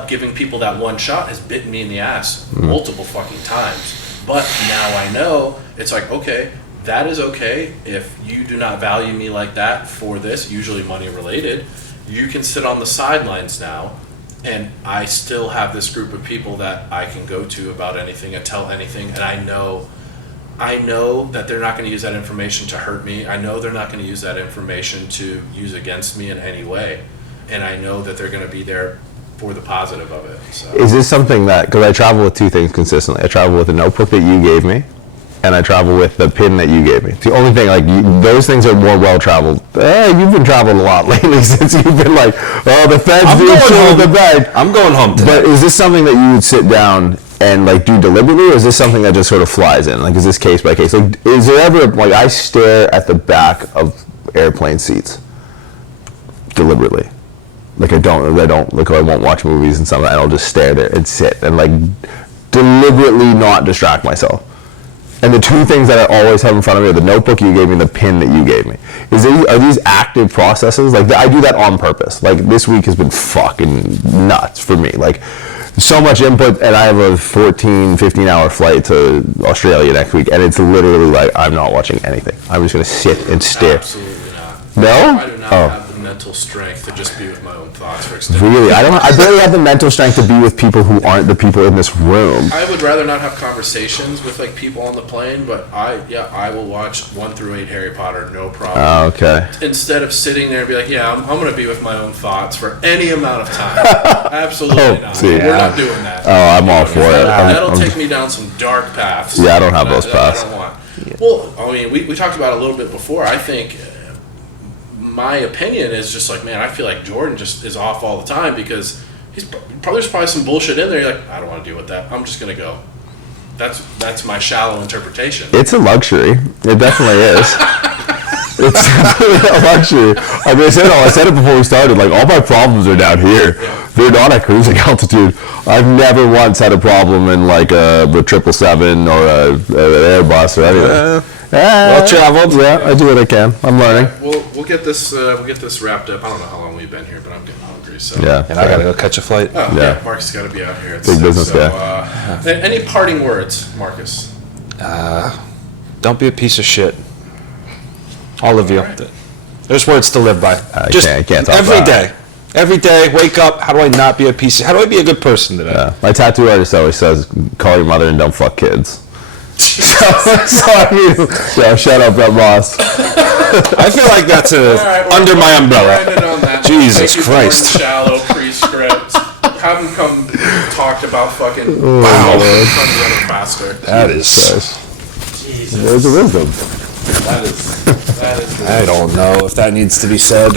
giving people that one shot has bitten me in the ass multiple fucking times. But now I know it's like, okay, that is okay. If you do not value me like that for this, usually money related, you can sit on the sidelines now, and I still have this group of people that I can go to about anything and tell anything, and I know that they're not going to use that information to hurt me. I know they're not going to use that information to use against me in any way, and I know that they're going to be there for the positive of it. So. Is this something that, because I travel with two things consistently. I travel with a notebook that you gave me, and I travel with the pin that you gave me. It's the only thing, like, those things are more well-traveled. You've been traveling a lot lately since you've been like, oh, the feds doing shit with the bag. I'm going home today. But is this something that you would sit down and, like, do deliberately, or is this something that just sort of flies in? Like, is this case by case? Like, is there ever, like, I stare at the back of airplane seats deliberately. Like, I don't, like, I won't watch movies and stuff, I'll just stare there and sit and, like, deliberately not distract myself. And the two things that I always have in front of me are the notebook you gave me and the pin that you gave me. Are these active processes? Like, I do that on purpose. Like, this week has been fucking nuts for me. Like, so much input, and I have a 14, 15-hour flight to Australia next week, and it's literally like, I'm not watching anything. I'm just going to sit and stare. Absolutely not. No? I do not have the mental strength to just be with my own thoughts for extended Really? I barely have the mental strength to be with people who aren't the people in this room. I would rather not have conversations with like people on the plane, but I will watch 1 through 8 Harry Potter, no problem. Oh, okay. Instead of sitting there and be like, I'm going to be with my own thoughts for any amount of time. Absolutely not. See, We're not doing that. Oh, I'm all for it. That'll take me down some dark paths. Yeah, I don't have those paths. I don't want. Well, I mean, we talked about it a little bit before. I think my opinion is just like, man, I feel like Jordan just is off all the time, because there's probably some bullshit in there. You're like, I don't want to deal with that. I'm just going to go. That's my shallow interpretation. It's a luxury. It definitely is. It's definitely a luxury. Like I said it before we started, like, all my problems are down here. Yeah. They're not at cruising altitude. I've never once had a problem in like a 777 or an Airbus or anything. Well traveled, yeah. I do what I can. I'm learning. We'll get this wrapped up. I don't know how long we've been here, but I'm getting hungry. So Yeah. And I gotta go catch a flight. Oh, Yeah. Marcus got to be out here. At Big 6, business so, guy. Any parting words, Marcus? Don't be a piece of shit. All of you. All right. There's words to live by. I can't talk every about day. Every day, wake up. How do I not be a piece of? How do I be a good person today? Yeah. My tattoo artist always says, "Call your mother and don't fuck kids." so I mean, yeah, shut up, that boss. I feel like that's All under my umbrella. On that. Jesus Thank you, Christ. Shallow pre-script. Have him come talk about fucking Wow. running faster. That is. Jesus. There's the wisdom. That is. I don't know if that needs to be said.